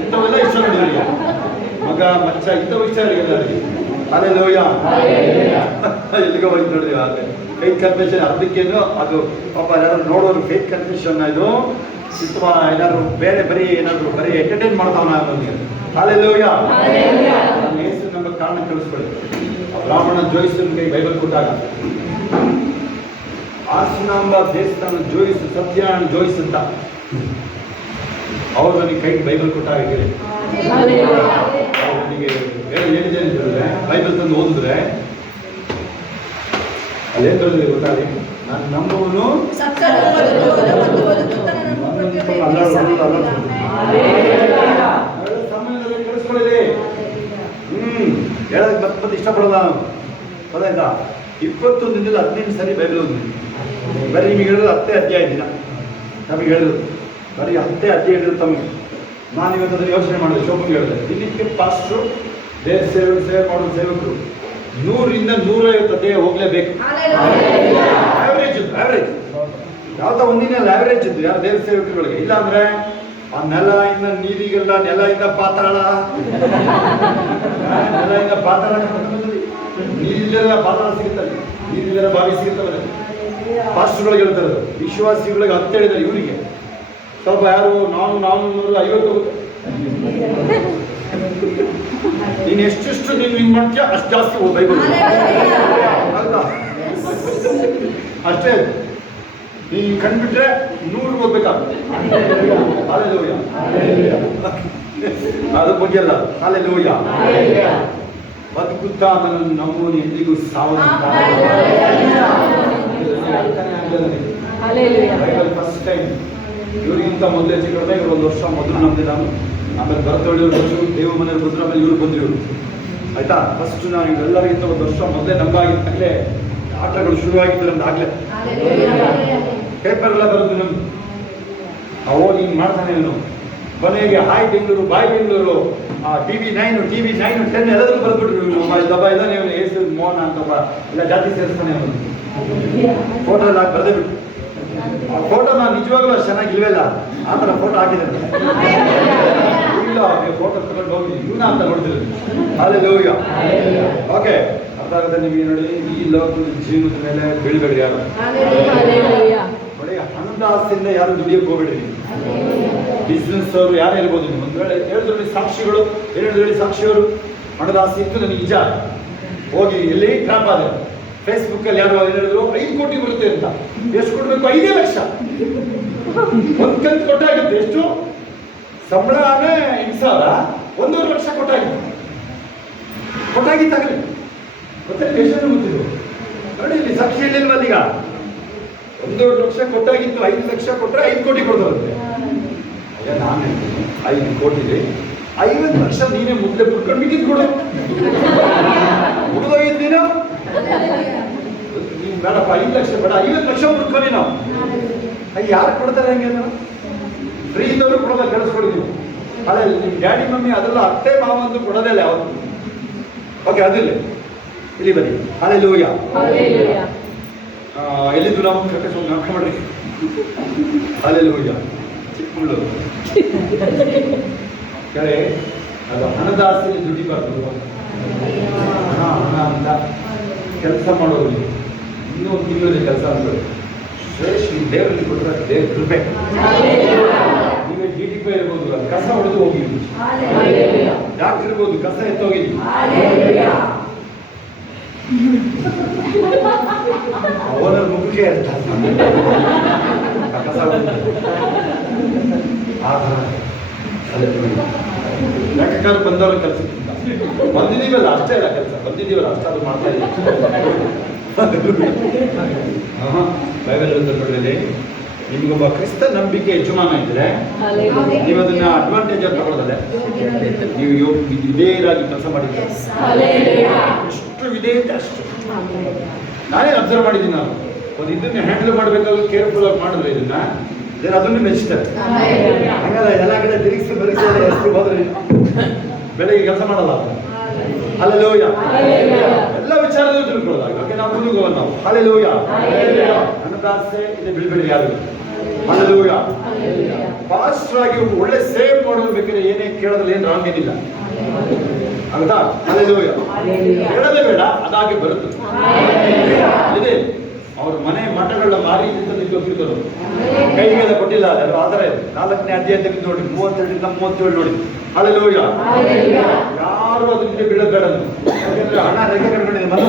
ಇಂಥವೆಲ್ಲ ಇಷ್ಟ ನೋಡಿ, ಮಗ ಮಚ್ಚ ಇಂಥವು ಇಷ್ಟ ಎಲ್ಲರಿಗೆ. ಹಲ್ಲೆಲೂಯಾ. ಎಲ್ಲಿಗೆ ಹೋಯ್ತು ನೋಡಿದ್ವಿ ಆದರೆ ಫೇಕ್ ಕನ್ಫೆಷನ್ ಅರ್ಧಕ್ಕೇನು ಅದು ಪಾಪ ಯಾರು ನೋಡೋರು ಫೇಕ್ ಕನ್ಫೆಷನ್ ಇದು ಅಥವಾ ಏನಾದ್ರು ಬೇರೆ ಬರೀ ಏನಾದ್ರು ಬರೀ ಎಂಟರ್ಟೈನ್ ಮಾಡ್ತಾವನ ಅನ್ನೋದಿಗೆ. ಹಲ್ಲೆಲೂಯಾ. ಯೇಸು ನಮ್ಮ ಕಾರಣ ಕಳಿಸ್ಕೊಳ್ಳಿ. ಬ್ರಾಹ್ಮಣ ಜೋಯಿಸನ ಕೈ ಬೈಬಲ್ ಕೊಟ್ಟಾಗ ಆಸನಾಂಬ ದೇವಸ್ಥಾನ ಜೋಯಿಸು ಸತ್ಯನಾರಾಯಣ ಜೋಯಿಸ್ ಅಂತ ಅವರು ನನಗೆ ಕೈ ಬೈಬಲ್ ಕೊಟ್ಟಾಗ ಹೇಳಿ ಅವನಿಗೆ ಬೇರೆ ಹೇಳಿದೆ ಅಂತಂದ್ರೆ ಬೈಬಲ್ ತಂದು ಓದಿದ್ರೆ ಅಲ್ಲೇನು ಬರೆದಿದೆ ಗೊತ್ತಾಗಲಿ, ನಾನು ನಂಬುವನು ಸಾಮಾನ್ಯದಲ್ಲಿ ಕಳಿಸ್ಕೊಳ್ಳಿ. ಹೇಳೋದಕ್ಕೆ ಮತ್ತೆ ಇಷ್ಟಪಡಲ್ಲ ನಾನು, ಗೊತ್ತಾಯ್ತಾ? 21 ದಿನದಲ್ಲಿ 15 ಸರಿ ಬೈಬಲ್ ಓದಿದ್ವಿ. ಬರೀ ನಿಮಗೆ ಹೇಳಿದ್ರು 10 ಅಧ್ಯಾಯ ದಿನ ನಮಗೆ ಹೇಳಿದ್ರು, ಬರೀ 10 ಅಧ್ಯಾಯ ಹೇಳಿದ್ರು ತಮಗೆ. ನಾನು ಇವತ್ತು ಅದನ್ನು ಯೋಚನೆ ಮಾಡಿದೆ, ಶೋಭನ್ಗೆ ಹೇಳಿದೆ, ದಿನಕ್ಕೆ ಪಾಸ್ಟ್ರು ದೇಶ ಸೇವೆ ಮಾಡೋ ಸೇವಕರು 100ರಿಂದ 150 ಅಧ್ಯಾಯ ಹೋಗ್ಲೇಬೇಕು. ಆವ್ರೇಜ್ ಯಾವ್ದೋ ಒಂದಿನ ಆವ್ರೇಜ್ ಇದ್ದು ಯಾರು ದೇವ ಸೇವಕರುಗಳಿಗೆ. ಇಲ್ಲಾಂದ್ರೆ ಆ ನೆಲದಿಂದ ನೀರಿಗೆಲ್ಲ ನೆಲದಿಂದ ಪಾತಾಳ ನೆಲದಿಂದ ಪಾತಾಳ ನೀರಿಲ್ಲದ ಪಾತಾಳ ಸಿಗುತ್ತಲ್ಲ, ನೀರಿಲ್ಲದ ಬಾವಿ ಸಿಗುತ್ತವಲ್ಲ. ಪಾಸ್ಟರ್ಗಳಿಗೆ ಹೇಳ್ತಾರೆ, ವಿಶ್ವಾಸಿಗಳಿಗೆ 10 ಹೇಳಿದ್ದಾರೆ. ಇವರಿಗೆ ಸ್ವಲ್ಪ ಯಾರು 450 ನೀನು ಎಷ್ಟೆಷ್ಟು ನೀನು ಹಿಂಗೆ ಮಾಡ್ತೀಯ ಅಷ್ಟು ಜಾಸ್ತಿ ಬೈಬಲ್ ಅಲ್ಲ ಅಷ್ಟೇ. ನೀನು ಕಂಡುಬಿಟ್ರೆ 100 ಓದ್ಬೇಕಾಗ್ತದೆ. ಹಲ್ಲೆಲೂಯಾ. ಅದು ಬಗ್ಗೆ ಅಲ್ಲ. ಹಲ್ಲೆಲೂಯಾ. ಬದುಕುತ್ತಾ ನನ್ನನ್ನು ನಮ್ಮನ್ನು ಎಂದಿಗೂ ಸಾವನ್ನ ಫಸ್ಟ್ ಟೈಮ್ ಇವ್ರಿಗಿಂತ ಮೊದಲೇ ಚಿಕ್ಕದ ಇವರು 1 ವರ್ಷ ಮೊದಲು ನಮ್ದೆ ನಾನು. ಆಮೇಲೆ ಬರ್ತೊಳ್ಳಿಯವ್ರು ಬಂದರು, ದೇವ ಮನೆಯವ್ರು ಬಂದರು, ಆಮೇಲೆ ಇವ್ರು ಬಂದರು ಇವರು. ಆಯ್ತಾ? ಫಸ್ಟ್ ನಾನು ಇವೆಲ್ಲರಿಗಿಂತ 1 ವರ್ಷ ಮೊದಲೇ ನಂಬಾಗಿದ್ದಾಗಲೇ ಆಟಗಳು ಶುರುವಾಗಿದ್ದು ನಮ್ದಾಗಲೇ ಪೇಪರ್ ಎಲ್ಲ ಬರೋದು ನಮ್ದು. ಹೋಗಿ ಹಿಂಗೆ ಮಾಡ್ತಾನೆ ಇವನು. ಕೊನೆಗೆ ಹಾಯ್ ಬೆಂಗಳೂರು, ಬಾಯ್ ಬೆಂಗಳೂರು, TV9, TV9, 10 ಎಲ್ಲದೂ ಬರ್ಬಿಟ್ರು. ದಬ್ಬ ಎಲ್ಲ ನೀವು ಏಸು ಮೋಹನ ಅಂತ ಎಲ್ಲ ಜಾತಿ ಸೇರಿಸ್ತಾನೆ ಅವನು. ಫೋಟೋ ಎಲ್ಲ ಹಾಕಿ ಬರೆದೇ ಬಿಟ್ಟು ಆ ಫೋಟೋ ನಾನು ನಿಜವಾಗ್ಲೂ ಅಷ್ಟು ಚೆನ್ನಾಗಿ ಇಲ್ವಲ್ಲ ಆ ಥರ ಫೋಟೋ ಹಾಕಿದ್ದಾರೆ. ಇಲ್ಲ ಫೋಟೋ ತಗೊಂಡು ಹೋಗಿ ಇವನ ಅಂತ ನೋಡ್ತಿರೋದು. ಹಲ್ಲೆಲೂಯಾ. ಓಕೆ, ಅರ್ಥ ಆಗುತ್ತೆ ನಿಮಗೆ. ನೋಡಿ, ಈ ಲೋಕದ ಜೀವನದ ಮೇಲೆ ಬೀಳ್ಬೇಡಿ ಯಾರು. ನೋಡಿ, ಹಣದ ಆಸೆಯಿಂದ ಯಾರು ದುಡಿಯೋಕೆ ಹೋಗ್ಬೇಡ್ರಿ. ಬಿಸ್ನೆಸ್ ಅವರು ಯಾರು ಇರ್ಬೋದು. ನೀವು ಒಂದು ವೇಳೆ ಹೇಳಿದ್ರಲ್ಲಿ ಸಾಕ್ಷಿಗಳು ಹೇಳಿ ಸಾಕ್ಷಿಯವರು ಹಣದ ಆಸೆ ಇತ್ತು ನನಗೆ ನಿಜ ಹೋಗಿ ಎಲ್ಲಿ ಕ್ರಾಪ್ ಆದ್ರೆ ಫೇಸ್ಬುಕ್ಕಲ್ಲಿ ಯಾರು ಹೇಳಿದ್ರು 5 ಕೋಟಿ ಬರುತ್ತೆ ಅಂತ. ಎಷ್ಟು ಕೊಡಬೇಕು? 5 ಲಕ್ಷ. ಒಂದು ಕಂತು ಕೊಟ್ಟಾಗಿತ್ತು. ಎಷ್ಟು ಸಂಬಳನೇ 8,000, 1.5 ಲಕ್ಷ ಕೊಟ್ಟಾಗಿತ್ತಾಗಲಿ ಮತ್ತೆ ಎಷ್ಟು ಗೊತ್ತಿದ್ರು. ನೋಡಿ, ಇಲ್ಲಿ ಸಾಕ್ಷಿ ಹೇಳಿಲ್ವಲ್ಲ. ಈಗ 1.5 ಲಕ್ಷ ಕೊಟ್ಟಾಗಿತ್ತು, 5 ಲಕ್ಷ ಕೊಟ್ಟರೆ 5 ಕೋಟಿ ಕೊಡ್ತಾರಂತೆ. ಅಯ್ಯ, ನಾನು ಹೇಳ್ತೀನಿ 5 ಕೋಟಿ ಇದೆ, 50 ಲಕ್ಷ ನೀನೇ ಮುದ್ದೆ ಬಿಟ್ಕೊಂಡು ಬಿಟ್ಟಿದ್ದು ಕೊಡು. ಹುಡುಗೋಗಿದ್ದೀನೋ ನೀನು ಬೇಡಪ್ಪ, 5 ಲಕ್ಷ ಬೇಡ, 50 ಲಕ್ಷ ಬಿಟ್ಕೊಂಡು ನಾವು. ಯಾರು ಕೊಡ್ತಾರೆ ಹಂಗೆ? ಫ್ರೀ ಇದ್ದವರು ಕೊಡೋದ ಕೇಳಿಸ್ಕೊಡಿದ್ದೀವಿ. ಅದೇ ನಿಮ್ಮ ಡ್ಯಾಡಿ ಮಮ್ಮಿ ಅದೆಲ್ಲ ಅತ್ತೆ ಮಾವ ಒಂದು ಕೊಡೋದೇ ಇಲ್ಲ ಯಾವತ್ತು. ಓಕೆ, ಅದಿಲ್ಲ. ಇಲ್ಲಿ ಬನ್ನಿ. ಹಲ್ಲೆಲೂಯಾ. ಎಲ್ಲಿದ್ದು ನಾವು ಕರ್ಕೊಂಡು ನಾಲ್ಕು ಮಾಡ್ರಿ. ಹಲ್ಲೆಲೂಯಾ. ಚಿಕ್ಕಮಗಳೂರು ಕಡೆ ಅದು ಹಣದ ಆಸ್ತಿಯಲ್ಲಿ ದುಡಿಬಾರ್ದು. ಹಣ ಅಂತ ಕೆಲಸ ಮಾಡೋದು. ಇನ್ನೂ 1 ತಿಂಗಳಲ್ಲಿ ಕೆಲಸ ಅಂತಾರೆ. ಶ್ರೇಷ್ಠ ದೇವರಲ್ಲಿ ಕೊಟ್ಟರೆ ದೇವ್ರ ಕೃಪೆ. ನೀವೇ GDP ಇರ್ಬೋದು, ಕಸ ಹೊಡೆದು ಹೋಗಿದ್ವಿ. ಡಾಕ್ಟರ್ ಇರ್ಬೋದು, ಕಸ ಎತ್ತೋಗಿದ್ವಿ. ಓನರ್ ಮುಖಕ್ಕೆ ಕಸ ಆ ಥರ ಲೆಕ್ಕಕಾರ ಬಂದವ್ರ ಕೆಲಸಕ್ಕಿಂತ ಬಂದಿದ್ದೀವಲ್ಲ ಅಷ್ಟೇ ಇಲ್ಲ ಕೆಲಸ. ಬಂದಿದ್ದೀವಲ್ಲ ಅಷ್ಟಾದ್ರೂ ಮಾಡ್ತಾ ಇದ್ದೀವಿ. ಬೈಬಲ್ ನೋಡ್ರಿ, ನಿಮಗೊಬ್ಬ ಕ್ರಿಸ್ತ ನಂಬಿಕೆ ಯಜಮಾನ ಇದ್ರೆ ನೀವು ಅದನ್ನ ಅಡ್ವಾಂಟೇಜ್ ಆಗಿ ತಗೊಳ್ಳೋದಲ್ಲ. ನೀವು ವಿಧೇಯರಾಗಿ ಕೆಲಸ ಮಾಡಿದ್ರೆ ಎಷ್ಟು ವಿಧೇಯತೆ ಅಷ್ಟು. ನಾನೇ ಅಬ್ಸರ್ವ್ ಮಾಡಿದ್ದೀನಿ. ನಾನು ಒಂದು ಇದನ್ನ ಹ್ಯಾಂಡಲ್ ಮಾಡಬೇಕಾದ್ರೆ ಕೇರ್ಫುಲ್ ಆಗಿ ಮಾಡಿದ್ರೆ ಇದನ್ನ ಅದನ್ನು ಮೆಚ್ತಾರೆ. ಹಾಗಾದ್ರೆ ಎಲ್ಲ ಕಡೆ ತಿರುಗಿಸಿ ಬರೀಸಿ ಎಷ್ಟು ಹೋದ್ರೆ ಬೆಳಗ್ಗೆ ಕೆಲಸ ಮಾಡಲ್ಲ. ಹಲ್ಲೆಲೂಯಾ. ಎಲ್ಲ ವಿಚಾರದಲ್ಲೂ ತಿಳ್ಕೊಳ್ಳೋದಾಗ ಓಕೆ ನಾವು ಮುಂದೆ ಹೋಗೋಣ. ನಾವು ಹಲ್ಲೆಲೂಯಾ. ಅನ್ನದಾಸೆ ಇದೆ ಬಿಡ್ಬೇಡಿ ಯಾರು. ಹಲ್ಲೆಲೂಯಾ. ಫಾಸ್ಟ್ ಆಗಿ ಒಳ್ಳೆ ಸೇವ್ ಮಾಡೋದು ಬೇಕಾದ್ರೆ ಏನೇ ಕೇಳೋದ್ರಲ್ಲಿ ಏನು ರಾಂಗ್ ಏನಿಲ್ಲ. ಹೌದಾ? ಹಲ್ಲೆಲೂಯಾ. ಕೇಳೋದೇ ಬೇಡ, ಅದಾಗಿ ಬರುತ್ತೆ. ಇದೆ ಅವ್ರ ಮನೆ ಮಠಗಳನ್ನ ಮಾರಿ ನಿಂತಿದ್ದರು. ಕೈಗೆಲ್ಲ ಕೊಟ್ಟಿಲ್ಲ. ಆದರೆ 4ನೇ ಅಧ್ಯಾಯ ತೆಗೆದು ನೋಡಿ 32ರಿಂದ 37 ನೋಡಿ. ಹಲ್ಲೆಲೂಯಾ. ಯಾರು ಅದಕ್ಕೆ ಬೀಳೋದು ಬೇಡ. ಯಾಕಂದ್ರೆ ಹಣ ರೇಖೆ ಕಟ್ಕೊಂಡಿದೆ. ಮನು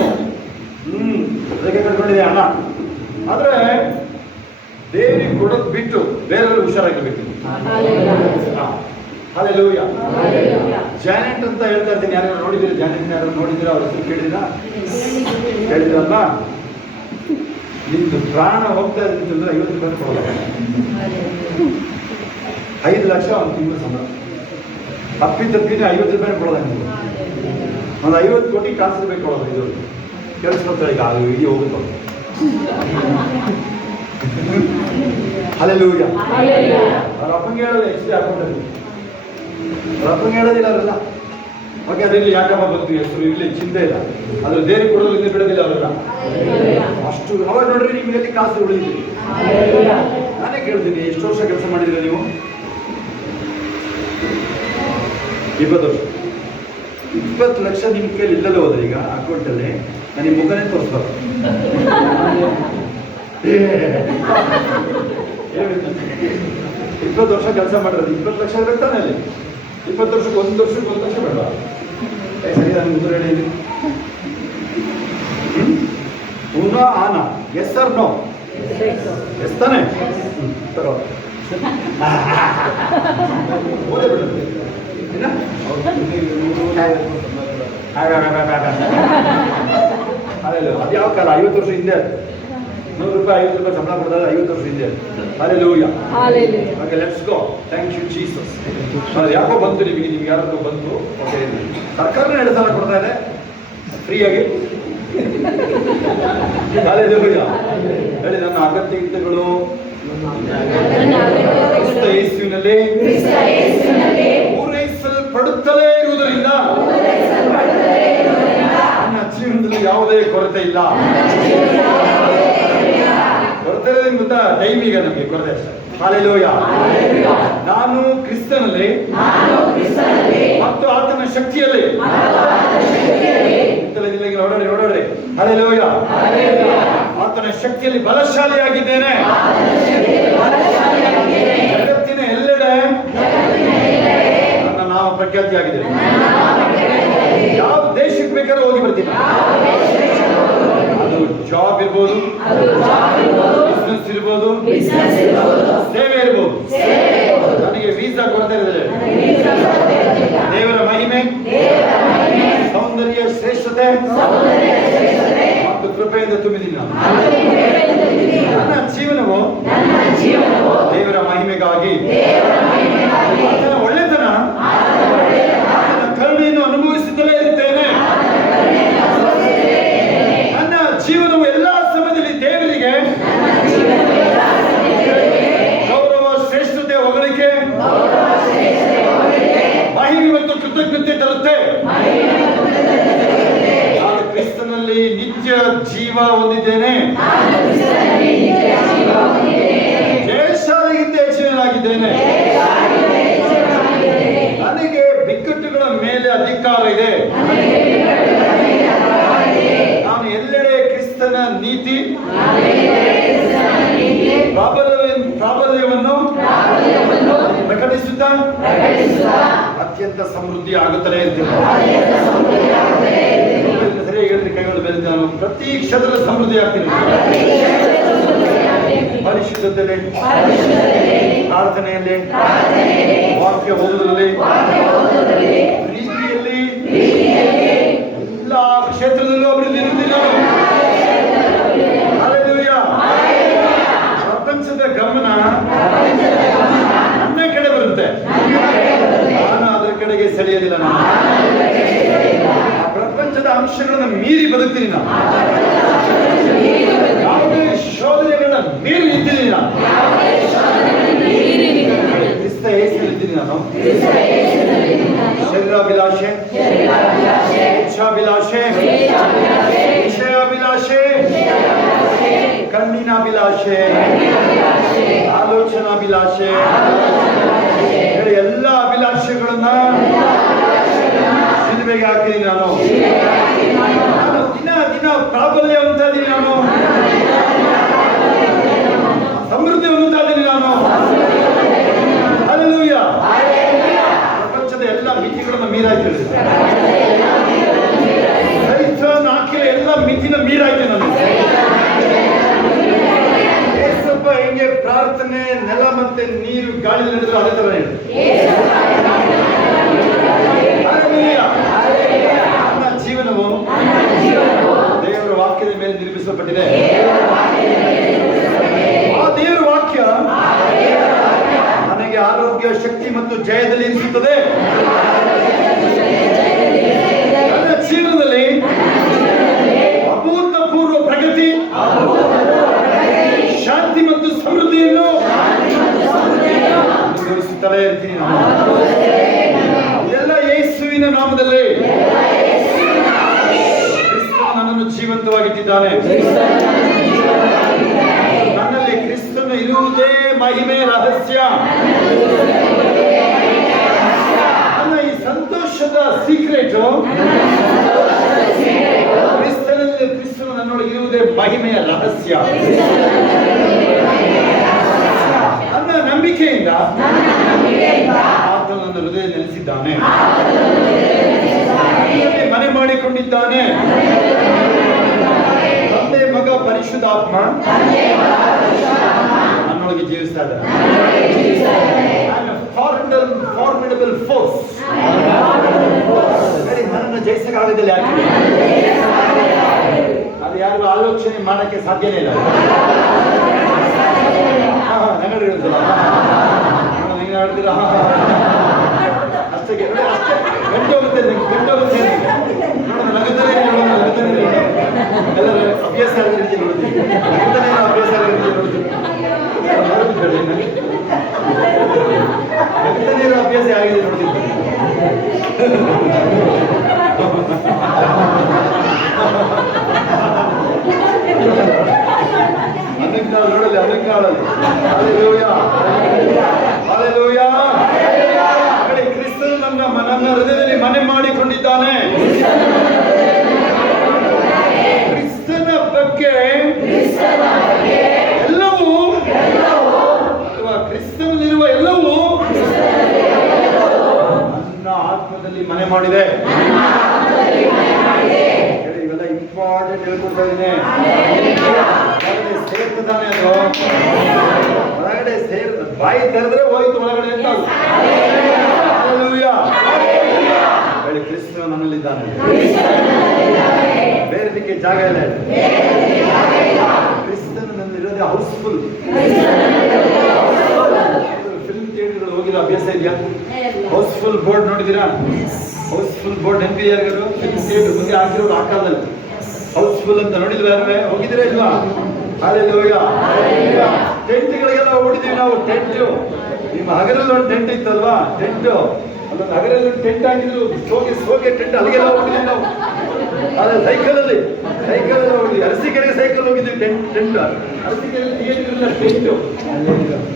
ರೇಖೆ ಕಟ್ಕೊಂಡಿದೆ ಹಣ. ಆದ್ರೆ ದೇವರಿಗೆ ಕೊಡೋದು ಬಿಟ್ಟು ಬೇರೆಯವರು ಹುಷಾರಾಗಿರ್ಬೇಕು. ಹಲ್ಲೆಲೂಯಾ. ಜಾನೆಟ್ ಅಂತ ಹೇಳ್ತಾ ಇರ್ತೀನಿ. ಯಾರು ನೋಡಿದ್ದೀರಾ? ಜಾನೆಟ್ ಯಾರು ನೋಡಿದ್ದೀರಾ? ಅವ್ರ ಹೆಸರು ಕೇಳಿದ್ರಲ್ಲ. ನಿಮ್ದು ಪ್ರಾಣ ಹೋಗ್ತಾ ಇದ್ದಂದ್ರೆ 50 ರೂಪಾಯಿ ಕೊಡೋಲ್ಲ. 5 ಲಕ್ಷ ಒಂದು ತಿಂಗಳು ಸಂಬಳ. ತಪ್ಪಿನ 50 ರೂಪಾಯಿ ಕೊಡೋಲ್ಲ. ನಿಮ್ಗೆ ಒಂದು 50 ಕೋಟಿ ಕಾಸು ರೂಪಾಯಿ ಕೊಡೋದು. ಇದು ಕೇಳಿಸ್ಕೊಳ್ತಾರೆ. ಈಗ ಅದು ಇಡೀ ಹೋಗುತ್ತೋ. ಹಲ್ಲೆಲೂಯಾ. ಅವ್ರ ಅಪ್ಪಂಗೆ ಹೇಳೋದು ಎಷ್ಟು ಹಾಕೊಂಡ್ರಿ. ಅವ್ರ ಅಪ್ಪಂಗೆ ಹೇಳೋದಿಲ್ಲ ಅವರೆಲ್ಲ. ಓಕೆ ಅದರಲ್ಲಿ ಯಾಕಪ್ಪ ಬಂತು ಹೆಸರು ಇಲ್ಲಿ ಚಿಂತೆ ಇಲ್ಲ. ಅದ್ರ ದೇರಿ ಕೊಡೋದ್ರಿಂದ ಬಿಡೋದಿಲ್ಲ ಅವರೆಲ್ಲ. ಅಷ್ಟು ಅವಾಗ ನೋಡ್ರಿ ನಿಮ್ಗೆ ಎಲ್ಲಿ ಕಾಸು ಉಳಿದಿದೆ. ನಾನೇ ಕೇಳ್ತೀನಿ, ಎಷ್ಟು ವರ್ಷ ಕೆಲಸ ಮಾಡಿದ್ರೆ ನೀವು? 20 ವರ್ಷ. 20 ಲಕ್ಷ ನಿಮ್ಮ ಕೈಲಿ ಇಲ್ಲದೆ ಹೋದ್ರೆ ಈಗ ಅಕೌಂಟಲ್ಲಿ ನಾನು ನಿಮ್ಮ ಮುಖನೇ ತೋರಿಸ್ಬಾರ್ದು. 20 ವರ್ಷ ಕೆಲಸ ಮಾಡಿರೋದು 20 ಲಕ್ಷ ಇರುತ್ತಾನೆ ಅಲ್ಲಿ. 20 ವರ್ಷಕ್ಕೆ 1 ವರ್ಷಕ್ಕೆ 1 ಲಕ್ಷ ಬೇಡ. ಸರಿ, ನಾನು ಉತ್ತರ ಹೇಳಿ. ಉನಾ ಆನಾ ಎಸ್ ಸರ್ ನೋ ಎಸ್ ತಾನೆ ತರೋ ಓದೇ ಬಿಡುತ್ತೆ. ಅದು ಯಾವ ಕಾಲ? 50 ವರ್ಷ ಹಿಂದೆ. 100 ರೂಪಾಯಿ 50 ರೂಪಾಯಿ ಸಂಬಳ ಕೊಡ್ತಾರೆ 50 ವರ್ಷ ಹಿಂದೆ. Hallelujah. Okay let's go. Thank you Jesus. ಯಾಕೋ ಬಂತು ನಿಮಗೆ ಯಾರಿಗೂ ಬಂತು. ಓಕೆ ಸರ್ಕಾರನೇ 2 ಸಲ ಕೊಡ್ತಾ ಇದೆ ಫ್ರೀಯಾಗಿ. ಹಲ್ಲೆಲೂಯಾ. ಹೇಳಿ, ನನ್ನ ಅಗತ್ಯತೆಗಳು ಕ್ರಿಸ್ತ ಯೇಸುವಿನಲ್ಲಿ ಪೂರೈಸಲ್ಪಡುತ್ತಲೇ ಇರುವುದರಿಂದ ನನ್ನ ಜೀವನದಲ್ಲಿ ಯಾವುದೇ ಕೊರತೆ ಇಲ್ಲ. ಕೊರತೆ ಗೊತ್ತಾ? ಟೈಮ್ ಈಗ ನಮಗೆ ಕೊರತೆ ಅಷ್ಟೇ. ಹಲ್ಲೆಲೂಯಾ. ನಾನು ಕ್ರಿಸ್ತನಲ್ಲಿ ಮತ್ತು ಆತನ ಶಕ್ತಿಯಲ್ಲಿ ಓಡಾಡ್ರಿ. ಹಲ್ಲೆಲೂಯಾ. ಆತನ ಶಕ್ತಿಯಲ್ಲಿ ಬಲಶಾಲಿಯಾಗಿದ್ದೇನೆ. ಜಗತ್ತಿನ ಎಲ್ಲೆಡೆ ನನ್ನ ನಾಮ ಪ್ರಖ್ಯಾತಿಯಾಗಿದೆ. ಯಾವ ದೇಶಕ್ಕೆ ಬೇಕಾದ್ರೂ ಹೋಗಿ ಬರ್ತೀನಿ. ಅದು ಜಾಬ್ ಇರ್ಬೋದು, ಬಿಸ್ನೆಸ್ ಇರ್ಬೋದು, ಸೇವೆ ಇರ್ಬೋದು. ನನಗೆ ವೀಸಾ ಕೊಡ್ತಾ ಇದ್ದಾರೆ. ದೇವರ ಮಹಿಮೆ, ಸೌಂದರ್ಯ, ಶ್ರೇಷ್ಠತೆ ಮತ್ತು ಕೃಪೆಯಿಂದ ತುಂಬಿದ್ದೀನಿ ನಾನು. ನನ್ನ ಜೀವನವು ದೇವರ ಮಹಿಮೆಗಾಗಿ, ಆತನ ಒಳ್ಳೆತನ, ಆತನ ಕರುಣೆಯನ್ನು ಅನುಭವಿಸುತ್ತಲೇ ಇರುತ್ತೇನೆ. ನನ್ನ ಜೀವನವು ಎಲ್ಲಾ ಸಮಯದಲ್ಲಿ ದೇವರಿಗೆ ಗೌರವ, ಶ್ರೇಷ್ಠತೆ, ಹೊಗಳಿಕೆ, ಮಹಿಮೆ ಮತ್ತು ಕೃತಜ್ಞತೆ ತರುತ್ತೆ. ನಾನು ಕ್ರಿಸ್ತನಲ್ಲಿ ನಿತ್ಯ ಜೀವ ಹೊಂದಿದ್ದೇನೆ. ಜಯಶಾಲಿಗಿಂತ ಹೆಚ್ಚಿನದಾಗಿದ್ದೇನೆ. ನನಗೆ ಬಿಕ್ಕಟ್ಟುಗಳ ಮೇಲೆ ಅಧಿಕಾರ ಇದೆ. ನಾನು ಎಲ್ಲೆಡೆ ಕ್ರಿಸ್ತನ ನೀತಿ ಪ್ರಾಬಲ್ಯವನ್ನು ಪ್ರಕಟಿಸುತ್ತಾ ಅತ್ಯಂತ ಸಮೃದ್ಧಿ ಆಗುತ್ತದೆ ಅಂತಿಲ್ಲ. ಸರಿಯಾಗಿ ಹೇಳಿದ್ರೆ ಕೈಗಳು ಬೇರೆ. ನಾನು ಪ್ರತಿ ಕ್ಷೇತ್ರದ ಸಮೃದ್ಧಿ ಆಗ್ತೀನಿ. ಪರಿಶುದ್ಧತೆಯಲ್ಲಿ, ಪ್ರಾರ್ಥನೆಯಲ್ಲಿ, ವಾಕ್ಯ ಓದುವುದರಲ್ಲಿ, ಪ್ರೀತಿಯಲ್ಲಿ, ಎಲ್ಲ ಕ್ಷೇತ್ರದಲ್ಲೂ ಅಭಿವೃದ್ಧಿ ಇರುತ್ತೀನಿ. ಹಲ್ಲೆಲೂಯಾ. ಪ್ರಪಂಚದ ಗಮನ ಅಂಶಗಳನ್ನು ಮೀರಿ ಬದುಕ್ತೀನಿ ನಾನು. ಯಾವುದೇ ಶೋಧನೆಗಳನ್ನ ಮೀರಿ ನಿಂತೀನಿ ನಾನು. ಕ್ರಿಸ್ತ ಯೇಸುವಿನಲ್ಲಿದ್ದೀನಿ ನಾನು. ಶರೀರಾಭಿಲಾಷೆ, ಇಚ್ಛಾಭಿಲಾಷೆ, ವಿಷಯಾಭಿಲಾಷೆ, ಕಣ್ಣಿನಾಭಿಲಾಷೆ, ಆಲೋಚನಾಭಿಲಾಷೆ, ಎಲ್ಲ ಅಭಿಲಾಷೆಗಳನ್ನ ಸಿಲುಬೆಗೆ ಹಾಕಿದ್ದೀನಿ ನಾನು. ದಿನ ದಿನ ಪ್ರಾಬಲ್ಯ ಹೊಂದ್ತಾ ಇದ್ದೀನಿ ನಾನು. ಸಮೃದ್ಧಿ ಹೊಂದ್ತಾ ಇದ್ದೀನಿ ನಾನು. ಹಲ್ಲೆಲೂಯಾ. ಪ್ರಪಂಚದ ಎಲ್ಲ ಮಿತಿಗಳನ್ನ ಮೀರಾಯ್ತು. ಸೈತಾನ ಹಾಕಿರೋ ಎಲ್ಲ ಮಿತಿನ ಮೀರಾಯ್ತು ನಾನು. ಏಸಪ್ಪ ಹೆಂಗೆ ಪ್ರಾರ್ಥನೆ ನೆಲ ಮತ್ತೆ ನೀರು ಗಾಳಿ ನಡೆದ್ರು ಅದೇ ತರ ಹೇಳಿ. ನನ್ನ ಜೀವನವು ದೇವರ ವಾಕ್ಯದ ಮೇಲೆ ನಿರ್ಮಿಸಲ್ಪಟ್ಟಿದೆ. ಆ ದೇವರ ವಾಕ್ಯ ನನಗೆ ಆರೋಗ್ಯ, ಶಕ್ತಿ ಮತ್ತು ಜಯದಲ್ಲಿ ಇರಿಸುತ್ತದೆ. ನನ್ನ ಜೀವನದಲ್ಲಿ ಅಭೂತಪೂರ್ವ ಪ್ರಗತಿ, ಶಾಂತಿ ಮತ್ತು ಸಮೃದ್ಧಿಯನ್ನು ತೋರಿಸುತ್ತಲೇ ಇರ್ತೀನಿ ನಾನು. ಎಲ್ಲ ಯೇಸುವಿನ ನಾಮದಲ್ಲಿ ಕ್ರಿಸ್ತನು ನನ್ನನ್ನು ಜೀವಂತವಾಗಿಟ್ಟಿದ್ದಾನೆ. ನನ್ನಲ್ಲಿ ಕ್ರಿಸ್ತನು ಇರುವುದೇ ಮಹಿಮೆ ರಹಸ್ಯ. ನನ್ನ ಈ ಸಂತೋಷದ ಸೀಕ್ರೆಟ್ ಕ್ರಿಸ್ತನು ನನ್ನೊಳಗೆ ಇರುವುದೇ ಮಹಿಮೆಯ ರಹಸ್ಯ. ನನ್ನ ನಂಬಿಕೆಯಿಂದ ಆತನು ನನ್ನ ಹೃದಯ ನೆಲೆಸಿದ್ದಾನೆ, ಮನೆ ಮಾಡಿಕೊಂಡಿದ್ದಾನೆ. ತಂದೆ, ಮಗ, ಪರಿಶುದ್ಧಾತ್ಮ ನನ್ನೊಳಗೆ ಜೀವಿಸ್ತಾ ಇದ್ದಾನೆ. Formidable force. ನನ್ನನ್ನು ಜಯಿಸಕ್ಕಾಗದಲ್ಲಿ ಯಾಕೆ? ಅದು ಯಾರಿಗೂ ಆಲೋಚನೆ ಮಾಡಕ್ಕೆ ಸಾಧ್ಯನೇ ಇಲ್ಲ. ನಗಡಿ ಹೇಳ್ತೀರ ಅಷ್ಟೇ ಗಂಟೆ ಹೋಗುತ್ತೆ, ನಗುತ್ತಾನೆ ಎಲ್ಲರ ಅಭ್ಯಾಸ ಆಗೋ ರೀತಿ ನೋಡ್ತೀವಿ. ಅಭ್ಯಾಸ ಆಗೋ ರೀತಿ ನೋಡ್ತೀವಿ. ಅಭ್ಯಾಸ ಆಗಿದೆ ನೋಡ್ತೀವಿ. ಅದಕ್ಕೆ ನಾವು ನೋಡಲಿ, ಅದಕ್ಕೆ ಆಡಲಿ. Hallelujah, hallelujah. ಕ್ರಿಸ್ತನು ನನ್ನ ಹೃದಯದಲ್ಲಿ ಮನೆ ಮಾಡಿಕೊಂಡಿದ್ದಾನೆ. ಕ್ರಿಸ್ತನ ಬಗ್ಗೆ ಎಲ್ಲವೂ ಅಥವಾ ಕ್ರಿಸ್ತನಲ್ಲಿರುವ ಎಲ್ಲವೂ ನನ್ನ ಆತ್ಮದಲ್ಲಿ ಮನೆ ಮಾಡಿದೆ. ಇವೆಲ್ಲ ಇಂಪಾರ್ಟೆಂಟ್ ಹೇಳ್ಕೊಡ್ತಾ ಇದ್ದೀನಿ. ಸೇರ್ತದಾನೆ ಅದು ಒಳಗಡೆ ಬಾಯಿ ತೆರೆದ್ರೆ ಹೋಯ್ತು ಒಳಗಡೆ ಅಂತ. ಹೇಳಿ, ಕ್ರಿಸ್ತನು ನನ್ನಲ್ಲಿದ್ದಾನೆ, ಬೇರೆದಕ್ಕೆ ಜಾಗ ಇಲ್ಲ. ಕ್ರಿಸ್ತನು ನನ್ನಲ್ಲಿರೋದೇ ಹೌಸ್ಫುಲ್. ಫಿಲ್ಮ್ ಥಿಯೇಟರ್ಗಳು ಹೋಗಿರೋ ಅಭ್ಯಾಸ ಇದೆಯಾ? ಹೌಸ್ಫುಲ್ ಬೋರ್ಡ್ ನೋಡಿದ್ದೀರಾ? ಹೌಸ್ಫುಲ್ ಬೋರ್ಡ್ ನೆನಪಿ ಯಾರಿಗಾರು? ಫಿಲ್ಮ್ ಥಿಯೇಟರ್ ಮುಂದೆ ಹಾಕಿರೋರು ಆ ಕಾಲದಲ್ಲಿ ಹೌಸ್ಫುಲ್ ಅಂತ ನೋಡಿಲ್ವ? ಯಾರೇ ಹೋಗಿದ್ದೀರಾ ಇಲ್ವಾ? ಹಲ್ಲೆಲೂಯಾ. ಟೆಂಟ್ಗಳಿಗೆಲ್ಲ ಹೋಗಿದ್ದೀವಿ ನಾವು. ಟೆಂಟ್ ನಿಮ್ಮ ಹಗರಲ್ಲಿ ಒಂದು ಟೆಂಟ್ ಇತ್ತಲ್ವಾ? ಟೆಂಟ್ ಅಲ್ಲೊಂದು ಹಗರಲ್ಲಿ ಒಂದು ಟೆಂಟ್ ಹಾಕಿದ್ರು. ಸೋಗೆ ಟೆಂಟ್ ಅಲ್ಲಿಗೆಲ್ಲ ಹೋಗಿದ್ದೀವಿ ನಾವು. ಅದೇ ಸೈಕಲಲ್ಲಿ ಹೋಗಿದ್ವಿ. ಅರಸೀಕೆರೆಗೆ ಸೈಕಲ್ ಹೋಗಿದ್ವಿ. Tent Arsikere theatre tent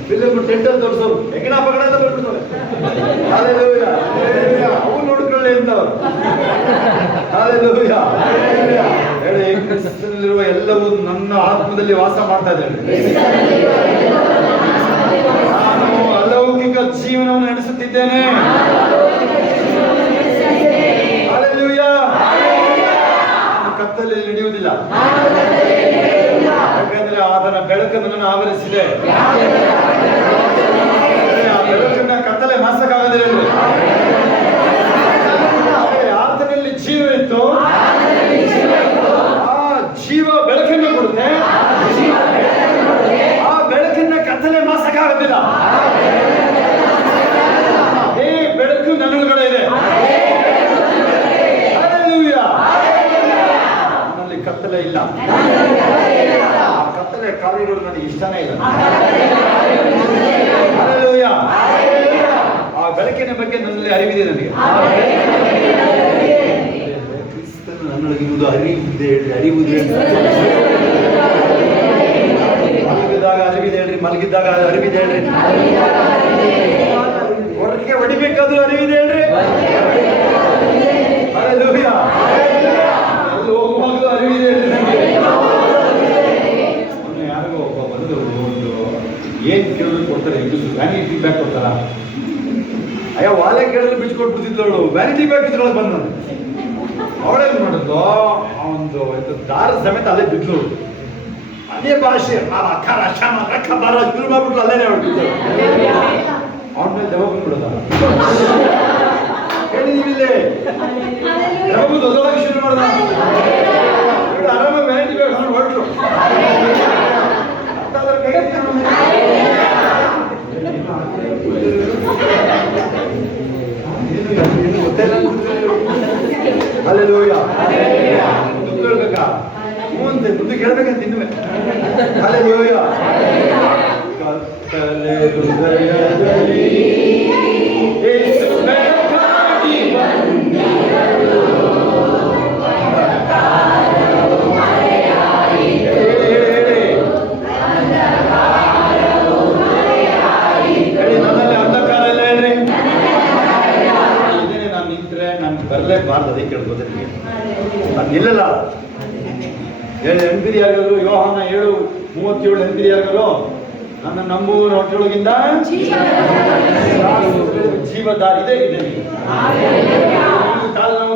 film tent ಅಂತ ತೋರಿಸೋರು. ಹೆಗ್ಗಣ ಪಗಡ ಅಂತ ಬರ್ಬಿಡ್ತಾರೆ. ಹಲ್ಲೆಲೂಯಾ. ಅವು ನೋಡ್ಕೊಳ್ಳಿ ಅಂತವ್ರು. ಹಲ್ಲೆಲೂಯಾ. ಹೇಳಿ, ಕ್ರಿಸ್ತನಲ್ಲಿರುವ ಎಲ್ಲವೂ ನನ್ನ ಆತ್ಮದಲ್ಲಿ ವಾಸ ಮಾಡ್ತಾ ಇದ್ದೇನೆ. ನಾನು ಅಲೌಕಿಕ ಜೀವನವನ್ನು ನಡೆಸುತ್ತಿದ್ದೇನೆ. ಹಲ್ಲೆಲೂಯಾ. ನಾನು ಕತ್ತಲೆಯಲ್ಲಿ ನಡೆಯುವುದಿಲ್ಲ, ಯಾಕಂದ್ರೆ ಆತನ ಬೆಳಕು ನನ್ನನ್ನು ಆವರಿಸಿದೆ. ಆ ಬೆಳಕನ್ನ ಕತ್ತಲೆ ಮಾಸಕ್ಕಾಗದಿಲ್ಲ. ಆತನಲ್ಲಿ ಜೀವ ಇತ್ತು, ಆ ಜೀವ ಬೆಳಕನ್ನು ಕೊಡುತ್ತೆ. ಆ ಬೆಳಕನ್ನ ಕತ್ತಲೆ ಮಾಸಕ್ಕಾಗೋದಿಲ್ಲ. ಅದೇ ಬೆಳಕು ನನ್ನೊಳಗಡೆ ಇದೆ. ಹಲ್ಲೆಲೂಯಾ. ಆ ಕತ್ತಲೆ ಕಾರ್ಯಗಳು ನನಗೆ ಇಷ್ಟನೇ ಇಲ್ಲ. ಹಲ್ಲೆಲೂಯಾ. ಆ ಬೆಳಕಿನ ಬಗ್ಗೆ ನನ್ನಲ್ಲಿ ಅರಿವಿದೆ. ನನಗೆ ಕ್ರಿಸ್ತನು ನನ್ನೊಳಗಿರುವುದು ಅರಿವಿದೆ ಹೇಳ್ರಿ. ಅರಿವುದೇ ಮಲಗಿದಾಗ ಅರಿವಿದೆ ಹೇಳ್ರಿ. ಮಲಗಿದ್ದಾಗ ಅರಿವಿದೆ ಹೇಳ್ರಿ. ಹೊರಗೆ ಹೊಡಿಬೇಕಾದ್ರೂ ಅರಿವಿದೆ ಹೇಳ್ರಿ. ಹಲ್ಲೆಲೂಯಾ. ಅಲ್ಲಿ ಹೋಗುವಾಗಲೂ ಅರಿವಿದೆ ಹೇಳ್ರಿ. ನನಗೆ ಯಾರಿಗೋ ಒಬ್ಬ ಬಂದು ಒಂದು ಏನ್ ಕೇಳಿದ್ರು ಕೊಡ್ತಾರೆ. ಇದು ವ್ಯಾನಿಟಿ ಫೀಡ್ಬ್ಯಾಕ್ ಕೊಡ್ತಾರ. ಅಯ್ಯೋ ವಾಲೆ ಕೇಳಿದ್ರೆ ಬಿಚ್ಕೊಟ್ಬಿಡ್ತಿದ್ಲು. ವ್ಯಾನಿಟಿ ಬ್ಯಾಗ್ ಇದ್ರೊಳಗೆ ಬಂದ ಅವಳೇನ್ ಮಾಡಿದ್ಲು, ಒಂದು ದಾರ ಸಮೇತ ಅಲ್ಲೇ ಬಿದ್ಲು. ಅದೇ ಭಾಷೆ ಅಖರ ಶಮ ರಕ್ಕ ಬರ ಶುರು ಮಾಡ್ಬಿಟ್ಲು. ಅಲ್ಲೇನೆ ಹೊಡ್ಬಿಟ್ಟು ಅವನ ಮೇಲೆ ದೆವ್ವ ಬಂದ್ಬಿಡೋದ. ಹೇಳಿದೀವಿಲ್ಲೇ ದೆವ್ವ ದೊಡ್ಡದಾಗಿ ಶುರು ಮಾಡ್ದ. ಆರಾಮಾಗಿ ವ್ಯಾನಿಟಿ ಬ್ಯಾಗ್ ಹಾಕೊಂಡು ಹೊರಟು. ಹಲ್ಲೆಲೂಯಾ. ದುಡ್ಡು ಹೇಳ್ಬೇಕಾ? ಮುಂದೆ ದುಡ್ಡು ಹೇಳ್ಬೇಕಂತ ಇನ್ನುವೆ. ಹಲ್ಲೆಲೂಯಾ. ಕತ್ತಲೆ ಹೃದಯದಲ್ಲಿ ಯೇಸು ಬೆಳಕಾಗಿ ಬಂದಿರಲು. ನನ್ನಲ್ಲಿ ಅಂಧಕಾರ ಇಲ್ಲ ಹೇಳ್ರಿ. ಇದೇನೆ ನಾನು ನಿಂತ್ರೆ ನಾನು ಬರಲೇಬಾರ್ದು. ಅದೇ ಕೇಳ್ಬೋದು. ನಾನು ನಿಲ್ಲಲ್ಲ. ನೆನಪಿರಿ ಯಾರಿಗಾದ್ರು ಯೋಹಾನ 7:37 ನೆನಪಿರಿ ಯಾರಿಗಾದ್ರು? ನನ್ನ ನಂಬುವ ಹೊಟ್ಟೆಯೊಳಗಿಂದ ಜೀವದಾರಿ ಇದೆ. ಇದೆ ಕಾಲು ನೋವು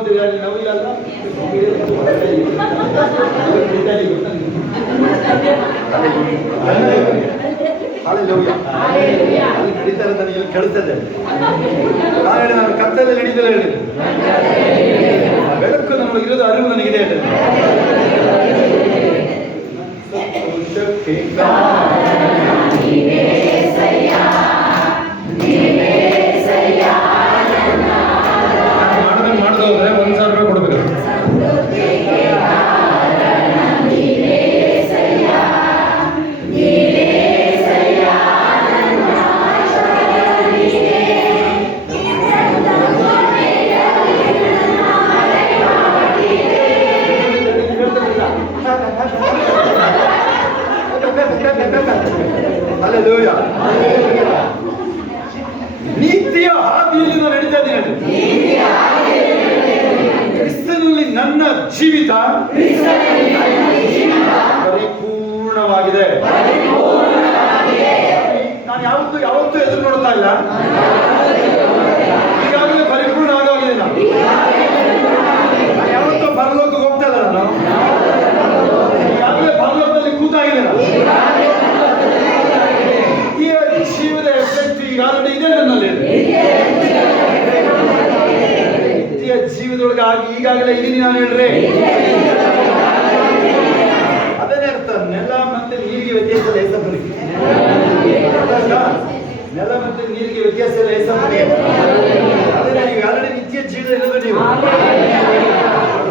ನೋವಿಲ್ಲ. ಅಲ್ಲಿ ಕಡಿತಾರೆ ನನಗೆ ಇಲ್ಲಿ ಕೆಡುತ್ತದೆ. ನಾನು ಹೇಳಿ ನಾನು ಕತ್ತಲೆ ನಡೀತಲ್ಲ ಹೇಳಿ. ಬೆಳಕು ನಮ್ಮೊಳಗಿರೋದು ಅರಿವು ನನಗಿದೆ ಹೇಳಿ. ಮಾಡಿದ್ರೆ 1,000 ರೂಪಾಯಿ ಕೊಡ್ಬೇಕು. ಹಲ್ಲೆಲೂಯಾ. ನೀತಿಯ ಹಾದಿಯಲ್ಲಿ ನಾನು ನಡೀತಾ ಇದ್ದೀನಿ. ಕ್ರಿಸ್ತನಲ್ಲಿ ನನ್ನ ಜೀವಿತ ಪರಿಪೂರ್ಣವಾಗಿದೆ. ನಾನು ಯಾವತ್ತೂ ಎದುರು ನೋಡ್ತಾ ಇಲ್ಲ. ಈಗಾಗಲೇ ಪರಿಪೂರ್ಣ ಆಗೋಗಿದೆ. ನಾನು ಯಾವತ್ತೂ ಪರಲೋಕಕ್ಕೆ ಹೋಗ್ತಾ ಇಲ್ಲ. ನಾನು ಈಗಾಗಲೇ ಪರಲೋಕದಲ್ಲಿ ಕೂತಾಗಿದೆ. ನಾನು ಜೀವದ ಎಫೆಕ್ಟ್ ಈಗಾಗಲೇ ಇದೆ ನನ್ನಲ್ಲಿ. ನಿತ್ಯ ಜೀವದೊಳಗೆ ಈಗಾಗಲೇ ಇದೀನಿ ನಾನು ಹೇಳ್ರಿ. ಅದನ್ನೇ ಅರ್ಥ. ನೆಲ ಮತ್ತೆ ನೀರಿಗೆ ವ್ಯತ್ಯಾಸ ಇಲ್ಲ ಏಸಪ್ಪನಿಗೆ. ನೆಲ ಮತ್ತೆ ನೀರಿಗೆ ವ್ಯತ್ಯಾಸ ಇಲ್ಲ ಏಸಪ್ಪನಿಗೆ. ಅದೇ ನೀವು ಆಲ್ರೆಡಿ ನಿತ್ಯ ಜೀವನ ಇರೋದು. ನೀವು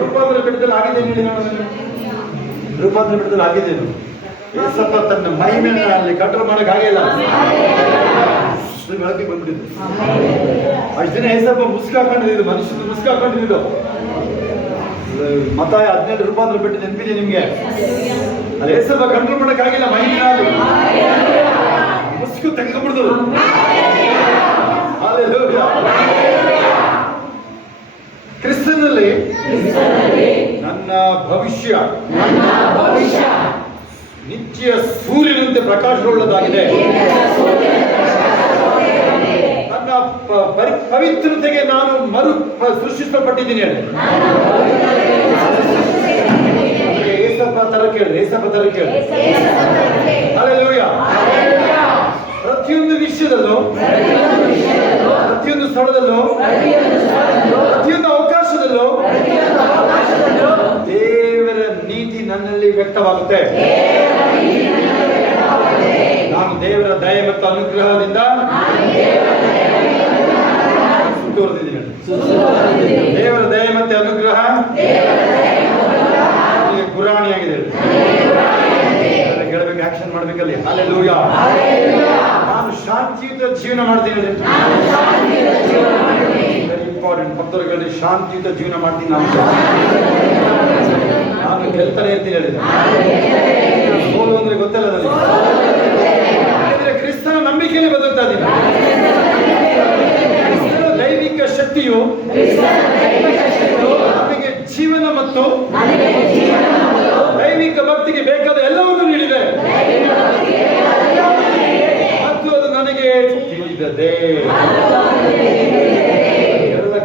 ರೂಪಾಂತರ ಬೆಟ್ಟದಲ್ಲಿ ಆಗಿದೆ ಹೇಳಿ. ನಾನು ರೂಪಾಂತರ ಬೆಟ್ಟದಲ್ಲಿ ಆಗಿದ್ದೇನು. ಏಸಪ್ಪ ತನ್ನ ಮಹಿಮೆಯನ್ನು ಅಲ್ಲಿ ಕಂಟ್ರೋಲ್ ಮಾಡಕ್ ಆಗಿಲ್ಲ. ಬೆಳಕಿಗೆ ಬಂದ್ಬಿಟ್ಟಿದ್ದು. ಅಷ್ಟು ದಿನ ಏಸಪ್ಪ ಮುಸ್ಕ ಹಾಕೊಂಡಿದ್ದು. ಮನುಷ್ಯನ ಮುಸ್ಕ ಹಾಕೊಂಡಿದ್ದು. ಮತ್ತಾಯ 17 ರೂಪಾಂತರ ಬೆಟ್ಟ ನೆನಪಿದೆ ನಿಮ್ಗೆ. ಅಲ್ಲಿ ಏಸಪ್ಪ ಕಂಟ್ರೋಲ್ ಮಾಡಕ್ ಆಗಿಲ್ಲ. ಮಹಿಮೆಯಲ್ಲಿ ಮುಸ್ಕು ತೆಗೆದುಬಿಡ್ದು. ಕ್ರಿಸ್ತನಲ್ಲಿ ನನ್ನ ಭವಿಷ್ಯ ನಿತ್ಯ ಸೂರ್ಯನಂತೆ ಪ್ರಕಾಶವುಳ್ಳದಾಗಿದೆ. ನನ್ನ ಪವಿತ್ರತೆಗೆ ನಾನು ಸೃಷ್ಟಿಸಲ್ಪಟ್ಟಿದ್ದೀನಿ. ಏಸಪ್ಪ ತರ ಕೇಳ್ರಿ. ಏಸಪ್ಪ ತರ ಕೇಳ್ರಿ. ಹಲ್ಲೆಲೂಯಾ. ಪ್ರತಿಯೊಂದು ವಿಷಯದಲ್ಲೂ, ಪ್ರತಿಯೊಂದು ಸ್ಥಳದಲ್ಲೂ, ಪ್ರತಿಯೊಂದು ಅವಕಾಶದಲ್ಲೂ ದೇವರ ನೀತಿ ನನ್ನಲ್ಲಿ ವ್ಯಕ್ತವಾಗುತ್ತೆ. ನಾನು ದೇವರ ದಯೆ ಮತ್ತು ಅನುಗ್ರಹದಿಂದ ಸುತ್ತುವರೆದಿದ್ದೀನಿ. ದೇವರ ದಯೆ ಮತ್ತು ಅನುಗ್ರಹ ಗುರಾಣಿಯಾಗಿದೆ. ಬೈಬಲ್ಕಲ್ಲಿ. ಹಲ್ಲೆಲೂಯಾ. ನಾನು ಶಾಂತಿಯುತ ಜೀವನ ಮಾಡ್ತೀನಿ. Very important. ಪಕ್ಕದವರಲ್ಲಿ ಶಾಂತಿಯುತ ಜೀವನ ಮಾಡ್ತೀನಿ. ನಾನು ಗೆಲ್ತಾನೆ ಇರ್ತೀನಿ ಹೇಳಿದ. ಸೋಲು ಅಂದ್ರೆ ಗೊತ್ತಲ್ಲ ನನಗೆ. ಕ್ರಿಸ್ತನ ನಂಬಿಕೆಯಲ್ಲಿ ಬದುಕ್ತಾ ಇದ್ದೀನಿ. ಕ್ರಿಸ್ತನ ದೈವಿಕ ಶಕ್ತಿಯು ನಮಗೆ ಜೀವನ ಮತ್ತು ದೈವಿಕ ಭಕ್ತಿಗೆ ಬೇಕಾದ ಎಲ್ಲವನ್ನೂ ನೀಡಿದೆ ಮತ್ತು ಅದು ನನಗೆ ತಿಳಿದಿದೆ.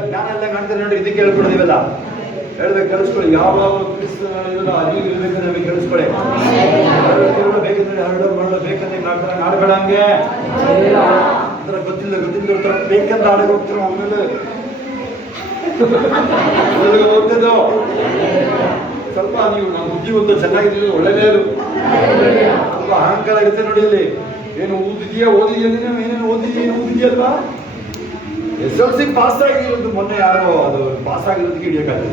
ಜ್ಞಾನ ಎಲ್ಲ ಕಾಣ್ತಾರೆ ನೋಡಿ. ಇದಕ್ಕೆ ಹೇಳ್ಕೊಡೋದಿವಲ್ಲ, ಹೇಳ್ಬೇಕು, ಕೇಳಿಸ್ಕೊಳ್ಳಿ. ಯಾವಾಗ ಕ್ರಿಸ್ತನ ಅರಿವು ಇರ್ಬೇಕಂದ್ರೆ ನಮಗೆ ಕೇಳಿಸ್ಕೊಳ್ಳಿ. ಬೇಕಂದ್ರೆ ಹರಡ ಮಾಡೋ, ಬೇಕಂದ್ರೆ ನಾಡಬೇಡ. ಹಂಗೆ ಅಂದ್ರೆ ಗೊತ್ತಿಲ್ಲ ಬೇಕಂದ್ರೆ ಆಡೋಕೆ ಹೋಗ್ತಾರೆ. ಆಮೇಲೆ ಹೋಗ್ತದೋ ಸ್ವಲ್ಪ ನೀವು ನಾವು ಬುದ್ಧಿ ಒಂದು ಚೆನ್ನಾಗಿದ್ರೆ ಒಳ್ಳೆಯದೇ. ಅದು ಸ್ವಲ್ಪ ಅಹಂಕಾರ ಇರುತ್ತೆ ನೋಡಿ. ಇಲ್ಲಿ ಏನು ಓದಿದೆಯಾ ಅಂದ್ರೆ ಏನೇನು ಓದಿದೆಯಲ್ವಾ. SLC ಪಾಸ್ ಆಗಿರೋದು ಮೊನ್ನೆ ಯಾರೋ ಅದು ಪಾಸ್ ಆಗಿರೋದಕ್ಕೆ ಹಿಡಿಯಕ್ಕಾಗಲ್ಲ.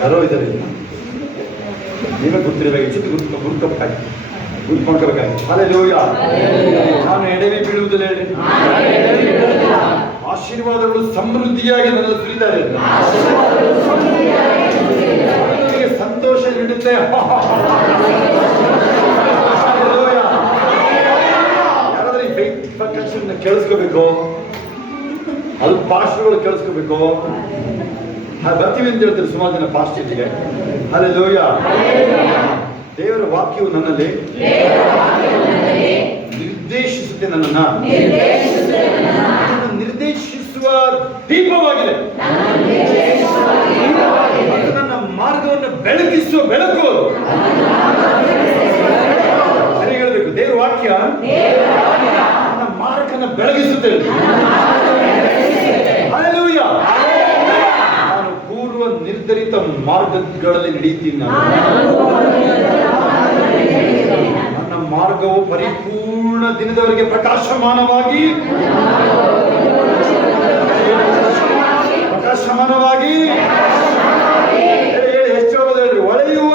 ಯಾರೋ ಇದ್ದಾರೆ, ನೀವೇ ಗೊತ್ತಿರಬೇಕು. ಚಿತ್ರ ಗುರುತ್ಕೊಳ್ಬೇಕಾಗಿ. ಹಲ್ಲೆಲೂಯಾ. ನಾನು ಎಡವಿ ಬೀಳುವುದಿಲ್ಲ ಹೇಳಿ. ಆಶೀರ್ವಾದಗಳು ಸಮೃದ್ಧಿಯಾಗಿ ನನ್ನ ಸುರಿತಾರೆ. ನನಗೆ ಸಂತೋಷ ನೀಡುತ್ತೆ. ಯಾರಾದ್ರೂ ಈ ಫೈತ್ ಕನ್ವೆನ್ಷನ್ ಕೇಳಿಸ್ಕೋಬೇಕು, ಅದು ಪಾಸ್ಟರ್ಗಳು ಕೇಳಿಸ್ಕೋಬೇಕು. ಬರ್ತೀವಿ ಅಂತ ಹೇಳ್ತಾರೆ ಸುಮಾರು ಜನ ಪಾಸ್ಟ್ ಜೊತೆಗೆ. ಹಲ್ಲೆಲೂಯಾ. ದೇವರ ವಾಕ್ಯವು ನನ್ನಲ್ಲಿ ನಿರ್ದೇಶಿಸುತ್ತೆ. ನನ್ನನ್ನು ನಿರ್ದೇಶಿಸುವ ದೀಪವಾಗಿದೆ. ನನ್ನ ಮಾರ್ಗವನ್ನು ಬೆಳಗಿಸುವ ಬೆಳಕು. ಸರಿ ಹೇಳಬೇಕು. ದೇವರ ವಾಕ್ಯ ನನ್ನ ಮಾರ್ಗವನ್ನು ಬೆಳಗಿಸುತ್ತೆ. ಹಲ್ಲೆಲೂಯಾ. ನಾನು ಪೂರ್ವ ನಿರ್ಧರಿತ ಮಾರ್ಗಗಳಲ್ಲಿ ನಡೆಯುತ್ತೀನಿ. ನನ್ನ ಮಾರ್ಗವು ಪರಿಪೂರ್ಣ ದಿನದವರೆಗೆ ಪ್ರಕಾಶಮಾನವಾಗಿ ಎಷ್ಟು ಹೇಳ್ರಿ, ಹೊಳೆಯುವ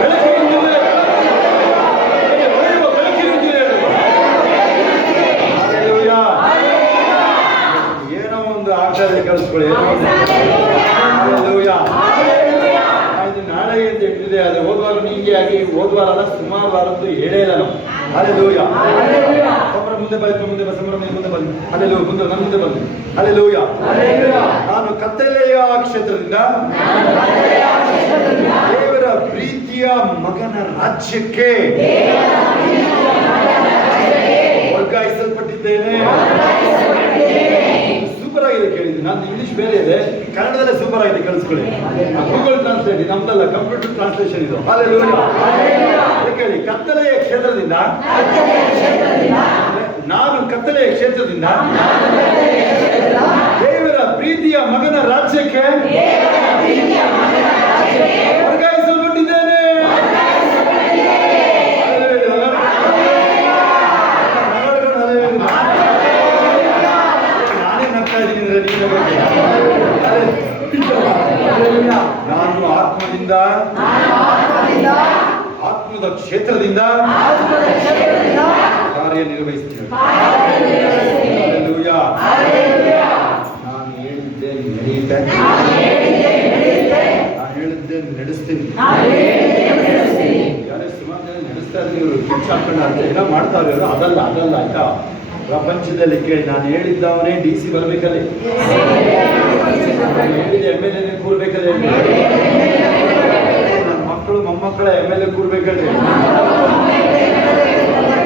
ಬೆಳಕಿನಿಂದ ಏನೋ ಒಂದು ಆಗ್ತದೆ ಕಳಿಸ್ಕೊಳ್ಳಿ. ನಾಳೆ ಅಂತ ಇಟ್ಟಿದೆ. ಅದು ಹೋದ್ವಾರ ಹೀಗೆ ಆಗಿ ಹೋದ್ವಾರ ಅಲ್ಲ, ಸುಮಾರು ವಾರದ್ದು ಹೇಳೇ ಇಲ್ಲ ನಾವು. ಹಲ್ಲೆಲೂಯಾ. ಮುಂದೆ ಬಂದು ಮುಂದೆ ಬಂದು ಹಲ್ಲೆಲೂಯಾ. ಮುಂದೆ ನನ್ನ ಮುಂದೆ ಬಂದು ಹಲ್ಲೆಲೂಯಾ. ನಾನು ಕತ್ತಲೆಯ ಕ್ಷೇತ್ರದಿಂದ ದೇವರ ಪ್ರೀತಿಯ ಮಗನ ರಾಜ್ಯಕ್ಕೆ ವರ್ಗಾಯಿಸಲ್ಪಟ್ಟಿದ್ದೇನೆ. ಸೂಪರ್ ಆಗಿದೆ ಕೇಳಿದ್ದು. ನಾನು ಇಂಗ್ಲಿಷ್ ಬೇರೆ ಇದೆ, ಕನ್ನಡದಲ್ಲೇ ಸೂಪರ್ ಆಗಿದೆ. ಕಳಿಸ್ಕೊಳ್ಳಿ. ಗೂಗಲ್ ಟ್ರಾನ್ಸ್ಲೇಟ್, ನಮ್ದಲ್ಲ, ಕಂಪ್ಯೂಟರ್ ಟ್ರಾನ್ಸ್ಲೇಷನ್ ಇದು. ಹಲ್ಲೆಲೂಯಾ. ಕೇಳಿ. ಕತ್ತಲೆಯ ಕ್ಷೇತ್ರದಿಂದ ನಾನು ಕತ್ತಲೆಯ ಕ್ಷೇತ್ರದಿಂದ ದೇವರ ಪ್ರೀತಿಯ ಮಗನ ರಾಜ್ಯಕ್ಕೆ ವರ್ಗಾಯಿಸಲ್ಪಟ್ಟಿದ್ದೇನೆ. ನಾನೇ ನಗ್ತಾ ಇದ್ದೀನಿ. ನಾನು ಆತ್ಮದಿಂದ ಆತ್ಮದ ಕ್ಷೇತ್ರದಿಂದ ಕಾರ್ಯನಿರ್ವಹಿಸ್ತೀನಿ. ಹಲ್ಲೆಲೂಯಾ. ನಾನು ಹೇಳಿದ್ದೆ ನಡೆಯುತ್ತೆ, ನಾನು ಹೇಳಿದ್ದೆ ನಡೆಸ್ತೀನಿ. ಯಾರೇ ಸುಮಾರು ಜನ ನಡೆಸ್ತಾ ಇದ್ರೆ ಇವರು ಕಿಚ್ಚು ಹಾಕೊಂಡು ಅಂತ ಏನೋ ಮಾಡ್ತಾವ್ರೆ. ಅದಲ್ಲ ಆಯ್ತಾ. ಪ್ರಪಂಚದಲ್ಲಿ ಕೇಳಿ, ನಾನು ಹೇಳಿದ್ದವನೇ DC ಬರ್ಬೇಕಲ್ಲಿ, ಹೇಳಿದ MLA ಕೂರ್ಬೇಕಲ್ಲಿ, ನನ್ನ ಮಕ್ಕಳು ಮೊಮ್ಮಕ್ಕಳ MLA ಕೂರ್ಬೇಕಲ್ಲಿ.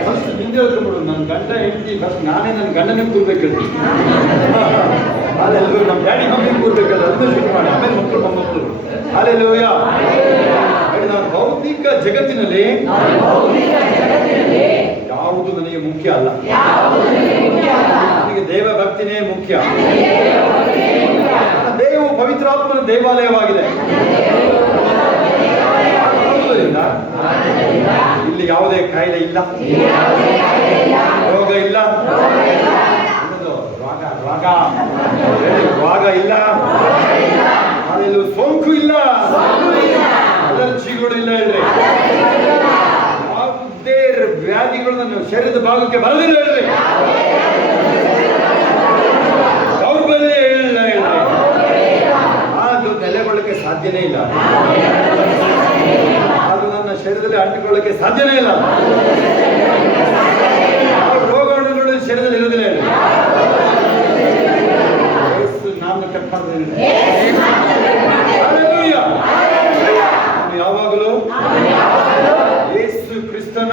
ಫಸ್ಟ್ ಹಿಂದೆ ಹೇಳ್ಕೊಂಡ್ಬಿಡು, ನನ್ನ ಗಂಡ ಹೆಂಡತಿ ಫಸ್ಟ್ ನಾನೇ ನನ್ನ ಗಂಡನೇ ಕೂರ್ಬೇಕಲ್ಲಿ. ಅಲ್ಲೆಲ್ಲರೂ ನಮ್ಮ ಡ್ಯಾಡಿ ಮಮ್ಮಿ ಕೂರ್ಬೇಕಲ್ಲ, ಅದನ್ನ ಶುರು ಮಾಡಿ, ಆಮೇಲೆ ಮಕ್ಕಳು ಮೊಮ್ಮಕ್ಕಳು. ಹಲ್ಲೆಲೂಯಾ. ನಾನು ಭೌತಿಕ ಜಗತ್ತಿನಲ್ಲಿ ಯಾವುದು ನನಗೆ ಮುಖ್ಯ ಅಲ್ಲ. ನನಗೆ ದೇವ ಭಕ್ತಿನೇ ಮುಖ್ಯ. ನನ್ನ ದೇಹವು ಪವಿತ್ರಾತ್ಮನ ದೇವಾಲಯವಾಗಿದೆ. ಇಲ್ಲಿ ಯಾವುದೇ ಕಾಯಿಲೆ ಇಲ್ಲ, ರೋಗ ಇಲ್ಲ, ರೋಗ ಇಲ್ಲ. ಅಲರ್ಜಿಗಳು ಇಲ್ಲ ಹೇಳ್ರಿ. ಯಾವುದೇ ವ್ಯಾಧಿಗಳು ನನ್ನ ಶರೀರದ ಭಾಗಕ್ಕೆ ಬರಲಿಲ್ಲ ಹೇಳ್ರಿ. ದೌರ್ಬಲ್ಯ ಇಲ್ಲ ಹೇಳ್ರಿ. ಅದು ನೆಲೆಗೊಳ್ಳಕ್ಕೆ ಸಾಧ್ಯನೇ ಇಲ್ಲ. ಅದು ನನ್ನ ಶರೀರದಲ್ಲಿ ಅಂಟಿಕೊಳ್ಳಕ್ಕೆ ಸಾಧ್ಯನೇ ಇಲ್ಲ. ರೋಗಗಳು ಶರೀರದಲ್ಲಿ ಇರೋದಿಲ್ಲ ಹೇಳಿ. ನಾನು ಕಟ್ ಮಾಡ್ತೇನೆ. ನಾನು ಯಾವಾಗಲೂ ಯೇಸು ಕ್ರಿಸ್ತನ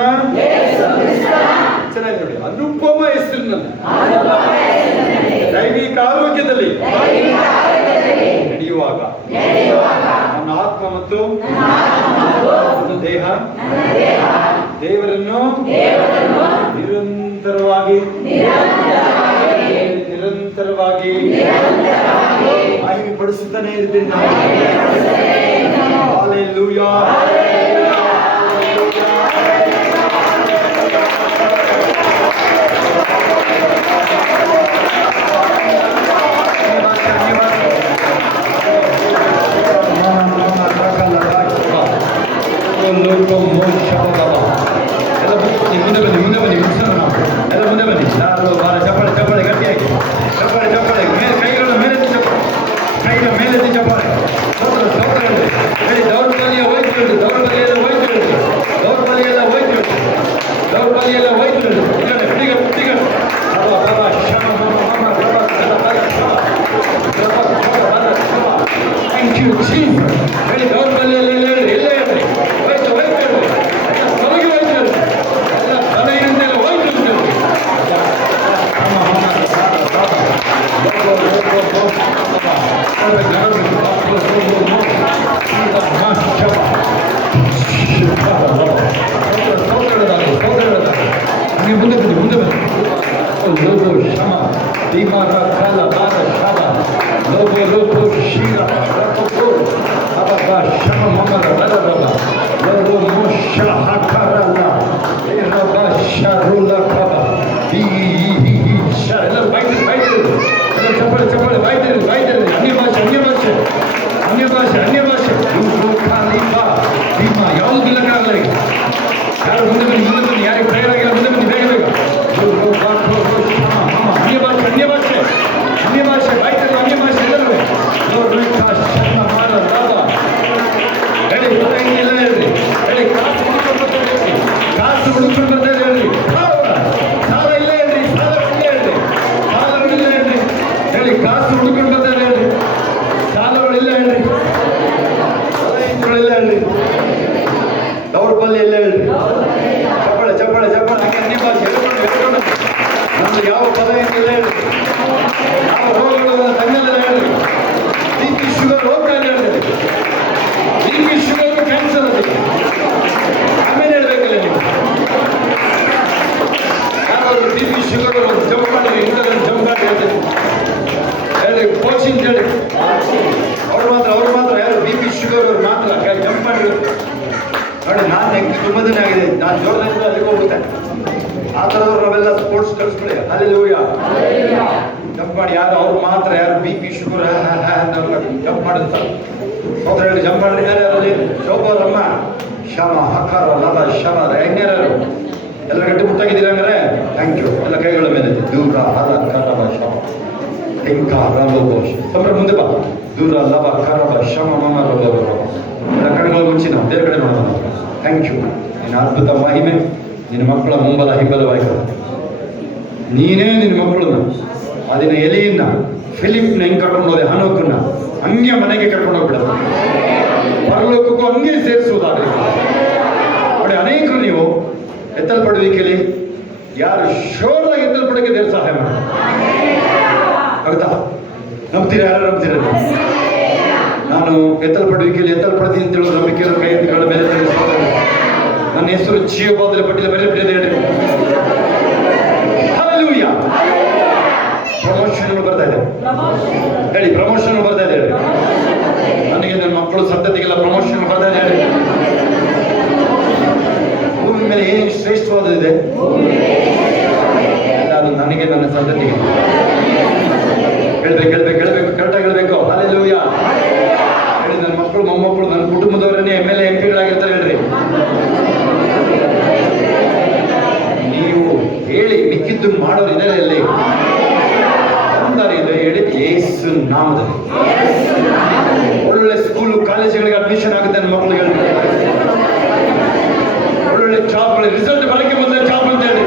ಚೆನ್ನಾಗಿ ನೋಡಿ, ಅನುಪಮ ಹೆಸರಿನಲ್ಲಿ ದೈವಿಕ ಆರೋಗ್ಯದಲ್ಲಿ ನಡೆಯುವಾಗ ನನ್ನ ಆತ್ಮ ಮತ್ತು ನನ್ನ ದೇಹ ದೇವರನ್ನು ನಿರಂತರವಾಗಿ ಮಹಿಮೆ ಪಡಿಸುತ್ತಾನೆ ಇರ್ತೀನಿ. ಹಲ್ಲೆಲೂಯಾ. ಮುಂದೆ ಬನ್ನಿ, ಮುಂದೆ ಬನ್ನಿ, ಮುಗಿಸೋಣ ನಾವು. ಎಲ್ಲ ಮುಂದೆ ಬನ್ನಿ. ಚಪ್ಪಾಳೆ ಚಪ್ಪಾಳೆ ಗಟ್ಟಿಯಾಗಿ, ಚಪ್ಪಾಳೆ ಚಪ್ಪಾಳೆ, ಮೇಲೆ ಕೈಗಳ ಮೇಲೆ ಚಪ್ಪಾಳೆ, ಕೈಗಳ ಮೇಲೆ ಚಪ್ಪಾಳೆ. ಹೇಳಿ, ದೌರ್ಬಲ್ಯ ಹೋಯ್ತು ಹೇಳಿ, ದೌರ್ಬಲ್ಯ ಎಲ್ಲ ಹೋಯ್ತು ಹೇಳಿ, ದೌರ್ಬಲ್ಯ ಎಲ್ಲ ಹೋಯ್ತು ಹೇಳಿ, ದೌರ್ಬಲ್ಯ ಎಲ್ಲ ಹೋಯ್ತು ಹೇಳಿ. ಹುಟ್ಟಿಗಳು ಹುಟ್ಟಿಗಳು ಥ್ಯಾಂಕ್ ಯು ಜೀಸಸ್. ಹೇಳಿ, ದೌರ್ಬಲ್ಯ ಎಲ್ಲ ಹೇಳಿ, ಎಲ್ಲ ಹೇಳ್ರಿ, ಹೋಯ್ತು ಹೋಯ್ತು ಹೇಳಿ, ತೊಲಗಿ ಹೋಯ್ತು ಹೇಳಿ, ಎಲ್ಲ ತಲೆಯಿಂದ ಎಲ್ಲ ಹೋಯ್ತು ಹೇಳಿ. ಮುಂದೆ ಬನ್ನಿ, ಮುಂದೆ ಬನ್ನಿ. ಲೋಗೋ ಶಮ ಭೀಮಾರ ಕಾಲ ಬಾರ ಶಮ ಲೋಗೋ ಲೋಗೋ ಶೀರ ಶಮ ಮಮರ ರಲ ಲೋಗೋ ಮೋಶ ಹಕರಲ್ಲ ರಬ ಶರುಲ ಕಬ ಈ ಎಲ್ಲರೂ ಬಾಯ್ತಿರಿ ಬಾಯ್ತಿರಿ, ಎಲ್ಲ ಚಪ್ಪಳೆ ಚಪ್ಪಳೆ ಬಾಯ್ತಿರಿ ಬಾಯ್ತಿರಿ. ಅನ್ಯ ಭಾಷೆ ಅನ್ಯ ಭಾಷೆ ಅನ್ಯ ಭಾಷೆ ಅನ್ಯ ಭಾಷೆ. ಭೀಮ ಯಾವುದು ಬಿಲ್ಲಕ್ಕಾಗಲ್ಲ ಈಗ. ಯಾರು ಮುಂದೆ ಬನ್ನಿ, ಮುಂದೆ ಬನ್ನಿ, ಯಾರಿಗೆ ಪ್ರೇಯರ್ ಆಗಿಲ್ಲ ಮುಂದೆ ಬನ್ನಿ, ಬೇಗ ಬೇಗ. ಅನ್ಯ ಭಾಷೆ ಅನ್ಯ ಭಾಷೆ ಅನ್ಯ ಭಾಷೆ ಬಾಯ್ತಿರಿ, ಅನ್ಯ ಭಾಷೆ ಎಲ್ಲರೂ ಹೇಳಿ. ಎಲ್ಲ ಹೇಳ್ರಿ, ಹೇಳಿ. ಕಾಸು ಹುಡುಕೊಂಡು ಬರ್ತಾರೆ ಹೇಳ್ರಿ, ಕಾಸು ಹುಡುಕೊಂಡು ಬರ್ತಾರೆ ಹೇಳ್ರಿ. ಸಾಲ ಇಲ್ಲ ಹೇಳ್ರಿ, ಸಾಲಗಳಿಲ್ಲ ಹೇಳ್ರಿ, ಸಾಲಗಳಿಲ್ಲ ಹೇಳ್ರಿ. ಹೇಳಿ, ಕಾಸು ಹುಡುಕೊಂಡು ಬರ್ತಾರೆ ಹೇಳ್ರಿ, ಸಾಲಗಳಿಲ್ಲ ಹೇಳ್ರಿ, ಇಲ್ಲ ಹೇಳ್ರಿ, ದೌರ್ಬಲ್ಯ ಇಲ್ಲ ಹೇಳ್ರಿ. ಚಪ್ಪಳೆ ಚಪ್ಪಳೆ ಚಪ್ಪಳೆ ಹಾಗೆ ಅನ್ಯ ಭಾಷೆ ಹೇಳ್ಕೊಂಡು ಹೇಳ್ಕೊಂಡು ನಮ್ದು ಯಾವ ಪದ ಏನಿಲ್ಲ ಹೇಳ್ರಿ, ಯಾವ ರೋಗಗಳು ತನ್ನಲ್ಲ ಹೇಳ್ರಿ. BP ಶುಗರ್ ಹೋಗ್ತಾ ಇಲ್ಲ ಹೇಳ್ರಿ, BP ಶುಗರ್ ಕ್ಯಾನ್ಸರ್ ಅದಕ್ಕೆ ಆಮೇಲೆ ಹೇಳ್ಬೇಕಲ್ಲ ನೀವು. ಯಾರಾದ್ರು BP ಶುಗರ್ ಜಂಪ್ ಮಾಡಿರಿ, ಇಂಥದ್ರಲ್ಲಿ ಜಂಪ್ ಮಾಡಿ ಹೇಳ್ತೀವಿ ಹೇಳ್ರಿ, ಕೋಚಿಂಗ್ ಹೇಳಿ. ಅವ್ರು ಮಾತ್ರ ಯಾರು BP ಶುಗರ್ ಅವ್ರು ಮಾತ್ರ ಜಂಪ್ ಮಾಡಿದ್ರು ನೋಡಿ. ನಾನು ಹೆಂಗೆ ತುಂಬ ದಿನ ಆಗಿದೆ, ನಾನು ಜೋರದಿಂದ ಅಲ್ಲಿಗೆ ಹೋಗುತ್ತೆ. ಆ ಥರದವ್ರು ನಾವೆಲ್ಲ ಸ್ಪೋರ್ಟ್ಸ್ ಕಳಿಸ್ಬಿಡಿ. ಹಲ್ಲೆಲೂಯಾ. ಜಂಪ್ ಮಾಡಿ ಯಾರು ಅವ್ರು ಮಾತ್ರ, ಯಾರು BP ಶುಗರ್ ಅಂತೆಲ್ಲ ಜಂಪ್ ಮಾಡಿರ್ತಾರೆ. ಸೋದರ ಹೇಳಿ ಜಂಪ್ ಮಾಡಿ. ಯಾರಲ್ಲಿ ಶೋಭರಮ್ಮ ಶಮ ಹಕಾರ ಲಭ ಶಮ ಹೆಂಗ್ಯಾರು ಎಲ್ಲ ಗಟ್ಟಿ ಮುಟ್ಟಾಗಿದ್ದೀರಾ ಹಂಗಾರೆ? Thank you. ಎಲ್ಲ ಕೈಗಳ ಮೇಲೆ ದೂರ ಹಲ ಕರಬ ಶಮ ಹೆಂಕ ರಲೋಷ ಸಂಭ್ರಮ. ಮುಂದೆ ಬಾ. ದೂರ ಲಭ ಕರಬ ಶಮ ಮಮ ರಲೋ. ಎಲ್ಲ ಕಡೆಗಳು ಮುಂಚೆ ನಾವು ಬೇರೆ ಕಡೆ ಮಾಡೋಣ. Thank you. ನಿನ್ನ ಅದ್ಭುತ ಮಹಿಮೆ ನಿನ್ನ ಮಕ್ಕಳ ಮುಂಬಲ ಹಿಂಬಲವಾಯಿತು. ನೀನೇ ನಿನ್ನ ಮಕ್ಕಳನ್ನ ಅದನ್ನ ಎಲೆಯನ್ನ ಫಿಲಿಪ್ನ ಹೆಂಗೆ ಕರ್ಕೊಂಡು ಹೋದೆ, ಹನೋಕನ್ನ ಹಂಗೆ ಮನೆಗೆ ಕರ್ಕೊಂಡು ಹೋಗ್ಬಿಡೋದು, ಪರಲೋಕಕ್ಕೂ ಹಂಗೆ ಸೇರಿಸುವುದಾದ್ರೆ ನೋಡಿ. ಅನೇಕರು ನೀವು ಎತ್ತಲ್ಪಡುವಿಕೆಯಲ್ಲಿ ಯಾರು ಶೋರ್ದಾಗಿ ಎತ್ತಲ್ಪಡೋಕೆ ದೇವ್ರ ಸಹಾಯ ಮಾಡಿ. ಆಗುತ್ತಾ? ನಂಬ್ತೀರಾ? ಯಾರು ನಂಬ್ತೀರ? ನಾನು ಎತ್ತಲ್ಪಡುವಿಕೆಯಲ್ಲಿ ಎತ್ತಲ್ಪಡ್ತೀನಿ ಅಂತ ಹೇಳೋ ನಂಬಿಕೆಯ ಕೈ ಎತ್ತುಗಳ ಮೇಲೆ ನನ್ನ ಹೆಸರು ಜೀವಬಾಧಲೆ ಪಟ್ಟಿಲ್ಲ ಬೇರೆ ಬಿಡದೆ ಹೇಳಿ. ಹಲ್ಲೆಲೂಯಾ. ಪ್ರಮೋಷನ್ ಬರ್ತಾ ಇದೆ ಹೇಳಿ, ಪ್ರಮೋಷನ್ ಬರ್ತಾ ಇದೆ ಹೇಳಿ. ನನಗೆ ನನ್ನ ಮಕ್ಕಳು ಸಂತತಿಗೆಲ್ಲ ಪ್ರಮೋಷನ್ ಬರ್ತಾ ಇದೆ ಹೇಳಿ. ಭೂಮಿ ಮೇಲೆ ಏನು ಶ್ರೇಷ್ಠವಾದದಿದೆ ಅದು ನನಗೆ ನನ್ನ ಸಂತತಿಗೆ ಹೇಳ್ಬೇಕು ಕರೆಕ್ಟಾಗಿ ಹೇಳ್ಬೇಕು. ಹಲ್ಲೆಲೂಯಾ. ಹೇಳಿ, ನನ್ನ ಮಕ್ಕಳು ಮೊಮ್ಮಕ್ಕಳು ನನ್ನ ಕುಟುಂಬದವರನ್ನೇ MLA MP ಗಳಾಗಿರ್ತಾರೆ. ಒಳ್ಳೊಳ್ಳೆ ಸ್ಕೂಲು ಕಾಲೇಜುಗಳಿಗೆ ಅಡ್ಮಿಷನ್ ಆಗುತ್ತೆ ನನ್ನ ಮಕ್ಕಳುಗಳಿಗೆ. ಒಳ್ಳೊಳ್ಳೆ ಜಾಬ್ಗಳ ರಿಸಲ್ಟ್ ಬರಕ್ಕೆ ಮೊದಲೇ ಜಾಬ್ ಅಂತ ಹೇಳಿ,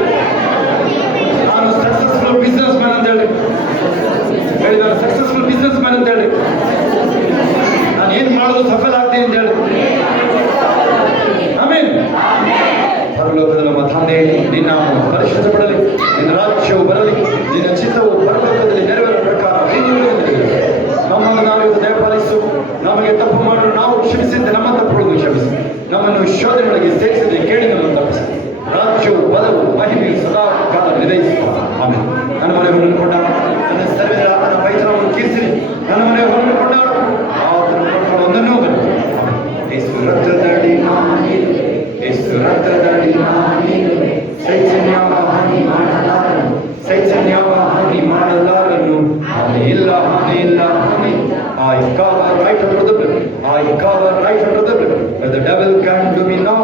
ನಾನು ಸಕ್ಸಸ್ಫುಲ್ ಬಿಸ್ನೆಸ್ ಮ್ಯಾನ್ ಅಂತ ಹೇಳಿ ಹೇಳಿದ್ದಾರೆ. ಸಕ್ಸಸ್ಫುಲ್ ಬಿಸ್ನೆಸ್ ಮ್ಯಾನ್ ಅಂತ ಹೇಳಿ ನಾನು ಏನ್ ಮಾಡೋದು ಸಫಲ ಆಗ್ತೀನಿ ಅಂತ ಹೇಳಿ. ಆಮೇಲೆ ಪರಲೋಕದ ನಮ್ಮ ತಂದೆ, ನಿನ್ನ ಪರಿಶುದ್ಧಪಡಲಿ, ನಿನ್ನ ರಾಜ್ಯವು ಬರಲಿ, ನಿನ್ನ ಚಿತ್ತವು ಪರಲೋಕದಲ್ಲಿ ನೆರವೇರ ಪ್ರಕಾರ ನಮ್ಮನ್ನು ನಾವು ದಯಪಾಲಿಸು. ನಮಗೆ ತಪ್ಪು ಮಾಡಲು ನಾವು ಕ್ಷಮಿಸಿದ್ದೆ ನಮ್ಮ ತಪ್ಪುಗಳನ್ನು ಕ್ಷಮಿಸಿ, ನಮ್ಮನ್ನು ಶೋಧನೆಗಳಿಗೆ ಸೇರಿಸಿದ್ರೆ ಕೇಳಿ ನಮ್ಮನ್ನು ತಪ್ಪಿಸಿ. ರಾಜ್ಯವು ಬಲವು ಮಹಿಮೆಯು ಸದಾ ಕಾಲ ನಿರ್ಣಯಿಸುವ. ಆಮೇಲೆ ನನ್ನ ಮನೆ ಹೊರನ್ನು ಕೊಂಡಾಡ, ನನ್ನ ಸರ್ವೇದ ಆತನ ಪೈತನವನ್ನು ಕೀರ್ತಿರಿ. ನನ್ನ ಮನೆ ಹೊರನ್ನು ಕೊಂಡಾಡ, ಆತನ ಕೊಟ್ಟ ಒಂದನ್ನೂ ಬನ್ನಿ. ಯೇಸು ರಕ್ತದಡಿ ಯೇಸು ರಕ್ತದಡಿ ಸೈತನ್ಯವ ಹಾನಿ ಮಾಡಲಾರನು, ಸೈತನ್ಯವ ಹಾನಿ ಮಾಡಲಾರನು. ಹಾನಿ ಇಲ್ಲ, ಹಾನಿ ಇಲ್ಲ, ಹಾನಿ. I cover right under the blood. I cover right under the blood. But the devil can't do me no,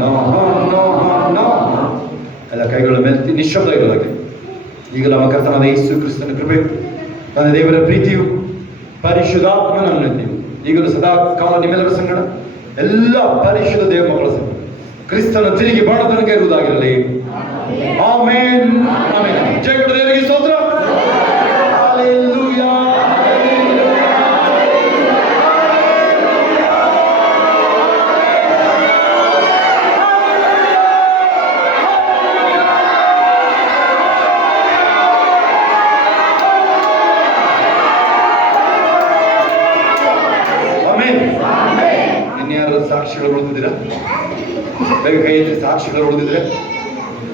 no harm, no harm, no harm. ಎಲ್ಲ ಕೈಗಳ ಮೇಲೆ ನಿಶ್ಶಬ್ದ ಇರೋದಾಗೆ ಈಗ ನಮ್ಮ ಕರ್ತನಾದ ಯೇಸು ಕ್ರಿಸ್ತನ ಕೃಪೆಯು, ನನ್ನ ದೇವರ ಪ್ರೀತಿಯು, ಪರಿಶುದ್ಧಾತ್ಮನ ಅನುಗ್ರಹವು ಈಗಲೂ ಸದಾ ಕಾಲ ನಿಮ್ಮೆಲ್ಲರ ಸಂಗಡ ಎಲ್ಲ ಪರಿಶುದ್ಧ ದೇವ ಮಕ್ಕಳ ಸಂಗಡ ಕ್ರಿಸ್ತನ ತಿರುಗಿ ಬಾಣ ತನಕ ಇರುವುದಾಗಿರಲಿ. Amen, amen. ಜಯ ಕೊಡು ದೇವರಿಗೆ ಸ್ತೋತ್ರ. ಹಲ್ಲೆಲೂಯಾ. ಇನ್ಯಾರು ಸಾಕ್ಷಿಗಳು ಉಳಿದಿದ್ದೀರಾ? ಬೇಗ ಕೈ ಎತ್ತಿ ಸಾಕ್ಷಿಗಳು ಉಳಿದಿದ್ರೆ.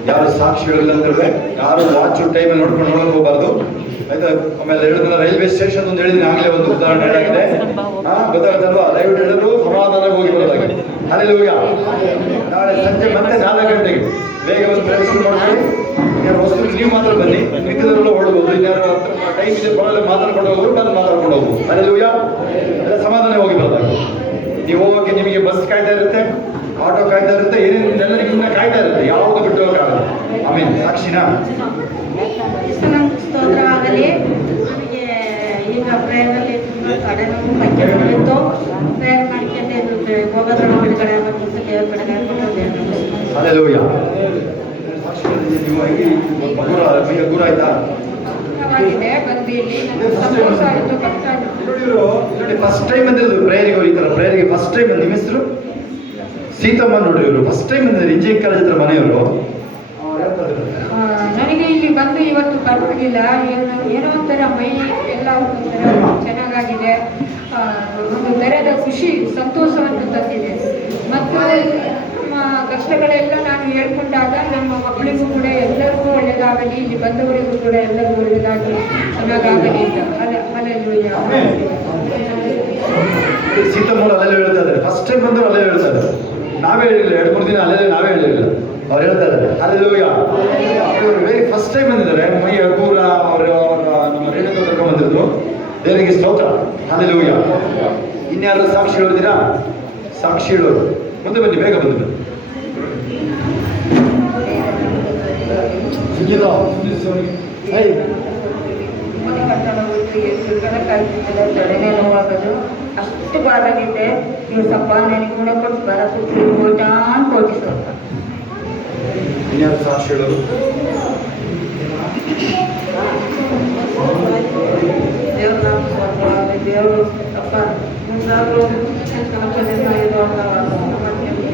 ಯಾರು ಸಾಕ್ಷಿಗಳಿಲ್ಲ ಅಂತ ಹೇಳಿದ್ರೆ ಯಾರು ವಾಚ್ ಟೈಮಲ್ಲಿ ನೋಡ್ಕೊಂಡು ನೋಡಕ್ ಹೋಗ್ಬಾರ್ದು, ಆಯ್ತಾ? ಆಮೇಲೆ ಹೇಳಿದ್ರೆ ರೈಲ್ವೆ ಸ್ಟೇಷನ್ ಒಂದು ಹೇಳಿದ್ರೆ ಆಗಲೇ ಒಂದು ಉದಾಹರಣೆ ಹೇಳಾಗಿದೆ. ಗೊತ್ತಾಗುತ್ತಲ್ವಾ? ದಯವಿಟ್ಟು ಎಲ್ಲರೂ ಸಮಾಧಾನ ಹೋಗಿ ಬರೋದಾಗಿದೆ. ಹಲ್ಲೆಲೂಯಾ. ನಾಳೆ ಸಂಜೆ ಮತ್ತೆ 4 ಗಂಟೆಗೆ ಬೇಗ ಒಂದು ಪ್ರವೇಶ ಮಾಡ್ಕೊಳ್ಳಿ. ಯಾರು ವಸ್ತು ನೀವು ಮಾತ್ರ ಬನ್ನಿ, ಮಿಕ್ಕಿದವರೆಲ್ಲ ಹೊಡ್ಬೋದು. ಇನ್ಯಾರು ಟೈಮ್ ಇದೆ ಬರೋಲ್ಲ ಮಾತಾಡ್ಕೊಂಡು ಹೋಗೋರು ಬಂದು ಮಾತಾಡ್ಕೊಂಡು ಹೋಗ್ಬೋದು. ಹಲ್ಲೆಲೂಯಾ. ಎಲ್ಲ ಸಮಾಧಾನ ಹೋಗಿ ಬರೋದಾಗಿದೆ. ನೀವು ಹೋಗೋಕೆ ನಿಮಗೆ ಬಸ್ ಕಾಯ್ತಾ ಇರುತ್ತೆ, ಆಟೋ ಕಾಯ್ತಾ ಇರುತ್ತೆ, ಏನೇನೆಲ್ಲ ನಿಮ್ಮನ್ನ ಕಾಯ್ತಾ ಇರುತ್ತೆ. ಯಾವುದು ಬಿಟ್ಟು ಹೋಗಕ್ಕಾಗಲ್ಲ. ಆಮೇಲೆ ಸಾಕ್ಷಿನಾ ಸ್ತೋತ್ರ ಆಗಲಿ. ನನಗೆ ಈಗ ಪ್ರೇಯರಲ್ಲಿ ತುಂಬ ತಲೆನೋವು ಬಗ್ಗೆ ಬಂದಿತ್ತು. ಪ್ರೇಯರ್ ಮಾಡ್ಕೊಂಡು ಹೋಗೋದ್ರ ಬಿಡುಗಡೆ ಆಗೋದು ದೇವ್ರ ಕಡೆಗೆ ಹೇಳ್ಬಿಟ್ಟು ಹಲ್ಲೆಲೂಯಾ. ನೀವು ಹೇಗೆ ದೂರ ಆಯ್ತಾ? ಆಗಿದೆ ಬಂದು ಇಲ್ಲಿ ನನಗೆ ಸಂತೋಷ ಆಯಿತು, ಕಷ್ಟ ಆಯಿತು. ನೋಡಿ ಫಸ್ಟ್ ಟೈಮ್ ಬಂದಿರೋದು ಪ್ರೇಯರಿಗೆ, ಈ ಥರ ಪ್ರೇಯರಿಗೆ ಫಸ್ಟ್ ಟೈಮ್ ನಿಮ್ಮ ಹೆಸರು ಸೀತಮ್ಮ. ನೋಡಿ ಇವರು ಫಸ್ಟ್ ಟೈಮ್ ಬಂದಿದ್ದಾರೆ ಇಂಜಿನಿಯರಿಂಗ್ ಕಾಲೇಜ್ ಹತ್ರ ಮನೆಯವರು. ನನಗೆ ಇಲ್ಲಿ ಬಂದು ಇವತ್ತು ಪರವಾಗಿಲ್ಲ, ಏನೋ ಒಂಥರ ಮೈ ಎಲ್ಲ ಒಂಥರ ಚೆನ್ನಾಗಾಗಿದೆ. ಒಂದು ಥರದ ಖುಷಿ ಸಂತೋಷವನ್ನು ತಂದಿದೆ. ಮತ್ತು ನಮ್ಮ ಕಷ್ಟಗಳೆಲ್ಲ ನಾನು ಹೇಳ್ಕೊಂಡಾಗ ನಮ್ಮ ಮಕ್ಕಳಿಗೂ ಕೂಡ ಎಲ್ಲರಿಗೂ ಒಳ್ಳೆಯದಾಗಲಿ, ಇಲ್ಲಿ ಬಂದವರಿಗೂ ಕೂಡ ಎಲ್ಲರಿಗೂ ಒಳ್ಳೆಯದಾಗಿ ಚೆನ್ನಾಗಾಗಲಿ ಅಂತ. ಹಲ್ಲೆಲೂಯಾ. ಸೀತಮ್ಮರು ಅಲ್ಲೆಲ್ಲ ಹೇಳ್ತಾ ಇದ್ದಾರೆ. ಫಸ್ಟ್ ಟೈಮ್ ಬಂದವರು ಅಲ್ಲೇ ಹೇಳ್ತಾ ಇದ್ದಾರೆ. ನಾವೇ ಹೇಳಿಲ್ಲ, 2-3 ದಿನ ಅಲ್ಲೇ ನಾವೇ ಹೇಳಿಲ್ಲ, ಅವ್ರು ಹೇಳ್ತಾ ಇದ್ದಾರೆ. ಹಲ್ಲೆಲೂಯಾ. ಇವರು ವೆರಿ ಫಸ್ಟ್ ಟೈಮ್ ಬಂದಿದ್ದಾರೆ. ಮೈ ಹಗೂರ ಅವರು ನಮ್ಮ ರೇಣುಕ ಕರ್ಕೊಂಡು ಬಂದಿದ್ರು. ದೇವರಿಗೆ ಸ್ತೋತ್ರ. ಹಲ್ಲೆಲೂಯಾ. ಇನ್ಯಾರು ಸಾಕ್ಷಿ ಹೇಳಿದ್ದೀರಾ? ಸಾಕ್ಷಿ ಹೇಳೋರು ಮುಂದೆ ಬನ್ನಿ, ಬೇಗ ಬಂದು ಬನ್ನಿ. ತಲೆನೇ ನೋವಾಗೋದು ಅಷ್ಟು ಬಾರಾಗಿದೆ. ದಿವಸಪ್ಪ ನನಗೆ ಗುಣ ಕೊಟ್ಟು ಬರ ಸುಟ್ಟು ಕೋಟಾನ್ ಕೋಟಿ ಸ್ವಲ್ಪ. ಇನ್ಯಾರು ಸಾಕ್ಷಿ ಹೇಳೋರು? ದೇವರು ಅಪ್ಪ ಮುಂದಾದ್ರು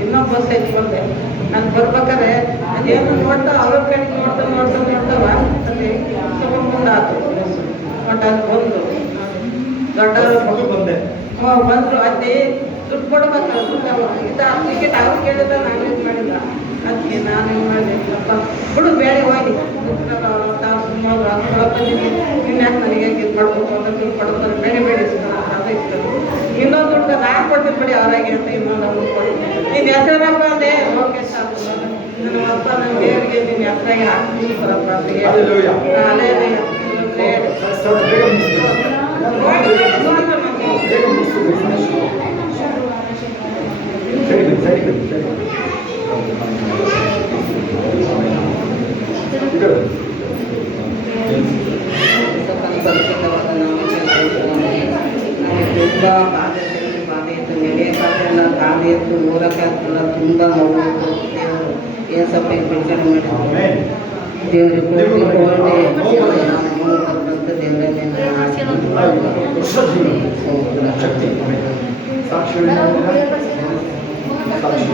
ಇನ್ನೊಬ್ಬ ಸೈಜ್ ಬಂದೆ. ನಾನು ಬರ್ಬೇಕಾದ್ರೆ ಅದೇನು ನೋಡ್ತಾ ಅವ್ರ ಕಡೆ ನೋಡ್ತಾವ ಅಲ್ಲಿ ಮುಂದಾತು. ಒಟ್ಟು ಅದು ಬಂದು ದೊಡ್ಡವರು ಬಂದೆ ಬಂದರು. ಅದೇ ದುಡ್ಡು ಕೊಡ್ಬೇಕಲ್ಲ, ದುಡ್ಡು ಇದು ಟಿಕೆಟ್ ಅವ್ರು ಕೇಳಿದ ನಾನು ಇದು ಮಾಡಿಲ್ಲ. ಅದಕ್ಕೆ ನಾನು ಏನು ಮಾಡಿದೆ, ಅಪ್ಪ ಬಿಡು ಬೇಡ ಹೋಗಿ ಇನ್ಯಾಕೆ ನನಗೆ ಇದು ಮಾಡ್ಬೇಕು ಅಂತ ದುಡ್ಡು ಕೊಡ್ತಾರೆ. ಬೇರೆ ಬೇರೆ ಇಸ್ತಾರೆ, ಅದೇ ಇಸ್ತಾರೆ. ಇನ್ನೊಂದು ದುಡ್ಡು ನಾನು ಕೊಡ್ತೀನಿ ಬಿಡಿ ಅವರಾಗಿ ಅಂತ ಇನ್ನೊಂದು ಅವ್ರು ಕೊಡ್ತೀನಿ. ನೀನು ಹೆಸರಪ್ಪ ಅಂದೆ, ಓಕೆ ಸಾಕು. ನನ್ನ ಅಪ್ಪ ನನ್ನ ದೇವರಿಗೆ ನಿನ್ನ ಹೆಸರಾಗಿ ಹಾಕ್ತೀನಿ ಬರಪ್ಪ ಅಂತ ಹೇಳಿ ಅಲ್ಲೇ ತುಂಬ ಬಾಧೆ ಇತ್ತು ನಡೆಯೋಕ್ಕಾಗಲ್ಲ, ಕಾಲು ಎತ್ತು ಊರಕ್ಕಾಗಲ್ಲ, ತುಂಬ ನೋವು ದೇವರು ಏಸಪ್ಪಗೆ ಬಿಡುಗಡೆ ಮಾಡಿದ್ರು. ಆಮೆನ್. ದೇವರಿಗೆ ಬಂತು ದೇವರನ್ನೇ ಹೊಸ ಜೀವನ, ಶಕ್ತಿ. ಆಮೆನ್. ಸಾಕ್ಷಿ ಹೇಳಿದ್ದೀರಾ? ಸಾಕ್ಷಿ.